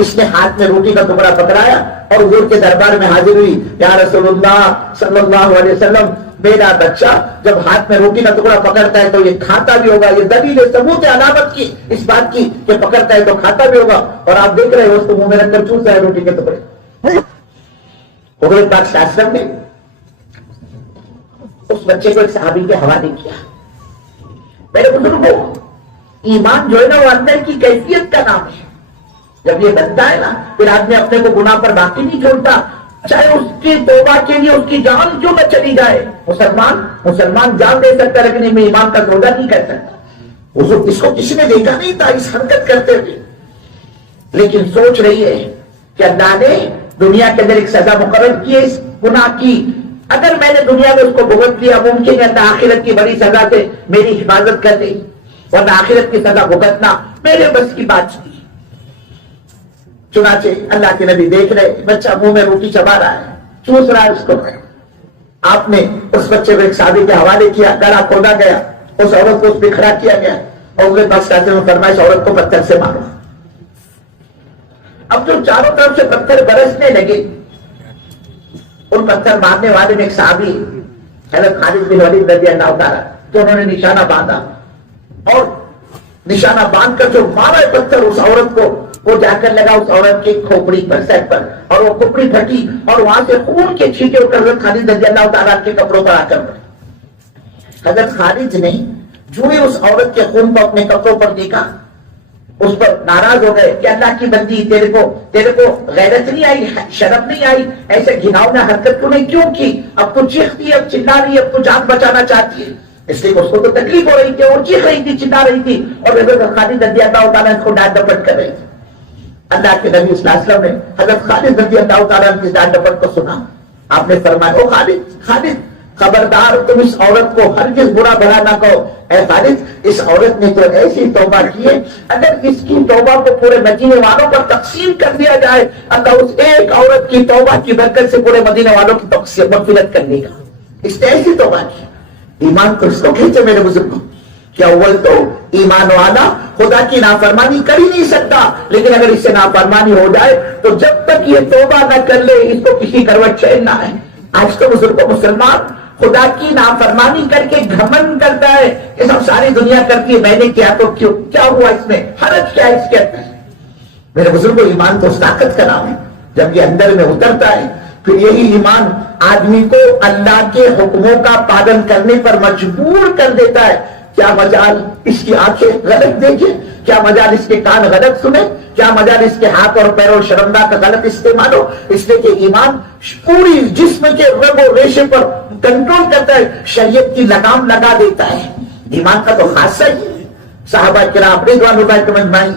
اس نے ہاتھ میں روٹی کا ٹکڑا پکڑایا اور حضور کے دربار میں حاضر ہوئی، یا رسول اللہ صلی اللہ علیہ وسلم، میرا بچہ جب ہاتھ میں روٹی کا ٹکڑا پکڑتا ہے تو یہ کھاتا بھی ہوگا، یہ دلیل ثبوت علامت کی اس بات کی کہ پکڑتا ہے تو کھاتا بھی ہوگا، اور آپ دیکھ رہے ہو اس کو منہ میں رکھ کر چوس رہا ہے روٹی کے ٹکڑے۔ حضور پاک صلی اللہ علیہ وسلم نے اس بچے کو ایک صحابی کے حوالے کیا۔ میرے بزرگوں، ایمان جو ہے نا وہ اندر کی کیفیت کا نام ہے۔ جب یہ بنتا ہے نا پھر آدمی اپنے کو گناہ پر باقی نہیں چھوڑتا، چاہے اس کی توبہ کے لیے اس کی جان کیوں نہ چلی جائے۔ مسلمان جان دے سکتا لیکن میں ایمان کا سودا نہیں کر سکتا۔ اس کو کسی نے دیکھا نہیں تھا اس حرکت کرتے ہوئے، لیکن سوچ رہی ہے کہ اللہ نے دنیا کے اندر ایک سزا مقرر کی ہے اس گناہ کی، اگر میں نے دنیا میں اس کو بھگت لیا ممکن ہے اللہ آخرت کی بڑی سزا سے میری حفاظت کر دے، ورنہ آخرت کی سزا بھگتنا میرے بس کی بات نہیں۔ چنانچہ اللہ کے نبی دیکھ رہے بچہ منہ میں روٹی چبا رہا ہے، چوس رہا ہے اس کو، آپ نے اس بچے کو ایک صحابی کے حوالے کیا، گلا کھودا گیا، اس عورت کو اس پہ کھڑا کیا گیا اور اس بخش نے فرمایا اس عورت کو پتھر سے مارو۔ اب جو چاروں طرف سے پتھر برسنے لگے، ان پتھر مارنے والے میں ایک صحابی حضرت خالد بن ولید رضی اللہ تعالیٰ، تو انہوں نے نشانہ باندھا اور نشانہ باندھ کر جو مارا ہے پتھر اس عورت کو، وہ جا کر لگا اس عورت کی کھوپڑی پر، سر پر، اور وہ کھوپڑی پھٹی اور وہاں سے خون کے چھینٹے اٹھ کر حضرت خالد رضی اللہ تعالیٰ کے کپڑوں پر آ کر پڑے۔ حضرت خالد نے جو ہی اس عورت کے خون کو اپنے کپڑوں پر دیکھا اس پر ناراض ہو گئے کہ اللہ کی بندی تیرے کو غیرت نہیں آئی، شرم نہیں آئی، ایسے گھناؤنا حرکت تو نہیں کیوں کی؟ اب تو چیختی ہے، اب چلا رہی ہے، اب تو جان بچانا چاہتی ہے۔ اس لیے اس کو تو تکلیف ہو رہی تھی، وہ چیخ رہی تھی، چلا رہی تھی، اور حضرت خالد رضی اللہ تعالیٰ اس کو ڈانٹ ڈپٹ کر رہی تھی۔ اللہ کے نبی صلی اللہ علیہ وسلم نے حضرت خالد رضی اللہ تعالیٰ کی ڈانٹ ڈپٹ کو سنا، آپ نے فرمایا او خالد خبردار، تم اس عورت کو ہرگز برا بھلا نہ کہو۔ اے خالد، اس عورت نے تو ایسی توبہ کی ہے، اگر اس کی توبہ کو پورے مدینے والوں پر تقسیم کر دیا جائے اللہ اس ایک عورت کی توبہ کی برکت سے پورے مدینے والوں کی تقسیم مغفرت کر دے گا۔ اس نے ایسی توبہ کی۔ ایمان تو اس کو کھینچے میرے بزرگوں کہ اول تو ایمان والا خدا کی نافرمانی کر ہی نہیں سکتا، لیکن اگر اس سے نافرمانی ہو جائے تو جب تک یہ توبہ نہ کر لے اس کو کسی کروٹ چین نہ ہے۔ آج تو بزرگوں مسلمان خدا کی نافرمانی کر کے گھمنڈ کرتا ہے کہ سب ساری دنیا کرتی ہے، میں نے کیا تو کیوں، کیا ہوا اس میں، حرج کیا اس کے اندر۔ میرے بزرگوں ایمان تو اس طاقت کا نام ہے، جب یہ اندر میں اترتا ہے پھر یہی ایمان آدمی کو اللہ کے حکموں کا پالن کرنے پر مجبور کر دیتا ہے۔ کیا مجال اس کی آنکھیں غلط دیکھیں، کیا مجال اس کے کان غلط سنیں، کیا مجال اس کے ہاتھ اور پیر اور شرمگاہ کا غلط استعمال ہو۔ اس لیے کہ ایمان پوری جسم کے رگ و ریشے پر کنٹرول کرتا ہے، شریعت کی لگام لگا دیتا ہے۔ ایمان کا تو خاصہ ہی ہے۔ صحابہ کرام رضوان اللہ اجمعین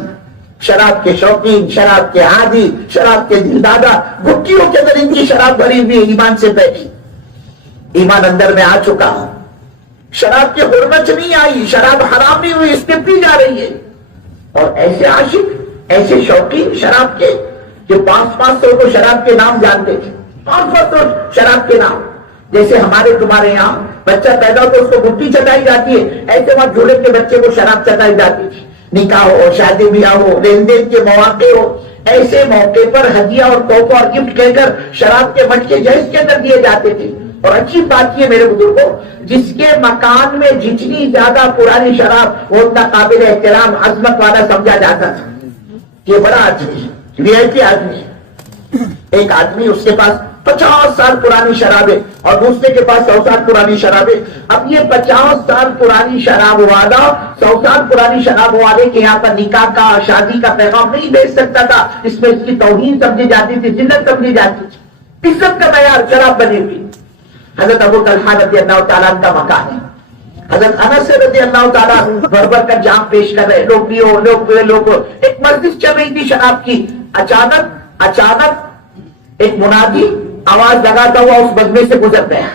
شراب کے شوقین، شراب کے عادی، شراب کے دل دادا، گھٹیوں کے اندر ان کی شراب بھری ہوئی ایمان سے پہلے۔ ایمان اندر میں آ چکا، شراب کی حرمت نہیں آئی، شراب حرام نہیں ہوئی، اس میں پی جا رہی ہے۔ اور ایسے عاشق، ایسے شوقین شراب کے جو 500 کو شراب کے نام جانتے تھے، 500 شراب کے نام۔ جیسے ہمارے تمہارے یہاں بچہ پیدا ہو تو اس کو گٹی چٹائی جاتی ہے، ایسے وہاں جھولے کے بچے کو شراب چٹائی جاتی تھی۔ نکاح ہو، شادی بیاہ ہو، لین دین کے مواقع ہو، ایسے موقع پر ہدیہ اور تحفہ اور گفٹ کہہ کر شراب کے مٹکے جہیز کے اندر دیے جاتے تھے۔ اور اچھی بات یہ میرے بزرگوں، جس کے مکان میں جتنی زیادہ پرانی شراب وہ اتنا قابل احترام عظمت والا سمجھا جاتا تھا۔ یہ بڑا آدمی ہے، وی آئی پی آدمی ہے۔ ایک آدمی اس کے پاس 50 سال پرانی شراب ہے اور دوسرے کے پاس 100 سال پرانی شراب ہے۔ اب یہ 50 سال پرانی شراب والا 100 سال پرانی شراب والے کے یہاں پر نکاح کا، شادی کا پیغام نہیں بھیج سکتا تھا، اس میں اس کی توہین سمجھی جاتی تھی، ذلت سمجھی جاتی تھی، عزت کا معیار شراب بنی ہوئی۔ حضرت ابو طلحہ رضی اللہ تعالیٰ کا مکان ہے، حضرت انس رضی اللہ تعالیٰ بھر بھر کر جام پیش کر رہے، لوگ پیو لوگ پیو لوگ۔ ایک مسجد چل رہی تھی شراب کی، اچانک ایک منادی آواز لگاتا ہوا اس مجمع سے گزر گیا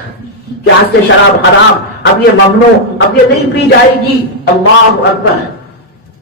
کہ آج سے شراب حرام، اب یہ ممنوع، اب یہ نہیں پی جائے گی۔ اللہ اکبر،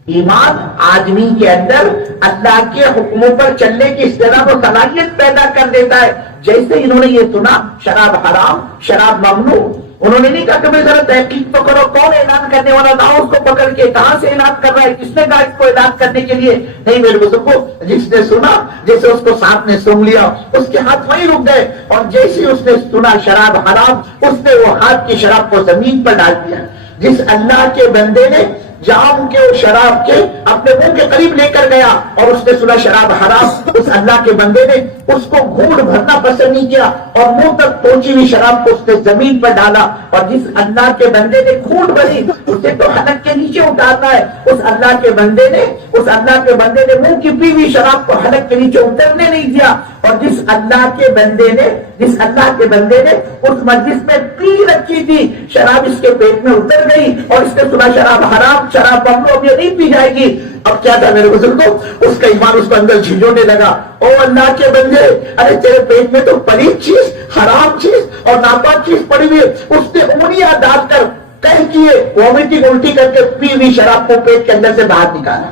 ایمان آدمی کے اندر اللہ کے حکموں پر چلنے کی استعداد و صلاحیت پیدا کر دیتا ہے. جیسے انہوں نے یہ سنا شراب حرام، شراب ممنوع، انہوں نے نہیں کہا کہ میں ذرا تحقیق تو کرو کون اعلان کرنے والا تھا، اس کو پکڑ کے کہاں سے اعلان کر رہا ہے، کس نے کہا اس کو اعلان کرنے کے لیے. نہیں میرے بزرگوں، جس نے سنا جیسے اس کو سانپ نے سونگھ لیا، اس کے ہاتھ وہیں رک گئے، اور جیسے اس نے سنا شراب حرام، اس نے وہ ہاتھ کی شراب کو زمین پر ڈال دیا. جس اللہ کے بندے نے جام کے اور شراب کے اپنے منہ کے قریب لے کر گیا اور اس نے سنا شراب حرام، اس اللہ کے بندے نے اس کو گھونٹ بھرنا پسند نہیں کیا اور منہ تک پہنچی ہوئی شراب کو اس نے زمین پر ڈالا. اور جس اللہ کے بندے نے گھونٹ بھری اسے تو حلق کے نیچے اتارنا ہے، اس اللہ کے بندے نے منہ کی پی ہوئی شراب کو حلق کے نیچے اترنے نہیں دیا. اور جس اللہ کے بندے نے اس مجلس میں پی رکھی تھی، شراب اس کے پیٹ میں اتر گئی اور اس نے سنا شراب حرام، شراب ممنوع، اب یہ نہیں پی جائے گی. اب کیا تھا میرے بزرگوں، اس کا ایمان اس کو اندر جھنجھوڑنے لگا. او اللہ کے بندے، ارے تیرے پیٹ میں تو پلید چیز، حرام چیز اور ناپاک چیز پڑی ہوئی. اس نے انگلیاں ڈال کر کہہ کیے وومیٹنگ الٹی کر کے پی ہوئی شراب کو پیٹ کے اندر سے باہر نکالا.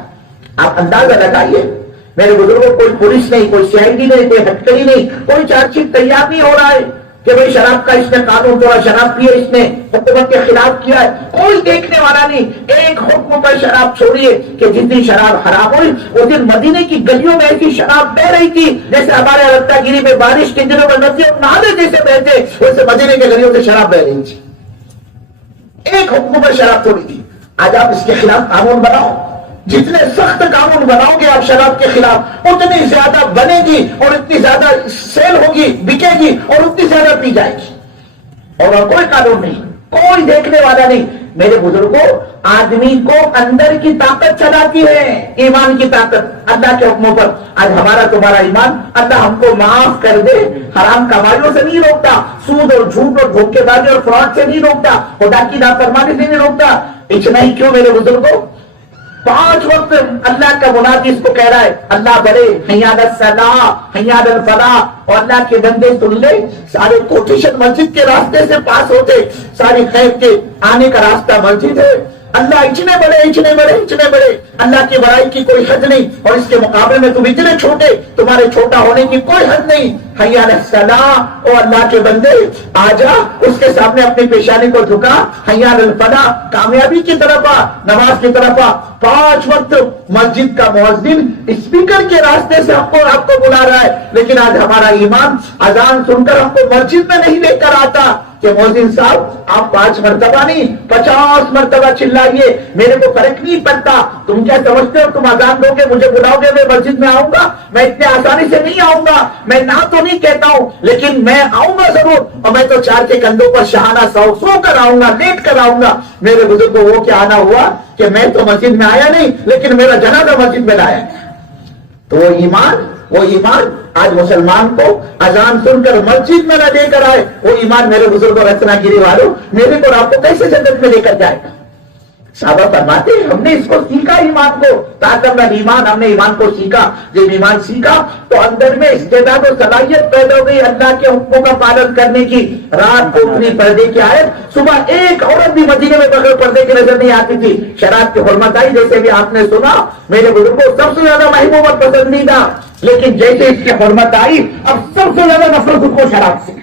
آپ اندازہ لگائیے میرے بزرگوں، کوئی پولیس نہیں، کوئی سی آئی ڈی نہیں، کوئی ہٹکڑی نہیں، کوئی چارج شیٹ تیار نہیں ہو رہا ہے کہ بھئی شراب کا اس نے قانون توڑا، شراب پیے اس نے، حکومت کے خلاف کیا ہے، کوئی دیکھنے والا نہیں. ایک حکم پر شراب چھوڑیے کہ جس دن شراب حرام ہوئی اس دن مدینے کی گلیوں میں ایسی شراب بہ رہی تھی جیسے ہمارے رتہ گیری میں بارش کے دنوں میں ندیوں نالے جیسے بہتے، ویسے مدینے کے گلیوں سے شراب بہ رہی تھی. ایک حکم پر شراب چھوڑی تھی. آج آپ اس کے خلاف قانون بناؤ، جتنے سخت قانون بناؤ گے آپ شراب کے خلاف اتنی زیادہ بنے گی اور اتنی زیادہ سیل ہوگی، بکے گی اور اتنی زیادہ پی جائے گی. اور کوئی قانون نہیں، کوئی دیکھنے والا نہیں. میرے بزرگوں، آدمی کو اندر کی طاقت چلاتی ہے، ایمان کی طاقت اللہ کے حکموں پر. آج ہمارا تمہارا ایمان اللہ ہم کو معاف کر دے، حرام کمائیوں سے نہیں روکتا، سود اور جھوٹ اور دھوکے بازی اور فراڈ سے نہیں روکتا، خدا کی نافرمانی سے نہیں روکتا. اتنا ہی کیوں میرے بزرگوں، 5 وقت اللہ کا منادی اس کو کہہ رہا ہے اللہ بڑے، حی علی الصلاۃ، حی علی الفلاح. اور اللہ کے بندے سن لے، سارے کوٹیشن مسجد کے راستے سے پاس ہوتے، ساری خیر کے آنے کا راستہ مسجد ہے. اللہ اتنے بڑے، اتنے بڑے، اتنے بڑے، اللہ کی بڑائی کی کوئی حد نہیں، اور اس کے مقابلے میں تم اتنے چھوٹے، تمہارے چھوٹا ہونے کی کوئی حد نہیں. حی علی الصلاۃ، او اللہ کے بندے آجا، اس کے سامنے اپنی پیشانی کو جھکا. حی علی الفلاح، کامیابی کی طرف آ، نماز کی طرف آ. 5 وقت مسجد کا مؤذن اسپیکر کے راستے سے آپ کو بلا رہا ہے، لیکن آج ہمارا ایمان اذان سن کر ہم کو مسجد میں نہیں لے کر آتا کہ مؤذن صاحب آپ 5 مرتبہ نہیں 50 مرتبہ چلائیے، میرے کو فرق نہیں پڑتا. تم کیا سمجھتے ہو، تم اذان دو گے، مجھے بلاؤ گے، میں مسجد میں آؤں گا؟ میں اتنے آسانی سے نہیں آؤں گا. میں نہ تو نہیں کہتا ہوں لیکن میں آؤں گا ضرور، اور میں تو 4 کے کندھوں پر شہانہ سو کر آؤں گا، لیٹ کر آؤں گا. میرے بزرگوں، وہ کیا آنا ہوا کہ میں تو مسجد میں آیا نہیں لیکن میرا جنازہ مسجد میں لایا. تو وہ ایمان آج مسلمان کو اذان سن کر مسجد میں نہ لے کر آئے، وہ ایمان میرے بزرگوں، رچنا گیری والوں، میرے کو آپ کو کیسے جنت میں لے کر جائے گا؟ صحابہ فرماتے ہیں ہم نے اس کو سیکھا ایمان کو، تعلمنا ایمان، ہم نے ایمان کو سیکھا. جب ایمان سیکھا تو اندر میں استعداد و صلاحیت پیدا ہو گئی اللہ کے حکموں کا پالن کرنے کی. رات کو اتنی پردے کی آیت، صبح ایک عورت بھی مدینے میں بغیر پردے کی نظر نہیں آتی تھی. شراب کی حرمت آئی، جیسے بھی آپ نے سنا میرے بزرگوں، سب سے زیادہ محبوب اور پسندیدہ، لیکن جیسے اس کی حرمت آئی اب سب سے زیادہ نفرت اس کو شراب سے.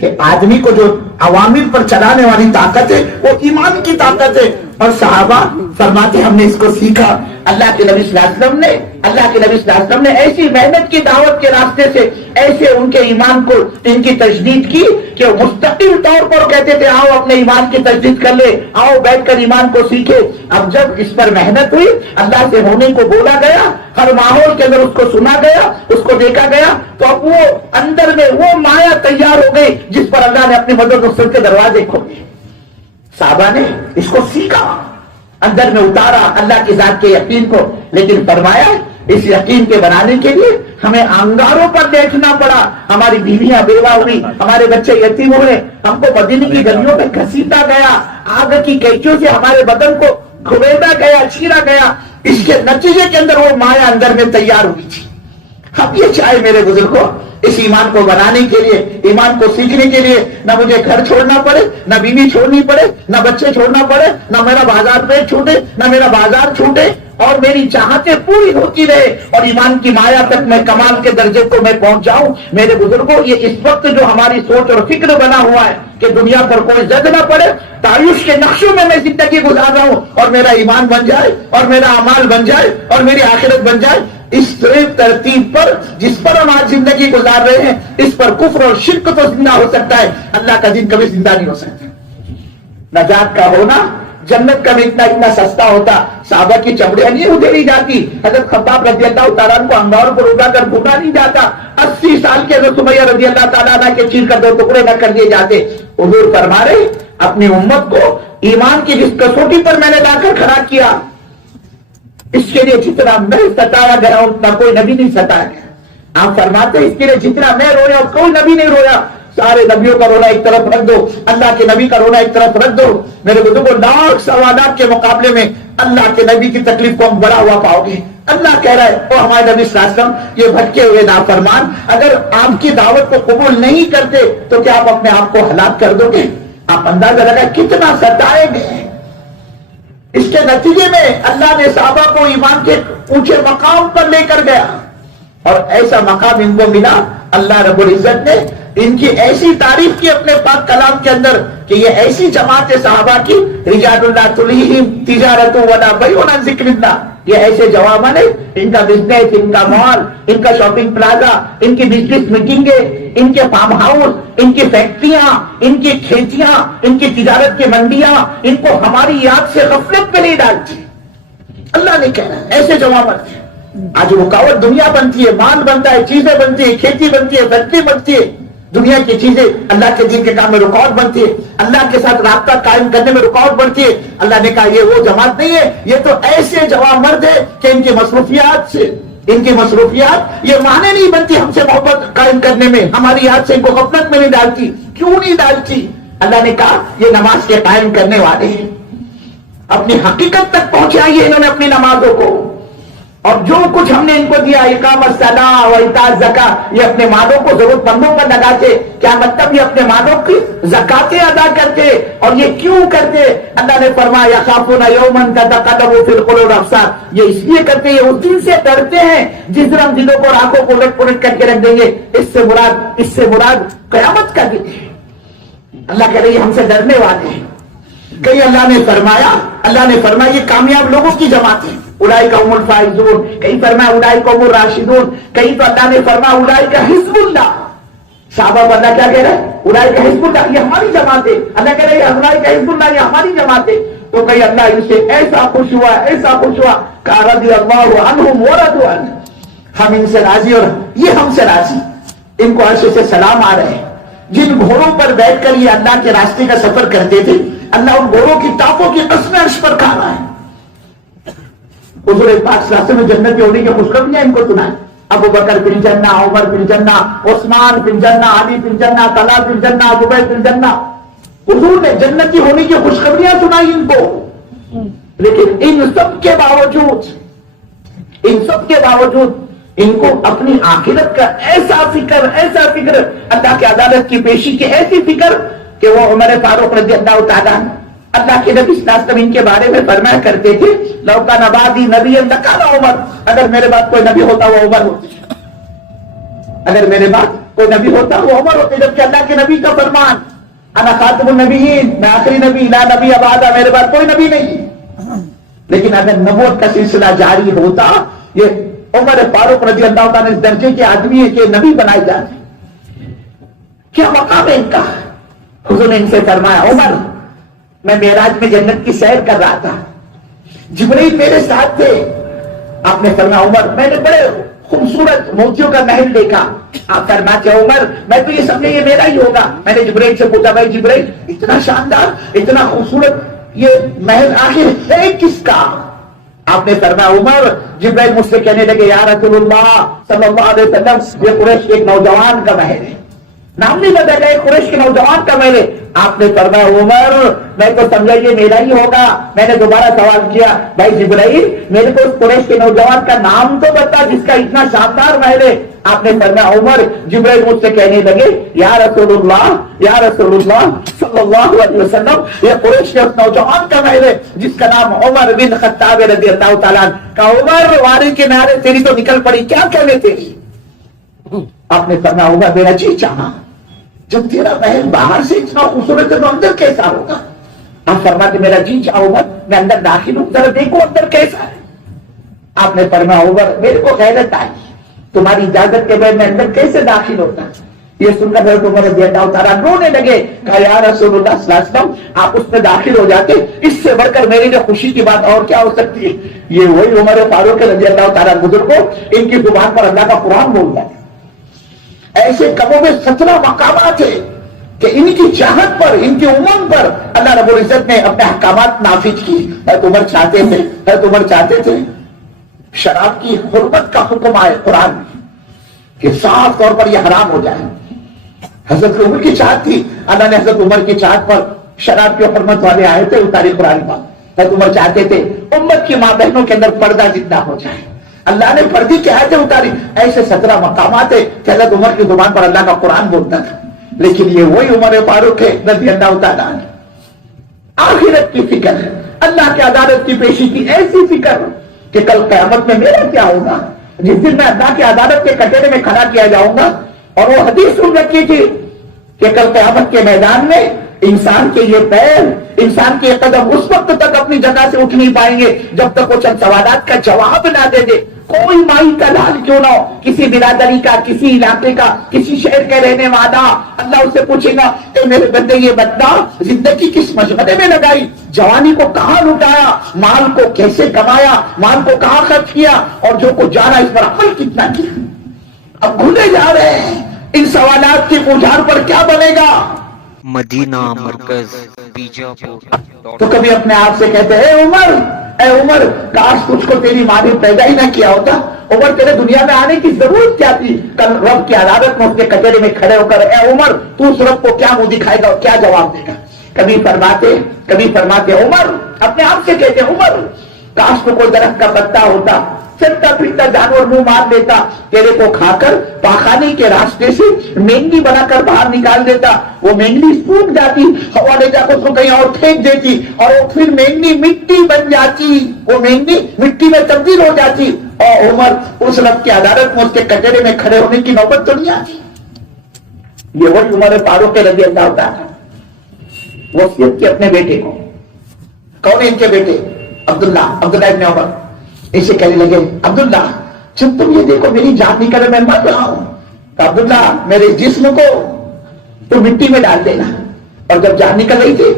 کہ آدمی کو جو عوامل پر چلانے والی طاقت ہے وہ ایمان کی طاقت ہے. اور صحابہ فرماتے ہم نے اس کو سیکھا. اللہ کے نبی صلی اللہ علیہ وسلم نے ایسی محنت کی دعوت کے راستے سے ایسے ان کے ایمان کو ان کی تجدید کی کہ مستقل طور پر کہتے تھے آؤ اپنے ایمان کی تجدید کر لے، آؤ بیٹھ کر ایمان کو سیکھے. اب جب اس پر محنت ہوئی، اللہ سے ہونے کو بولا گیا، ہر ماحول کے اندر اس کو سنا گیا، اس کو دیکھا گیا، تو اب وہ اندر میں وہ مایا تیار ہو گئی جس پر اللہ نے اپنی مدد نصرت کے دروازے کھولے. صحابہ نے اس کو سیکھا، اندر میں اتارا اللہ کی ذات کے یقین کو. لیکن فرمایا اس یقین کے بنانے کے لیے ہمیں انگاروں پر دیکھنا پڑا. ہماری بیویاں بیوہ ہوئی، ہمارے بچے یتیم ہوئے، ہم کو مدینے کی گلیوں میں گھسیٹا گیا، آگ کی کیچیوں سے ہمارے بدن کو گھویدا گیا، چیرا گیا. اس کے نتیجے کے اندر وہ مایا اندر میں تیار ہوئی تھی. ہم یہ چاہے میرے بزرگوں، اس ایمان کو بنانے کے لیے، ایمان کو سیکھنے کے لیے نہ مجھے گھر چھوڑنا پڑے، نہ بیوی چھوڑنی پڑے، نہ بچے چھوڑنا پڑے، نہ میرا بازار پیٹ چھوٹے، نہ میرا بازار چھوٹے، اور میری چاہتیں پوری ہوتی رہے اور ایمان کی مایا تک میں کمال کے درجے کو میں پہنچ جاؤں۔ میرے بزرگوں، یہ اس وقت جو ہماری سوچ اور فکر بنا ہوا ہے کہ دنیا پر کوئی زد نہ پڑے، تعیش کے نقشوں میں زندگی گزار رہا ہوں اور میرا ایمان بن جائے اور میرا اعمال بن جائے اور میری آخرت بن جائے، اس ترتیب پر جس پر ہم آج زندگی گزار رہے ہیں، اس پر کفر اور شرک تو زندہ ہو سکتا ہے، اللہ کا دین کبھی زندہ نہیں ہو سکتا۔ نجات کا ہونا جنت کا بھی اتنا سستا ہوتا، صحابہ کی چمڑیاں نہیں ادھیڑی جاتی، حضرت خباب رضی اللہ تعالیٰ عنہ کو انگار پر اڑا کر بھونا نہیں جاتا، 80 سال کے حضرت سمیہ رضی اللہ تعالیٰ عنہ کے چیر کر 2 ٹکڑے نہ کر دیے جاتے۔ حضور فرما رہے اپنی امت کو ایمان کی جس کسوٹی پر میں نے لا کر کھڑا کیا، اس کے لیے جتنا میں ستایا گیا اتنا کوئی نبی نہیں ستایا گیا۔ آپ فرماتے اس کے لیے جتنا میں رویا کوئی نبی نہیں رویا۔ سارے نبیوں کا رونا ایک طرف رکھ دو، اللہ کے نبی کا رونا ایک طرف رکھ دو، میرے بزرگوں، لاکھ سوالات کے مقابلے میں اللہ کے نبی کی تکلیف کو ہم بڑا ہوا پاؤ گے۔ اللہ کہہ رہا ہے او ہمارے نبی صلی اللہ علیہ وسلم، یہ بھٹکے ہوئے نافرمان اگر آپ کی دعوت کو قبول نہیں کرتے تو کیا آپ اپنے آپ کو ہلاک کر دو گے؟ آپ اندازہ لگائیں کتنا ستائے گئے۔ اس کے نتیجے میں اللہ نے صحابہ کو ایمان کے اونچے مقام پر لے کر گیا اور ایسا مقام ان کو ملا، اللہ رب العزت نے ان کی ایسی تعریف کی اپنے پاک کلام کے اندر کہ یہ ایسی جماعت صحابہ کی، رجال اللہ تلہیہم تجارت ولا بیع عن ذکر اللہ، یہ ایسے جواباں ہیں، ان کا بزنس، ان کا مال، ان کا شاپنگ پلازا، ان کی بزنس میٹنگیں، ان کے فارم ہاؤس، ان کی فیکٹریاں، ان کی کھیتیاں، ان کی تجارت کی منڈیاں ان کو ہماری یاد سے غفلت میں نہیں ڈالتی۔ اللہ نے کہا ایسے جوابات ہیں۔ آج رکاوٹ دنیا بنتی ہے، مال بنتا ہے، چیزیں بنتی ہے، کھیتی بنتی ہے، فیکٹری بنتی ہے، دنیا کی چیزیں اللہ کے دین کے کام میں رکاوٹ بنتی ہے، اللہ کے ساتھ رابطہ قائم کرنے میں رکاوٹ بنتی ہے۔ اللہ نے کہا یہ وہ جماعت نہیں ہے، یہ تو ایسے جواب مرد ہے کہ ان کی مصروفیات یہ معنی نہیں بنتی ہم سے محبت قائم کرنے میں، ہماری یاد سے ان کو غفلت میں نہیں ڈالتی۔ کیوں نہیں ڈالتی؟ اللہ نے کہا یہ نماز کے قائم کرنے والے ہیں، اپنی حقیقت تک پہنچائی ہے انہوں نے اپنی نمازوں کو، اور جو کچھ ہم نے ان کو دیا اقامت الصلاۃ و ایتاء الزکاۃ، یہ اپنے مالوں کو ضرورت مندوں پر لگاتے۔ کیا مطلب؟ یہ اپنے مالوں کی زکاتیں ادا کرتے، اور یہ کیوں کرتے؟ اللہ نے فرمایا یخافون یوما تتقلب فی القلوب والابصار، یہ اس لیے کرتے، یہ اس دن سے ڈرتے ہیں جس دن ہم دلوں کو آنکھوں کو الٹ پلٹ کر کے رکھ دیں گے۔ اس سے مراد قیامت کا دن ہے۔ اللہ کہہ رہے ہیں ہم سے ڈرنے والے ہیں۔ کہیں اللہ نے فرمایا یہ کامیاب لوگوں کی جماعت ہے، اولئک هم الفائزون، کہیں فرمایا اولئک هم الراشدون، کہیں تو اللہ نے فرمایا اولئک حزب اللہ۔ صحابہ کو اللہ کیا کہہ رہا ہے؟ اولئک حزب اللہ، یہ ہماری جماعت ہے۔ اللہ کہہ رہا ہے اولئک حزب اللہ، یہ ہماری جماعت ہے۔ تو کہیں اللہ ان سے ایسا خوش ہوا کہ رضی اللہ عنہم ورضوا عنہ، ہم ان سے راضی اور یہ ہم سے راضی۔ ان کو عرش سے سلام آ رہے ہیں۔ جن گھوڑوں پر بیٹھ کر یہ اللہ کے راستے کا سفر کرتے تھے، اللہ ان گھوڑوں کی ٹاپوں کی قسمیں عرش پر کھا رہا ہے۔ حضور پاک صلی اللہ علیہ وسلم جنت ہونے کی خوشخبریاں ان کو سنائیں، ابو بکر فی الجنہ، عمر فی الجنہ، عثمان فی الجنہ، علی فی الجنہ، طلحہ فی الجنہ، زبیر فی الجنہ۔ حضور نے جنتی ہونے کی خوشخبریاں سنائی ان کو، لیکن ان سب کے باوجود ان کو اپنی آخرت کا ایسا فکر، اللہ کی عدالت کی پیشی کی ایسی فکر کہ وہ عمر فاروق رضی اللہ تعالیٰ عنہ، اللہ کے نبی صلی اللہ علیہ وسلم ان کے بارے میں فرمایا کرتے تھے لو کان بعدی نبی لکان عمر، اگر میرے بعد کوئی نبی ہوتا وہ عمر ہوتے، اگر میرے بعد کوئی نبی ہوتا وہ عمر ہوتے، جبکہ اللہ کے نبی کا فرمان انا خاتم النبیین، میں آخری نبی، لا نبی بعد، میرے بعد کوئی نبی نہیں۔ لیکن اگر نبوت کا سلسلہ جاری ہوتا، یہ عمر فاروق رضی اللہ تعالیٰ اس درجے کے آدمی ہے کہ نبی بنائے جاتے، کیا مقام ہے ان کا؟ حضور نے ان سے فرمایا عمر میں معراج میں جنت کی سیر کر رہا تھا، جبرائیل میرے ساتھ تھے، آپ نے فرمایا عمر میں نے بڑے خوبصورت موتیوں کا محل دیکھا، آپ فرماتے عمر میں تو یہ سمجھے یہ میرا ہی ہوگا۔ میں نے جبرائیل سے پوچھا بھائی جبرائیل اتنا شاندار اتنا خوبصورت یہ محل آخر ہے کس کا؟ آپ نے فرمایا عمر، جبرائیل مجھ سے کہنے لگے یا رسول اللہ صلی اللہ علیہ وسلم یہ قریش کے ایک نوجوان کا محل ہے، نام نہیں بتا گیا قریش کے نوجوان کا محل ہے، آپ نے فرمایا عمر میں تو سمجھا یہ میرا ہی ہوگا. میں نے دوبارہ سوال کیا بھائی جبرائیل میرے کو اس قریش کے نوجوان کا نام تو بتا جس کا اتنا شاندار محل ہے. آپ نے فرمایا عمر جبرائیل مجھ سے کہنے لگے یا رسول اللہ صلی اللہ علیہ وسلم یہ قریش کے اس نوجوان کا محل ہے جس کا نام عمر بن خطاب رضی اللہ تعالیٰ کا. عمر واری کے نعرے تیری تو نکل پڑی کیا کہنے تیری. آپ نے فرمایا عمر میرا جی چاہا جب تیرا محل باہر سے اتنا خوبصورت ہے تو اندر کیسا ہوگا. آپ فرماتے میرا جی چاہا عمر میں اندر داخل ہوں ذرا دیکھو اندر کیسا ہے. آپ نے فرمایا عمر میرے کو غیرت آئی تمہاری اجازت کے بعد میں اندر کیسے داخل ہوتا. یہ سن کر حضرت عمر رضی اللہ تعالیٰ رونے لگے. کہا یا رسول اللہ صلی اللہ علیہ وسلم آپ اس میں داخل ہو جاتے اس سے بڑھ کر میری لیے خوشی کی بات اور کیا ہو سکتی ہے. یہ وہی عمر فاروق رضی اللہ تعالیٰ بزرگوں ان کی زبان پر اللہ کا قرآن بولتا ہے. ایسے کموں میں 17 مقامات ہیں کہ ان کی چاہت پر ان کی امنگ پر اللہ رب العزت نے اپنے احکامات نافذ کی. حضرت عمر چاہتے تھے شراب کی حرمت کا حکم آئے قرآن میں کہ صاف طور پر یہ حرام ہو جائے. حضرت عمر کی چاہت تھی اللہ نے حضرت عمر کی چاہت پر شراب کی حرمت والے آیتیں اتاری قرآن پاک. حضرت عمر چاہتے تھے امت کی ماں بہنوں کے اندر پردہ زندہ ہو جائے. اللہ نے پردے کی آیتیں اتاری. ایسے 17 مقامات ہیں کہ حضرت عمر کی زبان پر اللہ کا قرآن بولتا تھا. لیکن یہ وہی عمر فاروق ہے رضی اللہ تعالیٰ عنہ. آخرت کی فکر ہے اللہ کی عدالت کی پیشی کی ایسی فکر کہ کل قیامت میں میرا کیا ہوگا جس دن میں اللہ کی عدالت کے کٹہرے میں کھڑا کیا جاؤں گا. اور وہ حدیث سن رکھی تھی کہ کل قیامت کے میدان میں انسان کے یہ پیر انسان کے یہ قدم اس وقت تک اپنی جگہ سے اٹھ نہیں پائیں گے جب تک وہ چند سوالات کا جواب نہ دے دے. کوئی مائی کا لال کیوں نہ ہو کسی برادری کا کسی علاقے کا کسی شہر کے رہنے والا اللہ اسے پوچھے گا اے میرے بندے یہ بتا زندگی کس مشغلے میں لگائی جوانی کو کہاں لٹایا مال کو کیسے کمایا مال کو کہاں خرچ کیا اور جو کچھ جانا اس پر عمل کتنا کیا. اب بھولے جا رہے ہیں ان سوالات کی بوجھار پر کیا بنے گا. مدینہ مرکز بیجاپور. تو کبھی اپنے آپ سے کہتے اے عمر کاش تجھ کو تیری ماں نے پیدا ہی نہ کیا ہوتا. عمر تیرے دنیا میں آنے کی ضرورت کیا تھی. کل رب کی عدالت میں اس کے کچہرے میں کھڑے ہو کر اے عمر تو اس رب کو کیا منہ دکھائے گا اور کیا جواب دے گا. کبھی فرماتے عمر اپنے آپ سے کہتے عمر کاش کو کوئی درخت کا پتا ہوتا چلتا پھرتا جانور منہ مار لیتا تیرے کو کھا کر پاخانے کے راستے سے مینگنی بنا کر باہر نکال دیتا. وہ مینگنی سوکھ جاتی ہوا لے جا کر اس کو کہیں اور پھینک دیتی اور وہ پھر مینگنی مٹی بن جاتی وہ مینگنی مٹی میں تبدیل ہو جاتی. اور عمر اس رب کی عدالت میں اس کے کچہرے میں کھڑے ہونے کی نوبت تو نہیں آتی. یہ وہی عمر فاروق رضی اللہ تعالیٰ وصیت کی اپنے بیٹے کو. کون ہے ان کے بیٹے؟ عبداللہ ابن عمر. اسے کہنے لگے عبداللہ جب تم یہ دیکھو میری جان نکل میں مر رہا ہوں تو عبداللہ میرے جسم کو تو مٹی میں ڈال دینا. اور جب جان نکل رہی تھی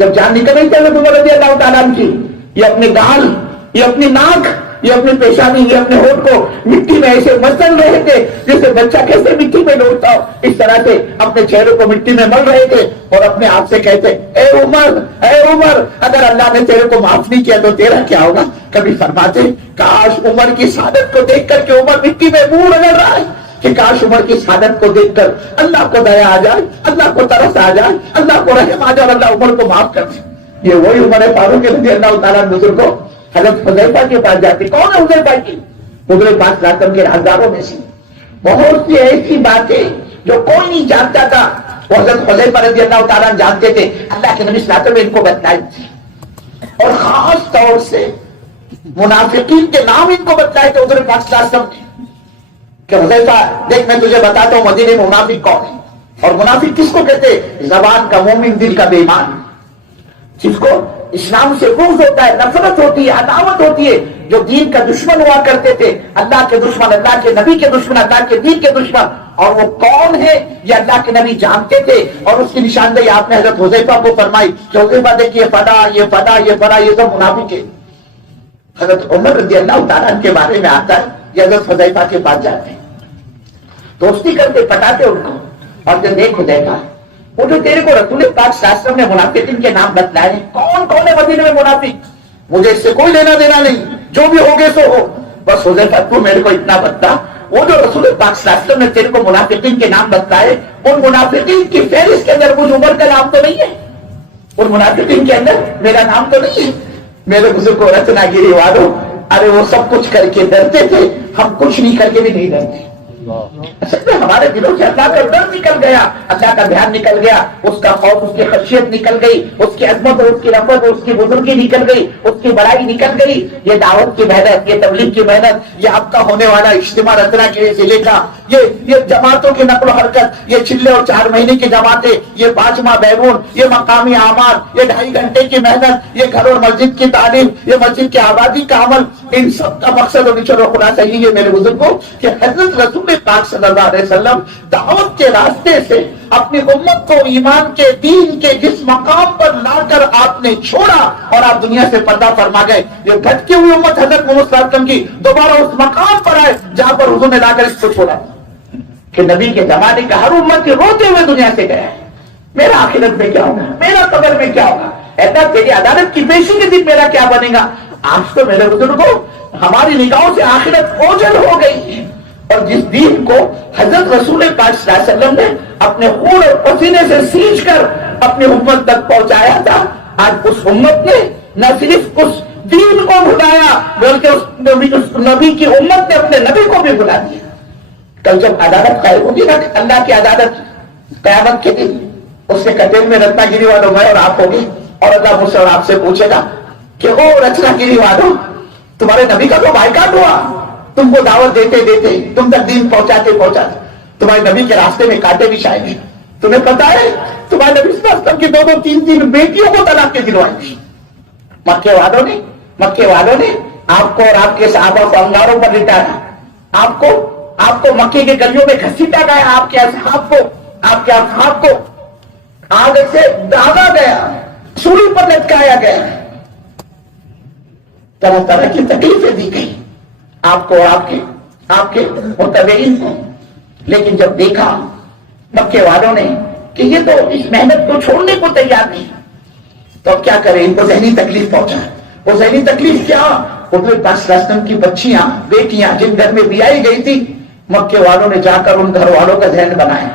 حضرت عمر رضی اللہ تعالیٰ کی یہ اپنے گال یہ اپنی ناک یہ اپنی پیشانی یہ اپنے ہونٹ کو مٹی میں ایسے مسل رہے تھے جیسے بچہ کیسے مٹی میں لوٹتا ہو اس طرح سے اپنے چہرے کو مٹی میں مل رہے تھے اور اپنے آپ سے کہتے اے عمر اگر اللہ نے تیرے کو معاف نہیں کیا تو تیرا کیا ہوگا. کبھی فرماتے کاش عمر کی سعادت کو دیکھ کر کہ عمر مٹی میں منہ رگڑ رہا ہے کہ کاش عمر کی سعادت کو دیکھ کر اللہ کو دیا آ جائے اللہ کو ترس آ جائے اللہ کو رحم آ جائے اور اللہ عمر کو معاف کر دے. یہ وہی عمر فاروق رضی اللہ تعالیٰ بزرگوں حضرت حذیفہ کے پاس جاتے. کون ہے حذیفہ کی؟ حضور پاک راتم کے رازداروں میں سے. بہت سی ایسی باتیں جو کوئی نہیں جانتا تھا وہ حضرت حذیفہ رضی اللہ تعالیٰ جانتے تھے. اللہ کے نبی صلی اللہ علیہ وسلم نے ان کو بتلائی تھی اور خاص طور سے منافقین کے نام ان کو بتلائے تھے حضور پاک صلی اللہ علیہ وسلم نے کہ حذیفہ دیکھ میں تجھے بتاتا ہوں مدینے میں منافق کون ہے. اور منافق کس کو کہتے؟ زبان کا مومن دل کا بے ایمان جس کو اسلام سے بغض ہوتا ہے نفرت ہوتی ہے عداوت ہوتی ہے جو دین کا دشمن ہوا کرتے تھے اللہ کے دشمن اللہ کے نبی کے دشمن اللہ کے دین کے دشمن. اور وہ کون ہے یہ اللہ کے نبی جانتے تھے اور اس کی نشاندہی آپ نے حضرت حذیفہ کو فرمائی کہ حذیفہ دیکھیے یہ سب منافق ہے. حضرت عمر رضی اللہ تعالیٰ کے بارے میں آتا ہے یہ حضرت حذیفہ کے پاس جاتے ہیں دوستی کرتے پٹاتے ان کو اور جب دیکھ حذیفہ وہ جو تیرے کو رسول پاک صلی اللہ علیہ وسلم نے منافقین کے نام بتلائے کون ہے مدینے میں منافق مجھے اس سے کوئی لینا دینا نہیں جو بھی ہوگے سو ہو بس حذیفہ تو میرے کو اتنا بتا وہ جو رسول پاک صلی اللہ علیہ وسلم نے تیرے کو منافقین کے نام بتائے، ان منافقین کی فہرست کے اندر مجھ عمر کا نام تو نہیں ہے، ان منافقین کے اندر میرا نام تو نہیں ہے۔ میرے بزرگ رچنا گیری والوں، ارے وہ سب کچھ کر کے ڈرتے تھے، ہم کچھ نہیں کر کے بھی نہیں ڈرتے۔ اصل میں ہمارے دلوں سے اللہ کا ڈر نکل گیا، اللہ کا دھیان نکل گیا، اس کا خوف، اس کی خشیت نکل گئی، اس کی عظمت اور اس کی رفعت اور اس کی بزرگی نکل گئی، اس کی بڑائی نکل گئی۔ یہ دعوت کی محنت، یہ تبلیغ کی محنت، یہ آپ کا ہونے والا اجتماع رتنا کے ضلع کا، یہ جماعتوں کی نقل و حرکت، یہ چلے اور 4 مہینے کی جماعتیں، یہ 5 ماہ بیرون، یہ مقامی اعمال، یہ 2.5 گھنٹے کی محنت، یہ گھر اور مسجد کی تعلیم، یہ مسجد کی آبادی کا عمل، ان سب کا مقصد اور نچوڑ و خلاصہ یہی ہے میرے بزرگوں کہ حضرت رسول پاک صلی اللہ علیہ وسلم دعوت کے راستے سے اپنی امت کو ایمان کے دین کے جس مقام پر لا کر آپ نے چھوڑا اور آپ دنیا سے پردہ فرما گئے، یہ بھٹکی ہوئی امت حضرت محمد صلی اللہ علیہ وسلم کی دوبارہ اس مقام پر آئے جہاں پر حضور نے لا کر اس کو چھوڑا کہ نبی کے زمانے کا ہر امت روتے ہوئے دنیا سے گیا ہے، میرا آخرت میں کیا ہوگا، میرا قبر میں کیا ہوگا، ایسا تیری عدالت کی پیشی کے دن میرا کیا بنے گا۔ آج تو میرے بزرگوں ہماری نگاہوں سے آخرت اوجھل ہو گئی ہے، اور جس دین کو حضرت رسول پاک صلی اللہ علیہ وسلم نے اپنے خون اور پسینے سے سینچ کر اپنی امت تک پہنچایا تھا، آج اس امت نے نہ صرف اس دین کو بھلایا بلکہ اس نبی کی امت نے اپنے نبی کو بھی بھلا دیا۔ کل جب عدالت قائم ہوگی نا، اللہ کی عدالت قیامت کے دن، اس سے کٹیل میں رتنا گیری والوں میں اور آپ ہوگی، اور اللہ مجھ سے اور آپ سے پوچھے گا کہ وہ رچنا گیری والوں تمہارے نبی کا تو بائیکاٹ ہوا، تم کو دعوت دیتے دیتے، تم تک دین پہنچاتے پہنچاتے تمہارے نبی کے راستے میں کانٹے بھی شائیں گے۔ تمہیں پتا ہے تمہارے نبی صلی اللہ علیہ وسلم کی 2 3 بیٹیوں کو طلاق دلوائی تھی، مکے والوں نے آپ کو اور آپ کے صحابہ کو انگاروں پر لٹایا، آپ کو مکے کے گلیوں میں گھسیٹا گیا، آپ کے اصحاب کو آگ سے داغا گیا، سولی پر لٹکایا گیا، طرح طرح کی تکلیفیں دی گئی آپ کو اور آپ کے متبعین کو۔ لیکن جب دیکھا مکے والوں نے کہ یہ تو اس محنت کو چھوڑنے کو تیار نہیں، تو اب کیا کریں، ان کو ذہنی تکلیف پہنچا۔ وہ ذہنی تکلیف کیا؟ حضور پاک صلی اللہ علیہ وسلم کی بچیاں، بیٹیاں جن گھر میں بیائی گئی تھی، مکے والوں نے جا کر ان گھر والوں کا ذہن بنایا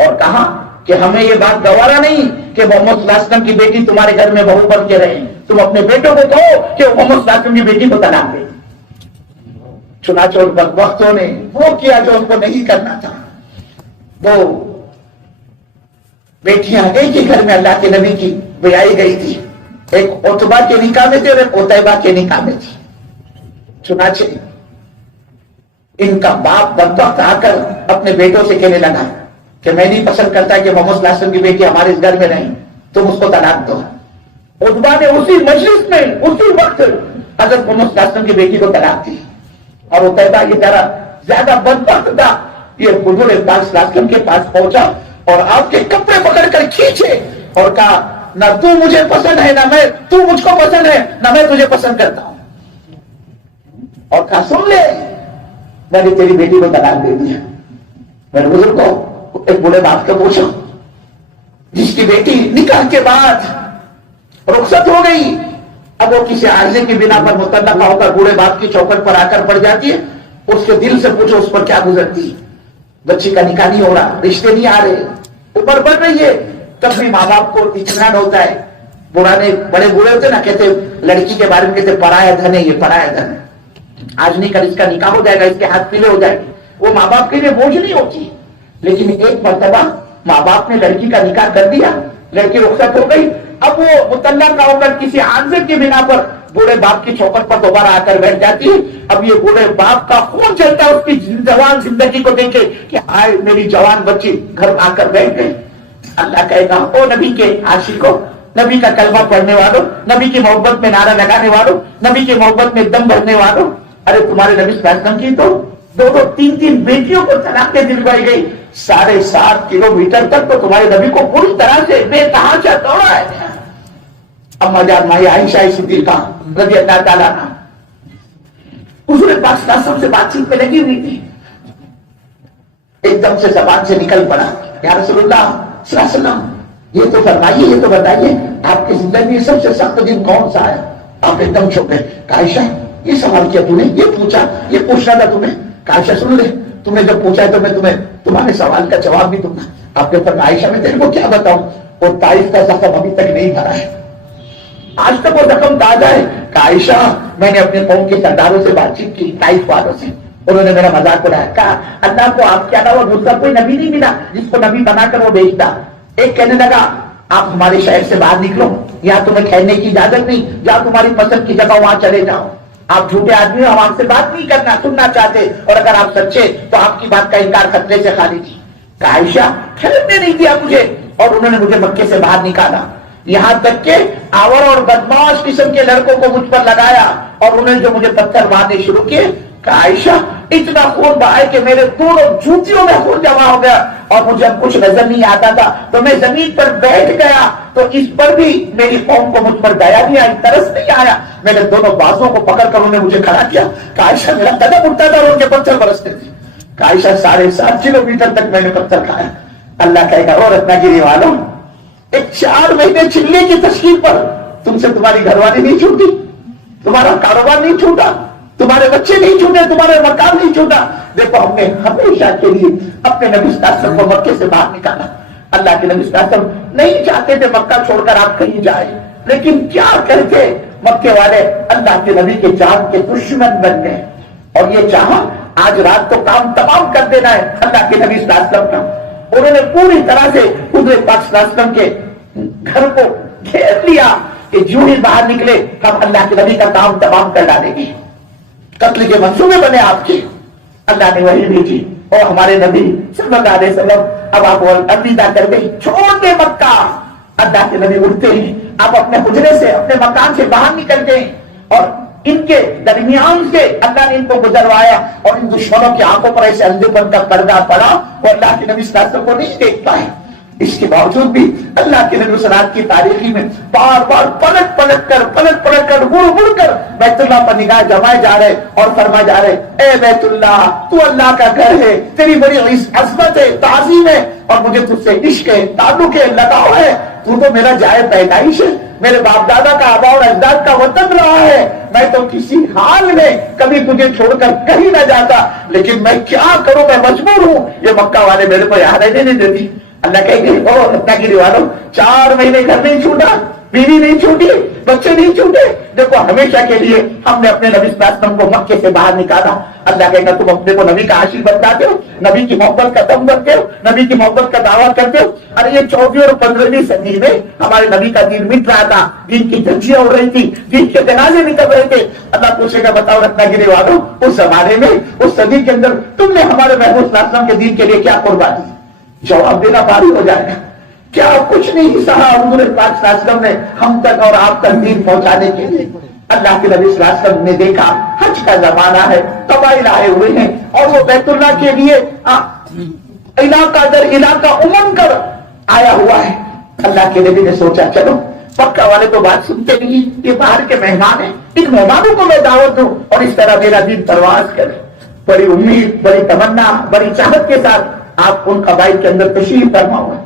اور کہا کہ ہمیں یہ بات گوارا نہیں کہ محمد صلی اللہ علیہ وسلم کی بیٹی تمہارے گھر میں بہو بن کے رہے، تم اپنے بیٹوں کو کہو کہ وہ محمد صلی اللہ علیہ وسلم کی بیٹی کو طلاق دے۔ چنانچہ ان بدبختوں نے وہ کیا جو ان کو نہیں کرنا تھا۔ 2 بیٹیاں ایک ہی گھر میں اللہ کے نبی کی بیائی گئی تھی، ایک عتبہ کے نکاح میں تھی اور ایک عتیبہ کے نکاح میں تھی۔ چنانچہ ان کا باپ بدبخت آ کر اپنے بیٹوں سے کہنے لگا کہ میں نہیں پسند کرتا کہ محمد صلی اللہ علیہ وسلم کی بیٹی ہمارے اس گھر میں رہیں، تم اس کو طلاق دو۔ عتبہ نے اسی مجلس میں اسی وقت حضرت محمد صلی اللہ علیہ وسلم کی بیٹی کو طلاق دی، اور عتیبہ کی طرح زیادہ بدبخت تھا، یہ حضور پاک صلی اللہ علیہ وسلم کے پاس پہنچا اور آپ کے کپڑے پکڑ کر کھینچے اور کہا نہ تو مجھے پسند ہے، نہ تو مجھ کو پسند ہے، نہ میں تجھے پسند کرتا ہوں، اور کہا سن لے میں نے تیری بیٹی کو طلاق دے دیا۔ میرے بزرگ کو ایک بوڑھے باپ کو پوچھا جس کی بیٹی نکاح کے بعد رخصت ہو گئی، اب وہ کسی عارضے کی بنا پر متعلقہ ہو کر بوڑھے باپ کی چوکھٹ پر آ کر پڑ جاتی ہے، اس کے دل سے پوچھو اس پر کیا گزرتی ہے۔ بچی کا نکاح نہیں ہو رہا، رشتے نہیں آ رہے، عمر بڑھ رہی ہے، تب بھی ماں باپ کو اطمینان ہوتا ہے۔ بڑے بوڑھے ہوتے نا، کہتے لڑکی کے بارے میں کہتے پرایا دھن ہے، یہ پرایا دھن ہے، آج نہیں کل اس کا نکاح ہو جائے گا، اس کے ہاتھ پیلے ہو جائے گے، وہ ماں باپ کے لیے بوجھ نہیں ہوتی۔ لیکن ایک مرتبہ ماں باپ نے لڑکی کا نکاح کر دیا، لڑکی رخصت ہو گئی، اب وہ متعلقہ ہو کر کسی عارضے کی بنا پر بوڑھے باپ کی چوکھٹ پر دوبارہ آ کر بیٹھ جاتی ہے۔ اب یہ بوڑھے باپ کا خون چلتا ہے اس کی جوان زندگی کو دیکھے کہ آئے میری جوان بچی گھر آ کر بیٹھ گئی۔ اللہ کہے گا او نبی کے عاشقوں، نبی کا کلمہ پڑھنے والوں، نبی کی محبت میں نعرہ لگانے والوں، نبی کی محبت میں دم بھرنے والوں، ارے تمہارے نبی صلی اللہ علیہ وسلم کی تو 2 3 بیٹیوں کو طلاق دلوائی گئی، 7.5 کلومیٹر تک تو تمہارے نبی کو پوری طرح سے بے تحاشا دوڑا ہے۔ اما جان مائی عائشہ صدیقہ رضی اللہ تعالیٰ عنہا حضور پاک صلی اللہ علیہ وسلم سے بات چیت میں لگی ہوئی تھی، ایک دم سے زبان سے نکل پڑا یا رسول اللہ صلی اللہ علیہ وسلم یہ تو فرمائیے، یہ تو بتائیے آپ کی زندگی میں سب سے سخت دن کون سا ہے؟ آپ ایک دم چھپ گئے۔ عائشہ یہ سوال کیا تو نے، یہ پوچھا، یہ پوچھنا تھا تمہیں؟ عائشہ سن لے، تم نے جب پوچھا ہے تو میں تمہیں تمہارے سوال کا جواب بھی دوں گا. آپ نے فرمایا عائشہ میں تیرے کو کیا بتاؤں، وہ طائف کا زخم ابھی تک نہیں بھرا ہے، آج تک وہ زخم تازہ ہے. عائشہ میں نے اپنے قوم کے سرداروں سے بات چیت کی، طائف والوں سے، انہوں نے میرا مذاق اڑایا. کہا اللہ کو آپ کے علاوہ دوسرا کوئی نبی نہیں ملا جس کو نبی بنا کر وہ بھیجتا. ایک کہنے لگا آپ ہمارے شہر سے باہر نکلو، یہاں تمہیں ٹھہرنے کی اجازت نہیں، جہاں تمہاری پسند کی جگہ وہاں چلے جاؤ، آپ جھوٹے آدمی ہو، ہم آپ سے بات نہیں کرنا سننا چاہتے، اور اگر آپ سچے تو آپ کی بات کا انکار خطرے سے خالی تھی. عائشہ ٹھہرنے نہیں دیا مجھے، اور انہوں نے مجھے مکے سے باہر نکالا، یہاں تک کہ آور اور بدماش قسم کے لڑکوں کو مجھ پر لگایا، اور انہوں نے جو مجھے پتھر مارنے شروع کیے. عائشہ اتنا خون بہائے کہ میرے دونوں جوتیوں میں خون جمع ہو گیا، اور مجھے اب کچھ نظر نہیں آتا تھا، تو میں زمین پر بیٹھ گیا. تو اس پر بھی میری قوم کو مجھ پر دیا نہیں آئی، ترس نہیں آیا. میں نے دونوں بازوں کو پکڑ کر انہوں نے مجھے کھڑا کیا. عائشہ میرا قدم اٹھتا تھا اور ان کے پتھر برستے تھے. عائشہ 7.5 کلومیٹر تک میں نے پتھر کھایا. اللہ کہے گا اور رتناگیری والوں، ایک 4 مہینے چلنے کی تشکیل پر تم سے تمہاری گھر والی نہیں چھوٹی، تمہارا کاروبار نہیں چھوٹا، تمہارے بچے نہیں چھوٹے، تمہارا مکان نہیں چھوٹا. دیکھو ہم نے ہمیشہ کے لیے اپنے نبی صلی اللہ علیہ وسلم کو مکے سے باہر نکالا. اللہ کے نبی صلی اللہ علیہ وسلم نہیں چاہتے تھے مکہ چھوڑ کر آپ کہیں جائیں، لیکن کیا کرتے، مکے والے اللہ کے نبی کے جان کے دشمن بن گئے. اور یہ چاہا آج رات کو کام تمام کر دینا ہے اللہ کے نبی صلی اللہ علیہ وسلم کا. انہوں نے پوری طرح سے حضور پاک صلی اللہ علیہ وسلم کے گھر کو گھیر لیا کہ جو ہی باہر نکلے ہم اللہ کے نبی کا کام تمام کر ڈالیں گے. قتل کے منصوبے بنے آپ کے. اللہ نے وہی بھیجی اور ہمارے نبی صلی اللہ علیہ وسلم اب آپ الوداع کر گئی، چھوڑ دے مکہ. اللہ کے نبی اٹھتے ہیں، آپ اپنے حجرے سے اپنے مکان سے باہر نکلتے ہیں، اور ان کے درمیان سے اللہ نے ان کو گزروایا، اور ان دشمنوں کی آنکھوں پر ایسے اندھے پن کا پردہ پڑا اور اللہ کے نبی صلی اللہ علیہ وسلم کو نہیں دیکھ پائے. اس کے باوجود بھی اللہ کے نبی صلی کی تاریخی میں بار بار پلٹ پلٹ کر مڑ مڑ کر بیت اللہ پر نگاہ جمائے جا رہے اور فرمائے جا رہے، اے بیت اللہ تو اللہ کا گھر ہے، تیری بڑی عظمت ہے، تعظیم ہے، اور مجھے تجھ سے عشق ہے، تعلق ہے، لگاؤ ہے. تو میرا جائے پیدائش ہے، میرے باپ دادا کا آبا اور اجداد کا وطن رہا ہے. میں تو کسی حال میں کبھی تجھے چھوڑ کر کہیں نہ جاتا، لیکن میں کیا کروں، میں مجبور ہوں. یہ مکہ والے میرے کو یہاں رہنے نہیں دیتی. اللہ کہیں گے او رتناگیری والوں، 4 مہینے گھر نہیں چھوٹا، بیوی نہیں چھوٹی، بچے نہیں چھوٹے. دیکھو ہمیشہ کے لیے ہم نے اپنے نبی صلی اللہ علیہ وسلم کو مکے سے باہر نکالا. اللہ کہے گا تم اپنے کو نبی کا عاشق بتاتے ہو، نبی کی محبت کا دم بنتے ہو، نبی کی محبت کا دعویٰ کرتے ہو. ارے یہ 14ویں اور 15ویں صدی میں ہمارے نبی کا دین مٹ رہا تھا، دین کی دھجیاں اڑ رہی تھی، دین کے جنازے نکل رہے تھے. اللہ پوچھے گا بتاؤ رتناگیری والوں، اس زمانے میں اس صدی کے اندر تم نے ہمارے محبوب صلی اللہ علیہ وسلم کے دین کے لیے کیا قربانی؟ جواب دینا بھاری ہو جائے گا. کیا کچھ نہیں سہا حضور پاک صلی اللہ علیہ وسلم نے ہم تک اور آپ تک دین پہنچانے کے لیے. اللہ کے نبی صلی اللہ علیہ وسلم نے دیکھا حج کا زمانہ ہے، قبائل آئے ہوئے ہیں، اور وہ بیت اللہ کے لیے علاقہ در علاقہ امن کر آیا ہوا ہے. اللہ کے نبی نے سوچا چلو مکہ والے تو بات سنتے نہیں، یہ باہر کے مہمان ہیں، ان مہمانوں کو میں دعوت دوں اور اس طرح میرا دین پرواز کرے. بڑی امید، بڑی تمنا، بڑی چاہت کے ساتھ آپ ان قبائل کے اندر تشریف فرما ہوئے.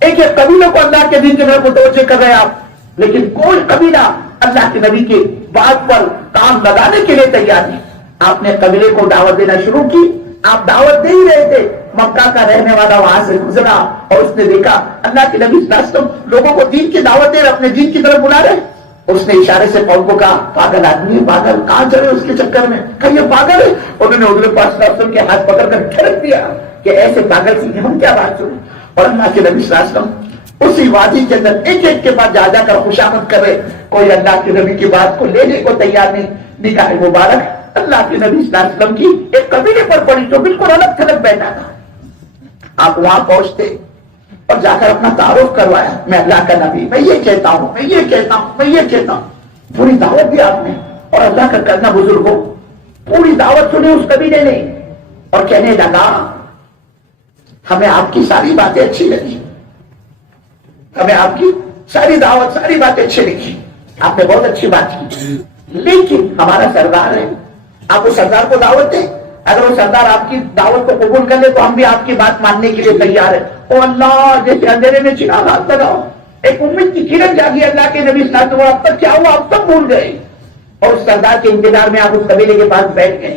ایک ایک قبیلوں کو اللہ کے دین کے طرف متوجہ کر رہے آپ، لیکن کوئی قبیلہ اللہ کے نبی کے بات پر کام لگانے کے لیے تیار نہیں. آپ نے قبیلے کو دعوت دینا شروع کی. آپ دعوت دے ہی رہے تھے، مکہ کا رہنے والا وہاں سے گزرا اور اس نے دیکھا اللہ کے نبی صلی اللہ علیہ وسلم لوگوں کو دین کی دعوت دے رہے، اپنے دین کی طرف بلا رہے. اس نے اشارے سے قوم کو کہا پاگل آدمی ہے، پاگل کہاں چلے اس کے چکر میں، کہ یہ پاگل ہے. انہوں نے حضور پاک صلی اللہ علیہ وسلم کے ہاتھ پکڑ کر جھڑک دیا کہ ایسے پاگل سے ہم کیا بات سنیں. اور اللہ کے نبی صلی اللہ علیہ وسلم اسی وادی کے اندر ایک ایک کے پاس جا جا کر خوشامد کر رہے. کوئی اللہ کے نبی کی بات کو لینے کو تیار نہیں. نگاہ مبارک اللہ کے نبی صلی اللہ علیہ وسلم کی ایک قبیلے پر پڑی جو بالکل الگ تھلگ بیٹھا تھا. آپ وہاں پہنچتے اور جا کر اپنا تعارف کروایا، میں اللہ کا نبی، میں یہ کہتا ہوں، میں یہ کہتا ہوں، میں یہ کہتا ہوں. پوری دعوت دی آپ نے، اور اللہ کا کرنا بزرگ ہو، پوری دعوت سنی اس قبیلے نے اور کہنے لگا ہمیں آپ کی ساری باتیں اچھی لگی، ہمیں آپ کی ساری دعوت ساری باتیں اچھی لگی، آپ نے بہت اچھی بات کی، لیکن ہمارا سردار ہے، آپ اس سردار کو دعوت دیں. اگر وہ سردار آپ کی دعوت کو قبول کر لے تو ہم بھی آپ کی بات ماننے کے لیے تیار ہیں. او اللہ، جیسے اندھیرے میں چراغ ہاتھ لگاؤ، ایک امید کی کرن جاگی اللہ کے نبی صلی اللہ علیہ وسلم. اب تک کیا ہوا، اب تک بھول گئے. اور اس سردار کے انتظار میں آپ اس قبیلے کے پاس بیٹھ گئے.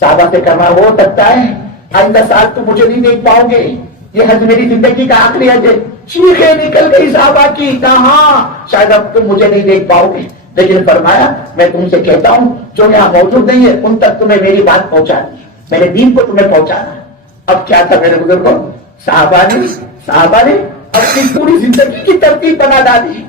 صحابہ سے کرنا ہو سکتا ہے آئندہ سال تو مجھے نہیں دیکھ پاؤ گے، یہ حج میری زندگی کا آخری حج ہے۔ چیخیں نکل گئی صحابہ کی، کہاں شاید اب تم مجھے نہیں دیکھ پاؤ گے، لیکن فرمایا میں تم سے کہتا ہوں جو یہاں موجود نہیں ہے ان تک تمہیں میری بات پہنچانی، میرے دین کو تمہیں پہنچانا۔ اب کیا تھا میرے بزرگوں، صحابہ نے اپنی پوری زندگی کی ترتیب بنا ڈالی۔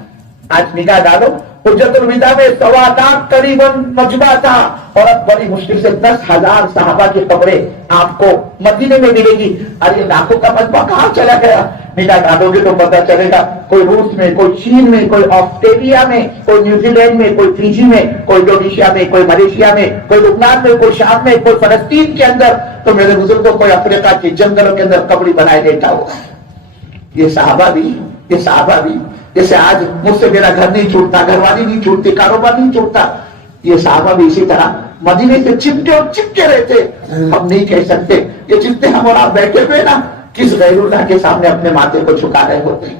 آج نگاہ ڈالو، حجت الوداع میں 1.25 لاکھ قریباً مجمع تھا، اور اب بڑی مشکل سے 10,000 صحابہ کی قبریں آپ کو مدینے میں ملے گی۔ ارے لاکھوں کا مجمع کہاں چلا گیا؟ نگاہ ڈالو گے تو پتا چلے گا، کوئی روس میں، کوئی چین میں، کوئی آسٹریلیا میں، کوئی نیوزی لینڈ میں، کوئی فیجی میں، کوئی انڈونیشیا میں، کوئی ملیشیا میں، کوئی لبنان میں، کوئی شام میں، کوئی فلسطین کے اندر، تو میرے بزرگوں کوئی افریقہ کے جنگلوں کے اندر قبری بنائے دیتا ہوگا۔ یہ صحابہ بھی جیسے آج مجھ سے میرا گھر نہیں چھوٹتا، گھر والی نہیں چھوٹتی، کاروبار نہیں چھوٹتا، یہ صحابہ بھی اسی طرح مدینے سے چپٹے اور چپکے رہتے۔ ہم نہیں کہہ سکتے کہ جتنے ہم اور آپ بیٹھے ہوئے نا، کس غیر اللہ کے سامنے اپنے ماتھے کو جھکا رہے ہوتے ہیں،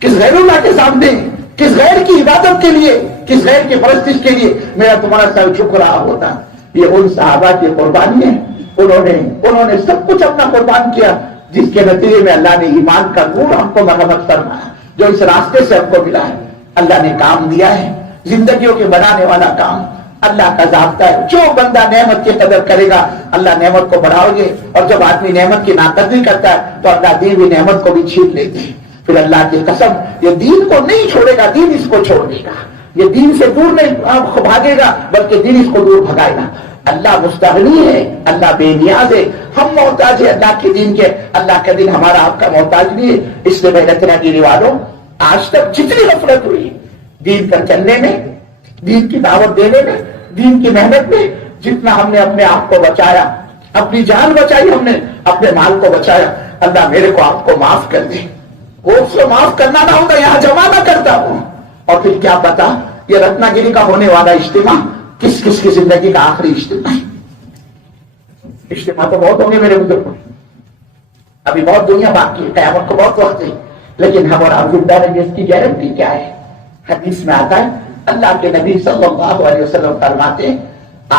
کس غیر اللہ کے سامنے، کس غیر کی عبادت کے لیے، کس غیر کی پرستش کے لیے میرا تمہارا سر جھک رہا ہوتا۔ یہ ان صحابہ کی قربانی ہے، انہوں نے سب کچھ اپنا قربان کیا، جس کے نتیجے میں اللہ نے ایمان کا نور ہم کو مرحمت فرمایا، جو اس راستے سے ہم کو ملا ہے۔ اللہ نے کام دیا ہے، زندگیوں کے بنانے والا کام اللہ کا ضابطہ ہے۔ جو بندہ نعمت کی قدر کرے گا اللہ نعمت کو بڑھاؤ گے، اور جب آدمی نعمت کی ناقدری کرتا ہے تو اللہ دی ہوئی نعمت کو بھی چھین لیتے ہیں۔ پھر اللہ کی قسم، یہ دین کو نہیں چھوڑے گا، دین اس کو چھوڑ دے گا۔ یہ دین سے دور نہیں بھاگے گا، بلکہ دین اس کو دور بھگائے گا۔ اللہ مستغنی ہے، اللہ بے نیاز ہے، ہم محتاج ہے اللہ کے دین کے، اللہ کا دین ہمارا آپ کا محتاج نہیں ہے۔ اس لیے میرے گیری والوں، آج تک جتنی غفلت ہوئی دین پر چلنے میں، دین کی دعوت دینے میں، دین کی محنت میں، جتنا ہم نے اپنے آپ کو بچایا، اپنی جان بچائی، ہم نے اپنے مال کو بچایا، اللہ میرے کو آپ کو معاف کر دے۔ اس کو معاف کرنا نہ ہوتا یہاں جمع نہ کرتا ہوں۔ اور پھر کیا پتا یہ رتنا گیری کا ہونے والا اجتماع کس کس کی زندگی کا آخری اجتماع ہے۔ اجتماع تو بہت ہوں گے میرے بزرگوں، ابھی بہت دنیا باقی ہے، قیامت کو بہت وقت ہے، لیکن ہم اور آپ زندہ رہیں گے اس کی گارنٹی کیا ہے؟ حدیث میں آتا ہے، اللہ کے نبی صلی اللہ علیہ وسلم فرماتے ہیں،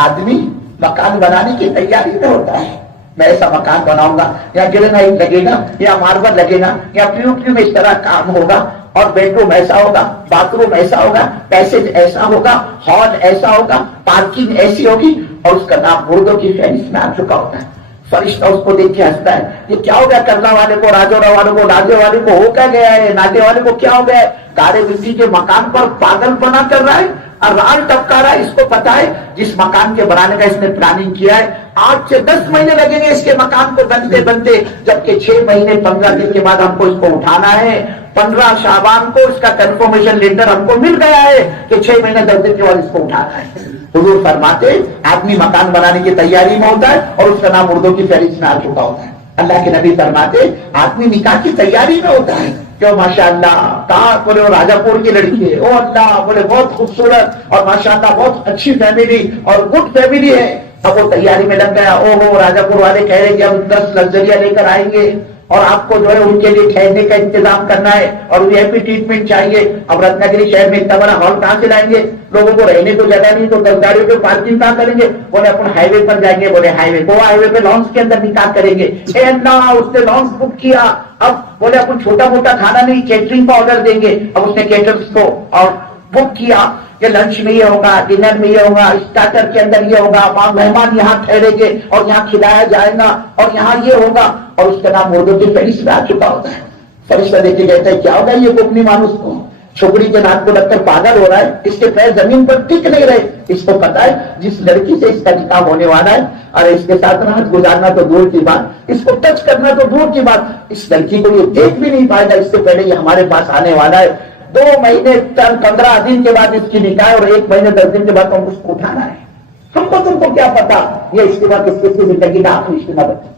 آدمی مکان بنانے کی تیاری میں ہوتا ہے، میں ایسا مکان بناؤں گا، یا گرینائٹ لگے گا، یا ماربل لگے گا، یا پیو میں اس طرح کام ہوگا، اور بیڈ روم ایسا ہوگا، باتھ روم ایسا ہوگا، پیسیج ایسا ہوگا، ہال ایسا ہوگا، پارکنگ ایسی ہوگی، اور اس کا نام مردوں کی فہرست میں آ چکا ہوتا ہے۔ فرشتہ اس کو دیکھ کے ہنستا ہے، یہ کیا ہو گیا کرنا والے کو، راجورا والے کو، لاجے والے کو ہو کیا گیا ہے، ناٹے والے کو کیا ہو گیا ہے، کارے مٹی کے مکان پر پاگل بنا کر رہا ہے اور رال ٹپکا رہا ہے۔ اس کو پتا ہے جس مکان کے بنانے کا اس نے پلاننگ کیا ہے، 8 سے 10 مہینے لگیں گے اس کے مکان کو بنتے بنتے، جبکہ 6 مہینے 15 دن کے بعد ہم کو اس کو اٹھانا ہے۔ 15 شعبان کو اس کا کنفرمیشن لیٹر ہم کو مل گیا ہے کہ 6 مہینے 10 دن کے بعد اس کو اٹھانا ہے۔ حضور فرماتے آدمی مکان بنانے کی تیاری میں ہوتا ہے اور اس کا نام مردوں کی فہرست میں آ چکا ہوتا ہے۔ اللہ کے نبی فرماتے آدمی نکاح کی تیاری میں ہوتا ہے، کیوں ماشاء اللہ، کہاں بولے وہ راجا پور کی لڑکی ہے، او اللہ بولے بہت خوبصورت اور ماشاء اللہ بہت اچھی فیملی اور گڈ فیملی ہے، اب وہ تیاری میں لگ گیا، او ہو راجا پور والے کہہ رہے کہ ہم 10 لگژریاں لے کر آئیں گے اور آپ کو جو ہے ان کے لیے ٹھہرنے کا انتظام کرنا ہے اور وی آئی پی ٹریٹمنٹ چاہیے۔ اب رتنا گیری شہر میں اتنا بڑا ہال کہاں سے لائیں گے، لوگوں کو رہنے کو جگہ نہیں تو 10 گاڑیوں پہ پارکنگ کہاں کریں گے، بولے اپن ہائی وے پر جائیں گے، بولے ہائی وے گوا ہائی وے پہ لانچ کے اندر نکاح کریں گے، اے اللہ اس نے لانچ بک کیا، اب بولے اپن چھوٹا موٹا کھانا نہیں کیٹرنگ کا آرڈر دیں گے، اب اس نے کیٹرز کو اور بک کیا کہ لنچ میں یہ ہوگا، ڈنر میں یہ ہوگا، اسٹارٹر کے اندر یہ ہوگا، مہمان یہاں ٹھہریں گے اور یہاں کھلایا جائے گا اور یہاں یہ ہوگا، اور اس کا نام مردوں کی فہرست میں آ چکا ہوتا ہے۔ فرشتہ دیکھ کے کہتا ہے کیا ہوگا یہ کوکنی مانوس کو، چھوکری کے نام کو لگ کر پاگل ہو رہا ہے، اس کے پیر زمین پر ٹک نہیں رہے، اس کو پتا ہے جس لڑکی سے اس کا نکاح ہونے والا ہے اور اس کے ساتھ رات گزارنا تو دور کی بات، اس کو ٹچ کرنا تو دور کی بات، اس لڑکی کو یہ دیکھ بھی نہیں پائے گا، اس سے پہلے یہ ہمارے پاس آنے والا ہے، 2 مہینے 15 دن کے بعد اس کی نکاح اور 1 مہینے 10 دن کے بعد ہم اس کو اٹھانا ہے۔ ہم کو تم کو کیا پتا یہ اجتماع کس کس کی زندگی کا آخری اجتماع بتا،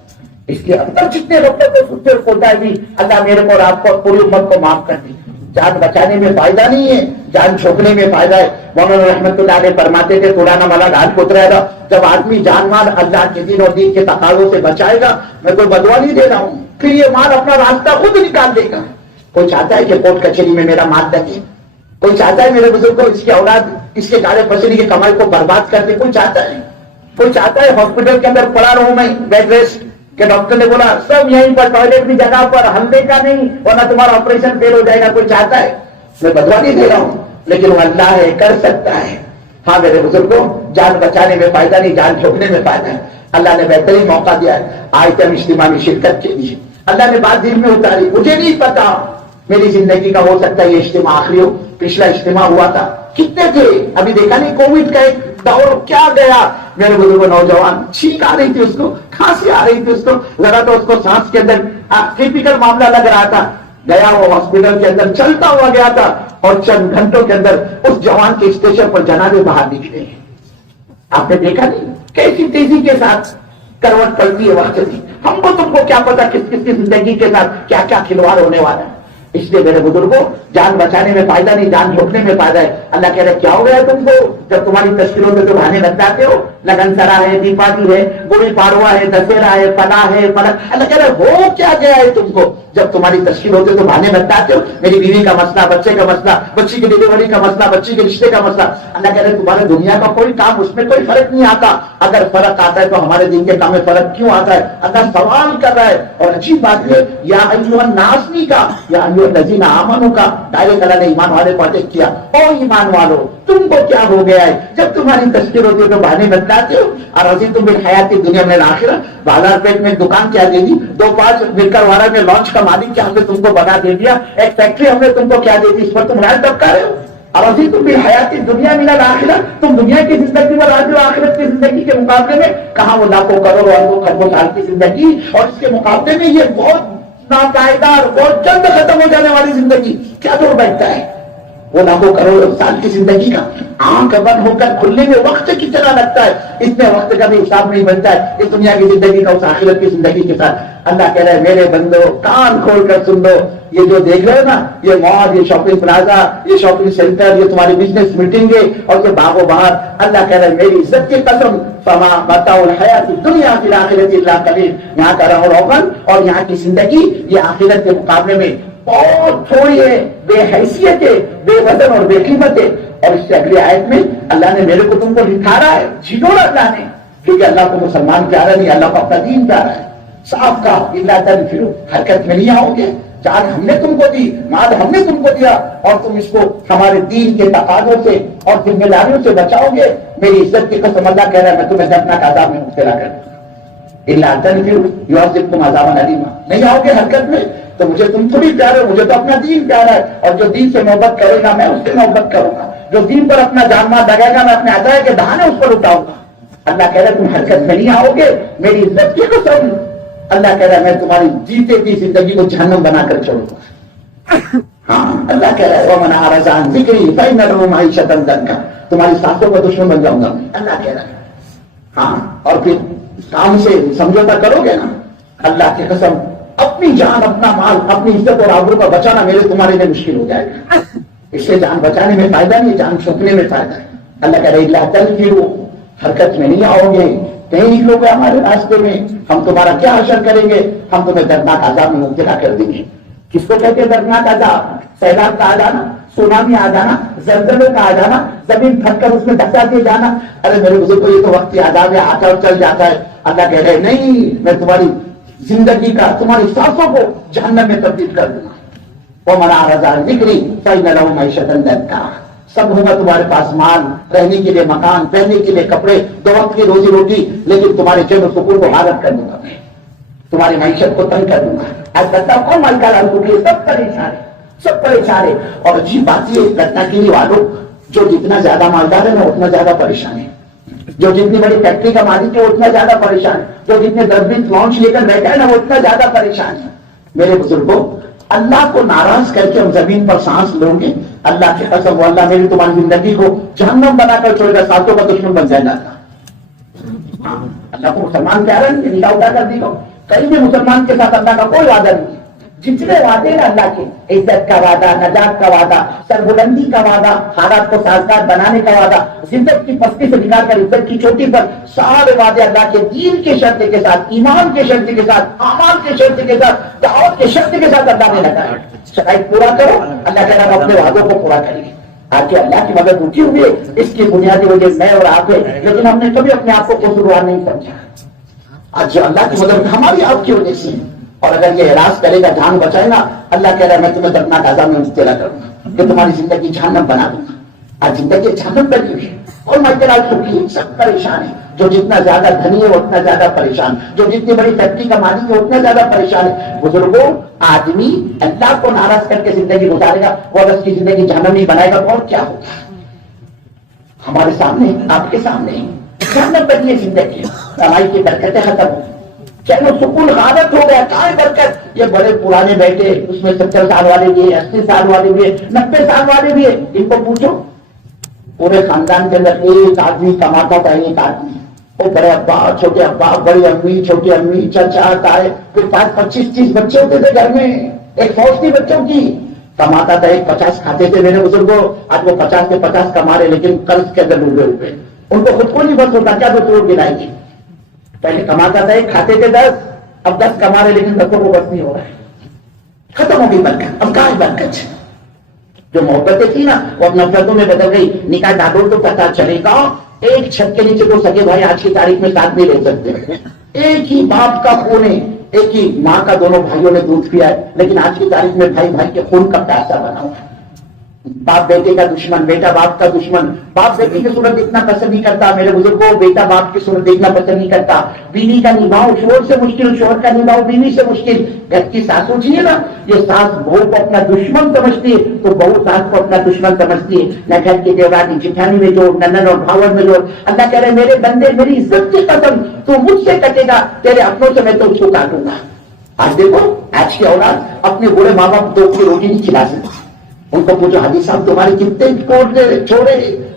اس لیے اب تک جتنے غفلت میں سوچتے ہوتا ہے بھی اللہ میرے کو اور آپ کو پوری امت کو معاف کر دی۔ جان بچانے میں فائدہ نہیں ہے، جان چھوپنے میں فائدہ ہے۔ مولانا رحمت اللہ علیہ فرماتے تھے پرانا مالا گھاٹ پترے گا، جب آدمی جان مال اللہ کے دین اور دین کے تقاضوں سے بچائے گا، میں کوئی بدوا نہیں دے رہا ہوں، پھر یہ مال اپنا راستہ خود نکال دے گا۔ کوئی چاہتا ہے کہ کورٹ کچہری میں میرا مال لگے، کوئی چاہتا ہے میرے بزرگ کو اس کی اولاد اس کے گاڑے پسینے کی کمائی کو برباد کر دے، کوئی چاہتا ہے؟ کوئی چاہتا ہے ہاسپٹل کے اندر پڑا رہوں میں بیڈ ریسٹ کہ ڈاکٹر نے بولا سب یہیں پر ٹوائلٹ کی جگہ پر حملے کا نہیں ورنہ تمہارا آپریشن فیل ہو جائے گا؟ کوئی چاہتا ہے؟ میں بدوا نہیں دے رہا ہوں، لیکن وہ اللہ ہے، کر سکتا ہے۔ ہاں میرے بزرگوں، جان بچانے میں فائدہ نہیں، جان جھونکنے میں فائدہ ہے۔ اللہ نے بہترین موقع دیا ہے آئے ہم اجتماع میں شرکت کے لیے۔ اللہ نے بات دل میں اتاری، مجھے نہیں پتا میری زندگی کا ہو سکتا ہے یہ اجتماع آخری ہو۔ پچھلا اجتماع ہوا تھا کتنے تھے؟ ابھی دیکھا نہیں کووڈ کا ایک دور کیا گیا میرے بزرگ نوجوان، چھینک آ رہی تھی اس کو، کھانسی آ رہی تھی اس کو، ذرا تو اس کو سانس کے اندر ٹیپیکل معاملہ لگ رہا تھا، گیا وہ ہاسپٹل کے اندر چلتا ہوا گیا تھا اور چند گھنٹوں کے اندر اس جوان کے اسٹیشن پر جنازے باہر نکلے۔ آپ نے دیکھا نہیں کیسی تیزی کے ساتھ کروٹ پلٹی ہے وقت کی۔ ہم کو تم کو کیا پتا کس کس کی زندگی کے ساتھ کیا کیا کھلواڑ ہونے والا ہے۔ اس لیے میرے بزرگوں، جان بچانے میں فائدہ نہیں، جان جھونکنے میں فائدہ ہے۔ اللہ کہہ رہے کیا ہو گیا تم کو جب تمہاری تشکیلوں سے تو بہانے لگ جاتے ہو؟ لگن سرا ہے، دیپاولی ہے، گوڑی پاڑوا ہے، دسہرا ہے، فلاح ہے فلاح۔ اللہ کہہ رہے ہو کیا گیا ہے تم کو جب تمہاری تشکیل ہوتے تو بہانے لگ جاتے ہو؟ میری بیوی کا مسئلہ، بچے کا مسئلہ، بچی کی ڈلیوری کا مسئلہ، بچی کے رشتے کا مسئلہ۔ اللہ کہہ رہے تمہارے دنیا کا کوئی کام اس میں کوئی فرق نہیں آتا۔ اگر فرق آتا ہے تو ہمارے دین کے کام میں فرق کیوں آتا ہے؟ اللہ سوال کر رہا ہے۔ اور اچھی بات ہے یا ایھا الناس نہیں کا، یا ایھا الذین آمنوا کا، ڈائریکٹ اللہ نے ایمان والے کو اٹیک کیا۔ او ایمان والو تم کو کیا ہو گیا ہے جب تمہاری تشکیل ہوتی ہے تو بہانے بتلاتے ہو؟ اور رضی تم بالحیات کی دنیا میں الآخرہ، بازار پیٹ میں دکان کیا دے دی، 2-5 میٹر والا میں لانچ کا مالک کیا ہم نے تم کو بنا دے دیا، ایک فیکٹری ہم نے تم کو کیا دے دی، اس پر تم رائے ٹپکا رہے ہو۔ اور رضی تم بالحیات کی دنیا میں الآخرہ، تم دنیا کی زندگی میں راضی ہو آخرت کی زندگی کے مقابلے میں؟ کہاں وہ لاکھوں کروڑ اور اربوں سال کی زندگی، اور اس کے مقابلے میں یہ بہت ناپائیدار بہت جلد ختم ہو جانے والی زندگی کیا دور بیٹھتا ہے؟ وہ لاکھوں کروڑ سال کی زندگی کا آنکھ بند ہو کر کھلنے میں وقت کتنا لگتا ہے، اتنے وقت کا بھی حساب نہیں بنتا ہے اس دنیا کی زندگی کا اس آخرت کی زندگی کے ساتھ۔ اللہ کہہ رہے ہیں میرے بندو کان کھول کر سن لو، یہ جو دیکھ رہے ہو نا، یہ مال، یہ شاپنگ پلازا، یہ شاپنگ سینٹر، یہ تمہاری بزنس میٹنگیں اور یہ باغ و بہار، اللہ کہہ رہے ہیں میری عزت کی قسم فما متاع الحیات الدنیا فی الآخرۃ الا قلیل، یہاں کا رہو روغن اور یہاں کی زندگی یہ آخرت کے مقابلے میں بہت تھوڑی ہے، بے حیثیت ہے، بے وزن اور بے قیمت ہے۔ اور اس سے اگلی آیت میں اللہ نے میرے کو تم کو لکھارا ہے، جھنوڑا اللہ نے، کیونکہ اللہ کو مسلمان پیارا نہیں، اللہ کو اپنا دین پیارا ہے۔ صاف کہا الا تنفروا، حرکت میں نہیں آؤ گے، جان ہم نے تم کو دی، مال ہم نے تم کو دیا، اور تم اس کو ہمارے دین کے تقاضوں سے اور ذمہ داریوں سے بچاؤ گے، میری عزت کی قسم اللہ کہہ رہا ہے میں تمہیں دردناک عذاب میں مبتلا کر دوں گا۔ الا تنفروا يعذبكم عذابا الیما، نہیں آؤ گے حرکت میں تو مجھے تم تھوڑی پیارے ہو، مجھے تو اپنا دین پیارا ہے، اور جو دین سے محبت کرے گا میں اس سے محبت کروں گا، جو دین پر اپنا جان مال لگائے گا میں اپنے عطائے کے دہانے اس پر اٹھاؤں گا۔ اللہ کہہ رہا ہے تم حرکت میں نہیں آؤ گے، میری عزت کی قسم اللہ کہہ رہا ہے میں تمہاری جیتے کی زندگی کو جہنم بنا کر چھوڑوں گا۔ ہاں اللہ کہہ رہا ہے وَمَنْ أَعْرَضَ عَنْ ذِكْرِي فَإِنَّ لَهُ مَعِيشَةً ضَنكًا، تمہاری سانسوں کا دشمن بن جاؤں گا میں، اللہ کہہ رہا ہے۔ ہاں اور پھر کام سے سمجھوتا کرو گے نا، اللہ کی قسم اپنی جان، اپنا مال، اپنی عزت اور آبرو کا بچانا میرے تمہارے لیے مشکل ہو جائے گا۔ اس سے جان بچانے میں فائدہ نہیں، جان چھپنے میں فائدہ ہے۔ اللہ کہہ رہے الا تنفروا، حرکت میں نہیں آؤ گے، کہیں نکلو گے ہمارے راستے میں، ہم تمہارا کیا حشر کریں گے، ہم تمہیں دردناک عذاب میں مبتلا کر دیں گے۔ کس کو کہتے ہیں دردناک عذاب؟ سیلاب کا آ جانا، سونامی آ جانا، زلزلے کا آ جانا، زمین پھٹ کر اس میں دھسا دے جانا۔ ارے میرے بزرگ یہ تو وقتی عذاب ہے، آتا اور چل جاتا ہے۔ اللہ کہہ رہے نہیں، میں تمہاری زندگی کا، تمہاری سانسوں کو جہنم میں تبدیل کر دوں گا۔ وَمَنْ أَعْرَضَ عَنْ ذِكْرِي فَإِنَّ لَهُ مَعِيشَةً ضَنكًا، سب ہوگا تمہارے پاس مال، رہنے کے لیے مکان، پہننے کے لیے کپڑے، 2 وقت کی روزی روٹی، لیکن تمہارے چین و سکون کو حالت کر دوں گا میں، تمہاری معیشت کو تنگ کر دوں گا۔ آج بتاؤ کون مال کا لال ٹوٹے، سب پریشان ہے، سب پریشان ہے۔ اور عجیب بات یہ لگتا کے لیے والوں، جو جتنا زیادہ مالدار ہے نا اتنا زیادہ پریشان ہے، جو جتنی بڑی فیکٹری کا مالک ہے اتنا زیادہ پریشان ہے، جو جتنے 10-20 لانچ لے کر بیٹھا ہے نا وہ اتنا زیادہ پریشان ہے۔ میرے بزرگوں اللہ کو ناراض کر کے ہم زمین پر سانس لیں گے، اللہ کی قسم وہ اللہ میری تمہاری زندگی کو جہنم بنا کر چھوڑے گا، ساتھوں کا دشمن بن جائے گا۔ اللہ کو مسلمان پیارا نہیں، نیلا اٹھا کر دیکھو، کہیں بھی مسلمان کے ساتھ اللہ کا کوئی وعدہ نہیں ہے۔ جتنے وعدے ہیں اللہ کے، عزت کا وعدہ، نجات کا وعدہ، سربلندی کا وعدہ، حالات کو سازگار بنانے کا وعدہ، عزت کی پستی سے نکال کر عزت کی چوٹی پر، سارے وعدے اللہ کے دین کے شرط کے ساتھ، ایمان کے شرط کے ساتھ، اعمال کے شرط کے ساتھ، دعوت کے شرط کے ساتھ اللہ نے لگایا۔ شرائط پورا کرو، اللہ کہہ رہا ہے اپنے وعدوں کو پورا کریں گے۔ آج کے اللہ کی مدد اٹھی ہوئی ہے، اس کی بنیادی وجہ میں اور آپ ہے، لیکن ہم نے کبھی اپنے آپ کو قصوروار نہیں سمجھا۔ آج جو اللہ کی مدد ہماری آپ کی وجہ سے ہے، اور اگر یہ اعراض کرے گا، جان بچائے گا، اللہ کہہ رہا ہے میں تمہیں دردناک عذاب میں مبتلا کروں گا کہ تمہاری زندگی جہنم بنا دوں گا۔ آج زندگی جہنم بنی ہوئی ہے، اور مجھے سکھی سب پریشان ہے۔ جو جتنا زیادہ دھنی ہے وہ اتنا زیادہ پریشان، جو جتنی بڑی فیکٹری کا مالک ہے اتنا زیادہ پریشان ہے۔ بزرگوں، آدمی اللہ کو ناراض کر کے زندگی گزارے گا، وہ اگر اس کی زندگی جہنم نہیں بنائے گا اور کیا ہوگا؟ ہمارے سامنے، آپ کے سامنے جہنم بنی ہے زندگی، کمائی کی برکتیں ختم ہو، چلو سکون غارت ہو گیا، کہاں ہے برکت؟ یہ بڑے پرانے بیٹھے، اس میں 70 سال والے بھی ہیں، 80 سال والے بھی ہیں، 90 سال والے بھی ہیں، ان کو پوچھو، پورے خاندان کے اندر ایک آدمی کماتا تھا، ایک آدمی، وہ بڑے ابا، چھوٹے ابا، بڑی امی، چھوٹی امی، چچا، تائے، پھر 25-30 بچے ہوتے تھے گھر میں، ایک فوج تھی بچوں کی، کماتا تھا، ایک 50 کھاتے تھے میرے بزرگوں، آج وہ 50 کے 50 کما رہے لیکن قرض کے اندر ڈوبے ہوئے، ان کو خود کو نہیں بس ہوتا، کیا تو توڑ گرائے گی۔ پہلے کماتا تھا ایک، کھاتے تھے 10، اب 10 کما رہے لیکن 10 کو بس نہیں ہو رہا ہے، ختم ہو گئی برکت۔ اب کہاں ہے برکت؟ جو محبتیں تھی نا وہ اب نفرتوں میں بدل گئی۔ نکاح ڈالو تو پتا چلے گا، ایک چھت کے نیچے کو سگے بھائی آج کی تاریخ میں ساتھ نہیں رہ سکتے، ایک ہی باپ کا خون ہے، ایک ہی ماں کا دونوں بھائیوں نے دودھ پیا ہے، لیکن آج کی تاریخ میں بھائی بھائی کے خون کا پیاسا بنا ہوا ہے، باپ بیٹے کا دشمن، بیٹا باپ کا دشمن، باپ بیٹے کی صورت دیکھنا پسند نہیں کرتا میرے بزرگوں، بیٹا باپ کی صورت دیکھنا پسند نہیں کرتا، بیوی کا نبھاؤ شوہر سے مشکل، شوہر کا نبھاؤ بیوی سے مشکل، گھر کی ساسوں جی ہے نا، یہ ساس بہو کو اپنا دشمن سمجھتی ہے تو بہو ساس کو اپنا دشمن سمجھتی ہے، نہ گھر کی دیورانی جٹھانی میں جوڑ، نند اور بھاور میں جوڑ۔ اللہ کہہ رہے میرے بندے میری عزت کی قسم تو مجھ سے کٹے گا، تیرے اپنوں سے میں تو اس کو کاٹوں گا۔ آج دیکھو آج کی اولاد اپنے بوڑھے ماں باپ دو کی روٹی نہیں کھلا سکتی، ان کو پوچھو حاجی صاحب تمہارے کتنے کوٹے چھوڑے،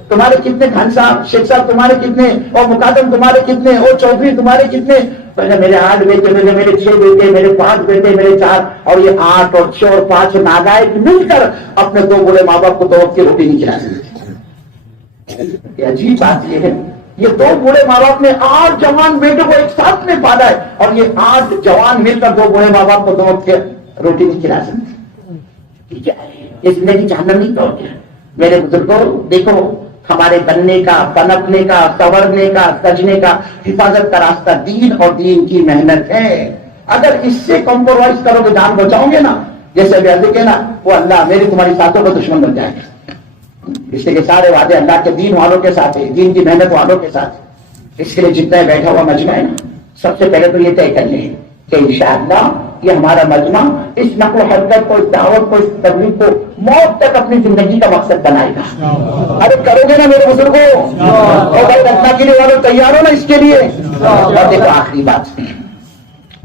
تمہارے کتنے، خان صاحب شیخ صاحب تمہارے کتنے، اور مقدم تمہارے کتنے، اور چودھری تمہارے کتنے؟ پہلے میرے 8 بیٹے، میرے 6 بیٹے، میرے 5 بیٹے، میرے 4، اور یہ 8 اور 6 اور 5 ناگائک مل کر اپنے 2 بوڑھے ماں باپ کو 2 وقت کی روٹی نہیں کھلا سکتے۔ یہ عجیب بات یہ ہے، یہ 2 بوڑھے ماں باپ نے 8 جوان بیٹوں کو ایک ساتھ میں پالا ہے، اور یہ 8 جوان مل کر 2 بوڑھے ماں باپ کو 2 وقت کی روٹی نہیں کھلا سکتے۔ کیا ہے یہ زندگی جہنم نہیں تو کیا؟ میرے بزرگوں دیکھو، ہمارے بننے کا، پنپنے کا، سنورنے کا، سجنے کا، حفاظت کا راستہ دین اور دین کی محنت ہے۔ اگر اس سے کمپرومائز کرو گے، جان بچاؤ گے نا، جیسے ابھی عرض کیا نا، وہ اللہ میری تمہاری ساتھوں کا دشمن بن جائے گا۔ اس لیے سارے وعدے اللہ کے دین والوں کے ساتھ ہے، دین کی محنت والوں کے ساتھ۔ اس کے لیے جتنا بیٹھا ہوا مجمع ہے نا، سب سے پہلے تو یہ طے کر لیں کہ انشاءاللہ یہ ہمارا مجمع اس نقل و حرکت کو، اس دعوت کو، اس تبلیغ کو موت تک اپنی زندگی کا مقصد بنائے گا۔ ارے کرو گے نا میرے بزرگوں؟ اور بھائی رکھنا کے لیے والوں تیار ہو نا اس کے لیے؟ اور دیکھو آخری بات،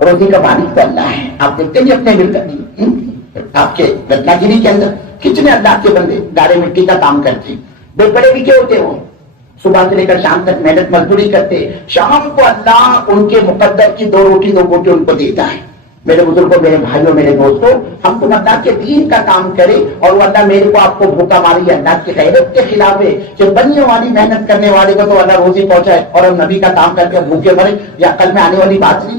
روزی کا مالک تو اللہ ہے۔ آپ دیکھتے ہیں اپنے مل کر آپ کے رتنا گیری کے اندر کتنے اللہ کے بندے گاڑے مٹی کا کام کرتے، بے بڑے بھی کیا ہوتے ہو، صبح سے لے کر شام تک محنت مزدوری کرتے، شام کو اللہ ان کے مقدر کی 2 روٹی 2 بوٹے ان کو دیتا ہے۔ میرے بزرگوں، میرے بھائیوں، میرے دوستوں، ہم تم اللہ کے دین کا کام کرے، اور وہ اللہ میرے کو آپ کو بھوکا ماری اللہ کی غیرت کے خلاف ہے کہ بنیوں والی محنت کرنے والے کو تو اللہ روزی پہنچائے اور ہم نبی کا کام کر کے بھوکے مرے، یا عقل میں آنے والی بات نہیں۔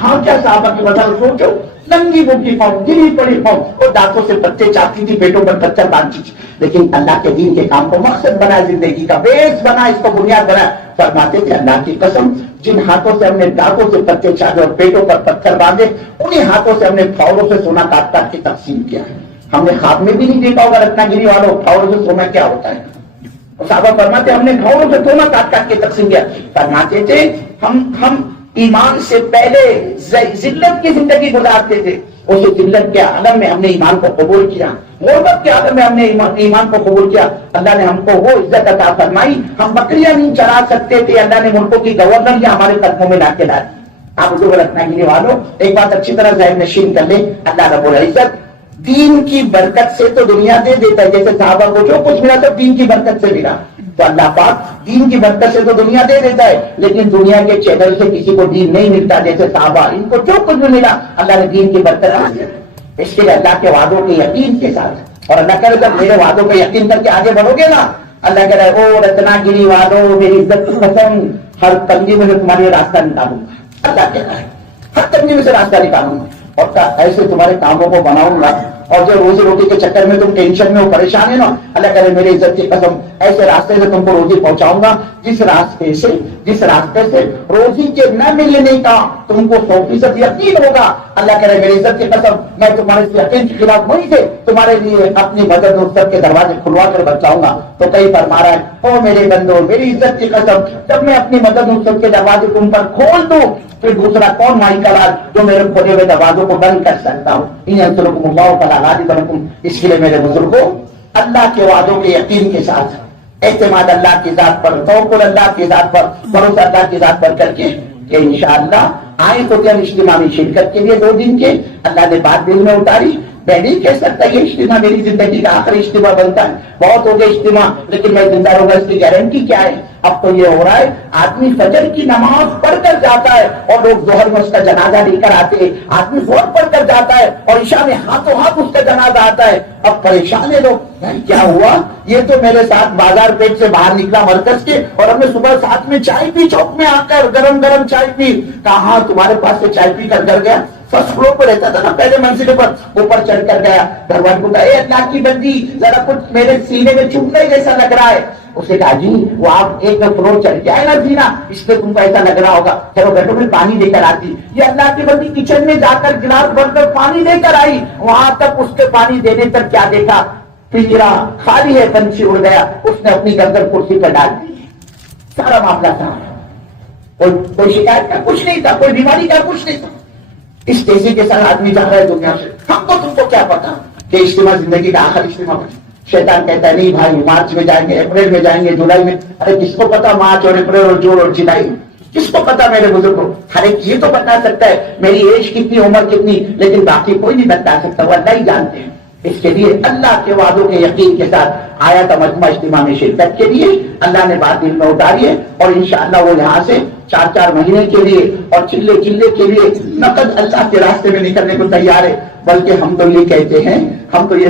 ہاں کیا صحابہ کی وجہ سوچو، ننگی بھوکی قوم، گری پڑی قوم، اور دانتوں سے بچے چاٹتی تھی، پیٹوں پر پتھر باندھتی تھی، لیکن اللہ کے دین کے کام کو مقصد بنا، زندگی کا بیس بنا، اس کو بنیاد بنا۔ فرماتے تھے اللہ کی قسم، جن ہاتھوں سے ہم نے دانتوں سے پتے چاٹے اور پیٹوں پر پتھر باندھے، انہیں ہاتھوں سے ہم نے پھاوڑوں سے سونا کاٹ کاٹ کے تقسیم کیا ہے۔ ہم نے خواب میں بھی نہیں دیکھا ہوگا رتنا گیری والوں پھاوڑوں سے سونا کیا ہوتا ہے۔ صحابہ فرماتے ہم نے پھاوڑوں سے سونا کاٹ کاٹ کے تقسیم کیا۔ فرماتے تھے ہم ایمان سے پہلے ذلت کی زندگی گزارتے تھے، اس ذلت کے عالم میں ہم نے ایمان کو قبول کیا، غربت کے عالم میں ہم نے ایمان کو قبول کیا، اللہ نے ہم کو وہ عزت عطا فرمائی، ہم بکریاں نہیں چرا سکتے تھے، اللہ نے ملکوں کی گورنر یا ہمارے قدموں میں لا کے ڈال دی۔ آپ جو رکھنا گیری والوں ایک بات اچھی طرح ذہن نشین کر لیں، اللہ رب العزت دین کی برکت سے تو دنیا دے دیتا ہے، جیسے صحابہ کو جو کچھ ملا تو دین کی برکت سے ملا، تو اللہ پاک دین کی برکت سے تو دنیا دے دیتا ہے، لیکن دنیا کے چینل سے کسی کو دین نہیں ملتا، جیسے صحابہ ان کو جو کچھ بھی ملا اللہ نے دین کی برکت آ دیا۔ اس کے لیے اللہ کے وعدوں کے یقین کے ساتھ، اور اللہ کہہ رہے جب میرے وعدوں کا یقین کر کے آگے بڑھو گے نا، اللہ کہہ رہا ہے او رتنا گیری والوں میری عزت کی قسم، ہر تنگی میں تمہارے راستہ نکالوں گا، اللہ کہہ رہا ہے ہر تنگی میں سے راستہ نکالوں گا، اور ایسے تمہارے کاموں کو بناؤں گا اور جو روزی روٹی کے چکر میں تم ٹینشن میں ہو، پریشان ہے نا، اللہ کرے میری عزت کی قسم ایسے راستے سے تم کو روزی پہنچاؤں گا جس راستے سے روزی کے نہ ملنے کا تم کو 100% یقین ہوگا۔ اللہ کرے میری عزت کی قسم میں تمہارے اس یقین کے خلاف وہیں سے تمہارے لیے اپنی مدد نصرت کے دروازے کھلوا کر بچاؤں گا۔ تو کئی فرما رہا ہے او میرے بندو میری عزت کی قسم جب میں اپنی مدد نصرت کے دروازے تم پر کھول دوں پھر دوسرا کون مائی کا راز جو میرے کھولے ہوئے دروازوں کو بند کر سکتا ہوں؟ انصرکم اللہ فلا غالب لکم۔ اس لیے میرے بزرگوں اللہ کے وعدوں کے یقین کے ساتھ اعتماد اللہ کی ذات پر، توکل اللہ کی ذات پر، بھروسہ اللہ کی ذات پر کر کے کہ انشاءاللہ آئے تو کیا اجتماع میں شرکت کے لیے 2 دن کے اللہ نے بات دل میں اتاری۔ میں نہیں کہہ سکتا یہ اجتماع میری زندگی کا آخری اجتماع بنتا ہے، بہت ہو گیا اجتماع لیکن میں زندہ رہوں گا اس کی گارنٹی کیا ہے؟ اب تو یہ ہو رہا ہے آدمی فجر کی نماز پڑھ کر جاتا ہے اور لوگ ظہر میں اس کا جنازہ لے کر آتے ہیں، آدمی ظہر پڑھ کر جاتا ہے اور عشاء میں ہاتھوں ہاتھ اس کا جنازہ آتا ہے۔ اب پریشان ہے لوگ کیا ہوا؟ یہ تو میرے ساتھ بازار پیٹ سے باہر نکلا مرکز کے اور ہم نے صبح ساتھ میں چائے پی، چوک میں آ کر گرم گرم چائے پی، کہاں تمہارے پاس سے چائے پی کر گھر گیا، فرسٹ فلور پر رہتا تھا نا پہلے منزل پر، اوپر چڑھ کر گیا، دروازے کو کہا اے اللہ کی بندی ذرا کچھ میرے سینے میں چبھنے جیسا لگ رہا ہے۔ اس نے کہا جی وہ آپ ایک فلور چڑھ کے آئے نا سینا اس لیے تم کو ایسا لگ رہا ہوگا، چلو بیٹھو میں پانی لے کر آتی۔ یہ اللہ کی بندی کچن میں جا کر گلاس بھر کر پانی لے کر آئی، وہاں تک اس کے پانی دینے تک کیا دیکھا؟ پنجرا خالی ہے، پنچھی اڑ گیا، اس نے اپنی گردن کرسی پر ڈال دی، سارا معاملہ تھا۔ کوئی شکایت کا کچھ نہیں تھا، کوئی بیماری کا کچھ نہیں تھا۔ اس تیزی کے ساتھ آدمی جا رہا ہے دنیا سے، ہم کو تم کو کیا پتا کہ اجتماع زندگی کا آخر اجتماع بنے۔ شیطان کہتا ہے نہیں بھائی مارچ میں جائیں گے، اپریل میں جائیں گے، جولائی میں۔ ارے کس کو پتا مارچ اور اپریل اور جون اور جولائی، کس کو پتا میرے بزرگوں؟ ہر ایک یہ تو بتا سکتا ہے میری ایج کتنی، عمر کتنی، لیکن باقی کوئی نہیں بتا سکتا، وہ اللہ ہی جانتے ہیں۔ اس کے لیے اللہ کے وعدوں کے یقین کے ساتھ آیا تھا مجمع اجتماع میں شرکت کے لیے، اللہ نے بات دل میں اتاری ہے اور انشاءاللہ وہ یہاں سے 4 مہینے کے لیے اور چلے کے لیے نقد اللہ کے راستے میں نکلنے کو تیار ہے۔ بلکہ ہم تو یہ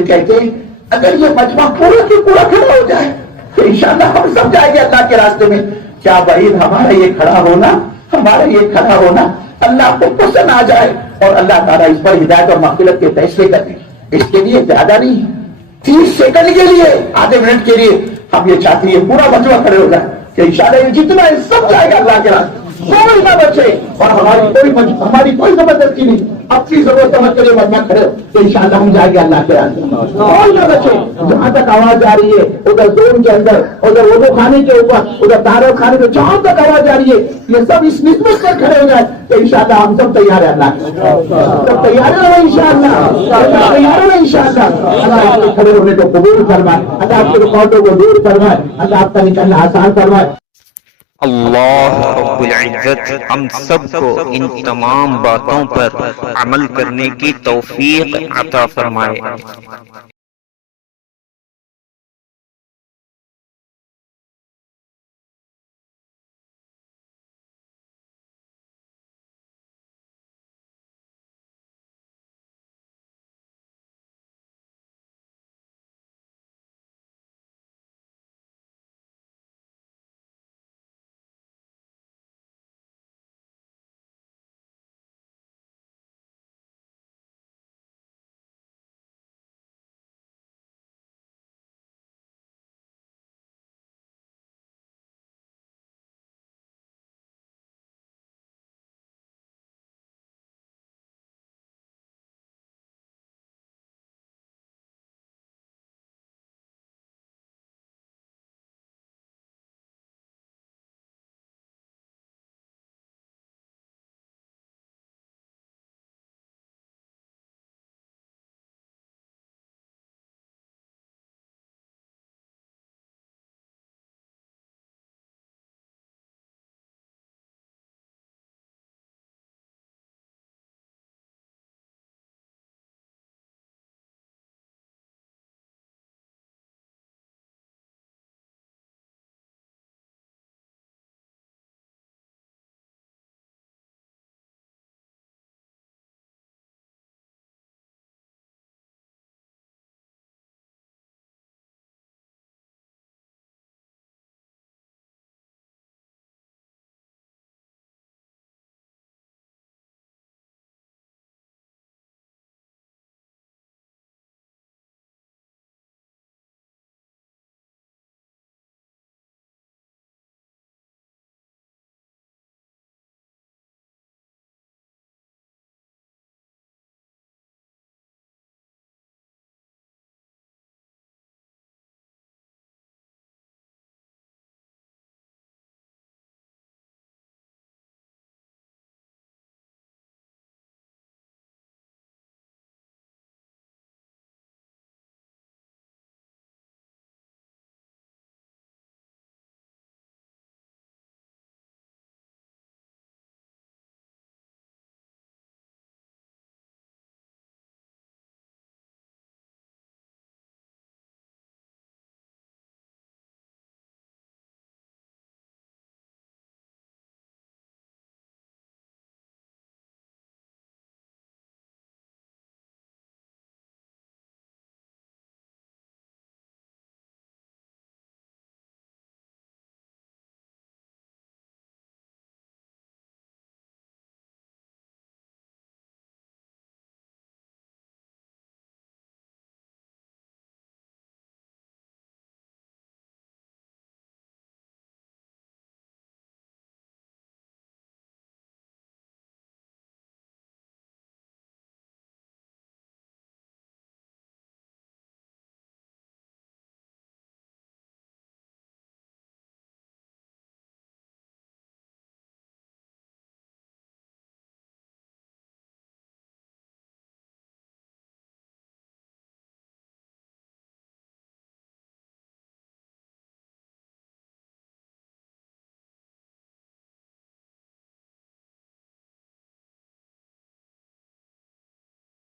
کہتے ہیں اگر یہ مجمع پورا کے پورا کھڑا ہو جائے تو انشاءاللہ ہم سب جائیں گے اللہ کے راستے میں۔ کیا بعید ہمارا یہ کھڑا ہونا اللہ کو پسند آ جائے اور اللہ تعالیٰ اس پر ہدایت اور مغفرت کے فیصلے کر دیں۔ اس کے لیے زیادہ نہیں 30 سیکنڈ کے لیے، آدھے منٹ کے لیے ہم یہ چاہتے ہیں پورا مجمع کھڑے ہو جائے کہ انشاءاللہ یہ جتنا ہے سب جائے گا اللہ کے راستے، کوئی نہ بچے اور ہماری کوئی زبردستی نہیں، اپنی ضرورت سمجھ کر یہ مجمع کھڑے ہو تو انشاءاللہ ہم جائیں گے اللہ کے راستے، کوئی نہ بچے۔ جہاں تک آواز آ رہی ہے ادھر زون کے اندر، ادھر وضو خانے کے اوپر، ادھر دارو خانے کے، جہاں تک آواز آ رہی ہے یہ سب اس نسبت سے کھڑے ہو جائے تو انشاءاللہ ہم سب تیار ہیں، اللہ سب تیار ہیں انشاءاللہ، تیار ہیں انشاءاللہ۔ اللہ آپ کے کھڑے ہونے کو قبول فرمائے، اللہ آپ کے رکاوٹوں کو دور فرمائے، اللہ آپ کا نکلنا آسان فرمائے۔ اللہ رب العزت ہم سب کو ان تمام باتوں پر عمل کرنے کی توفیق عطا فرمائے۔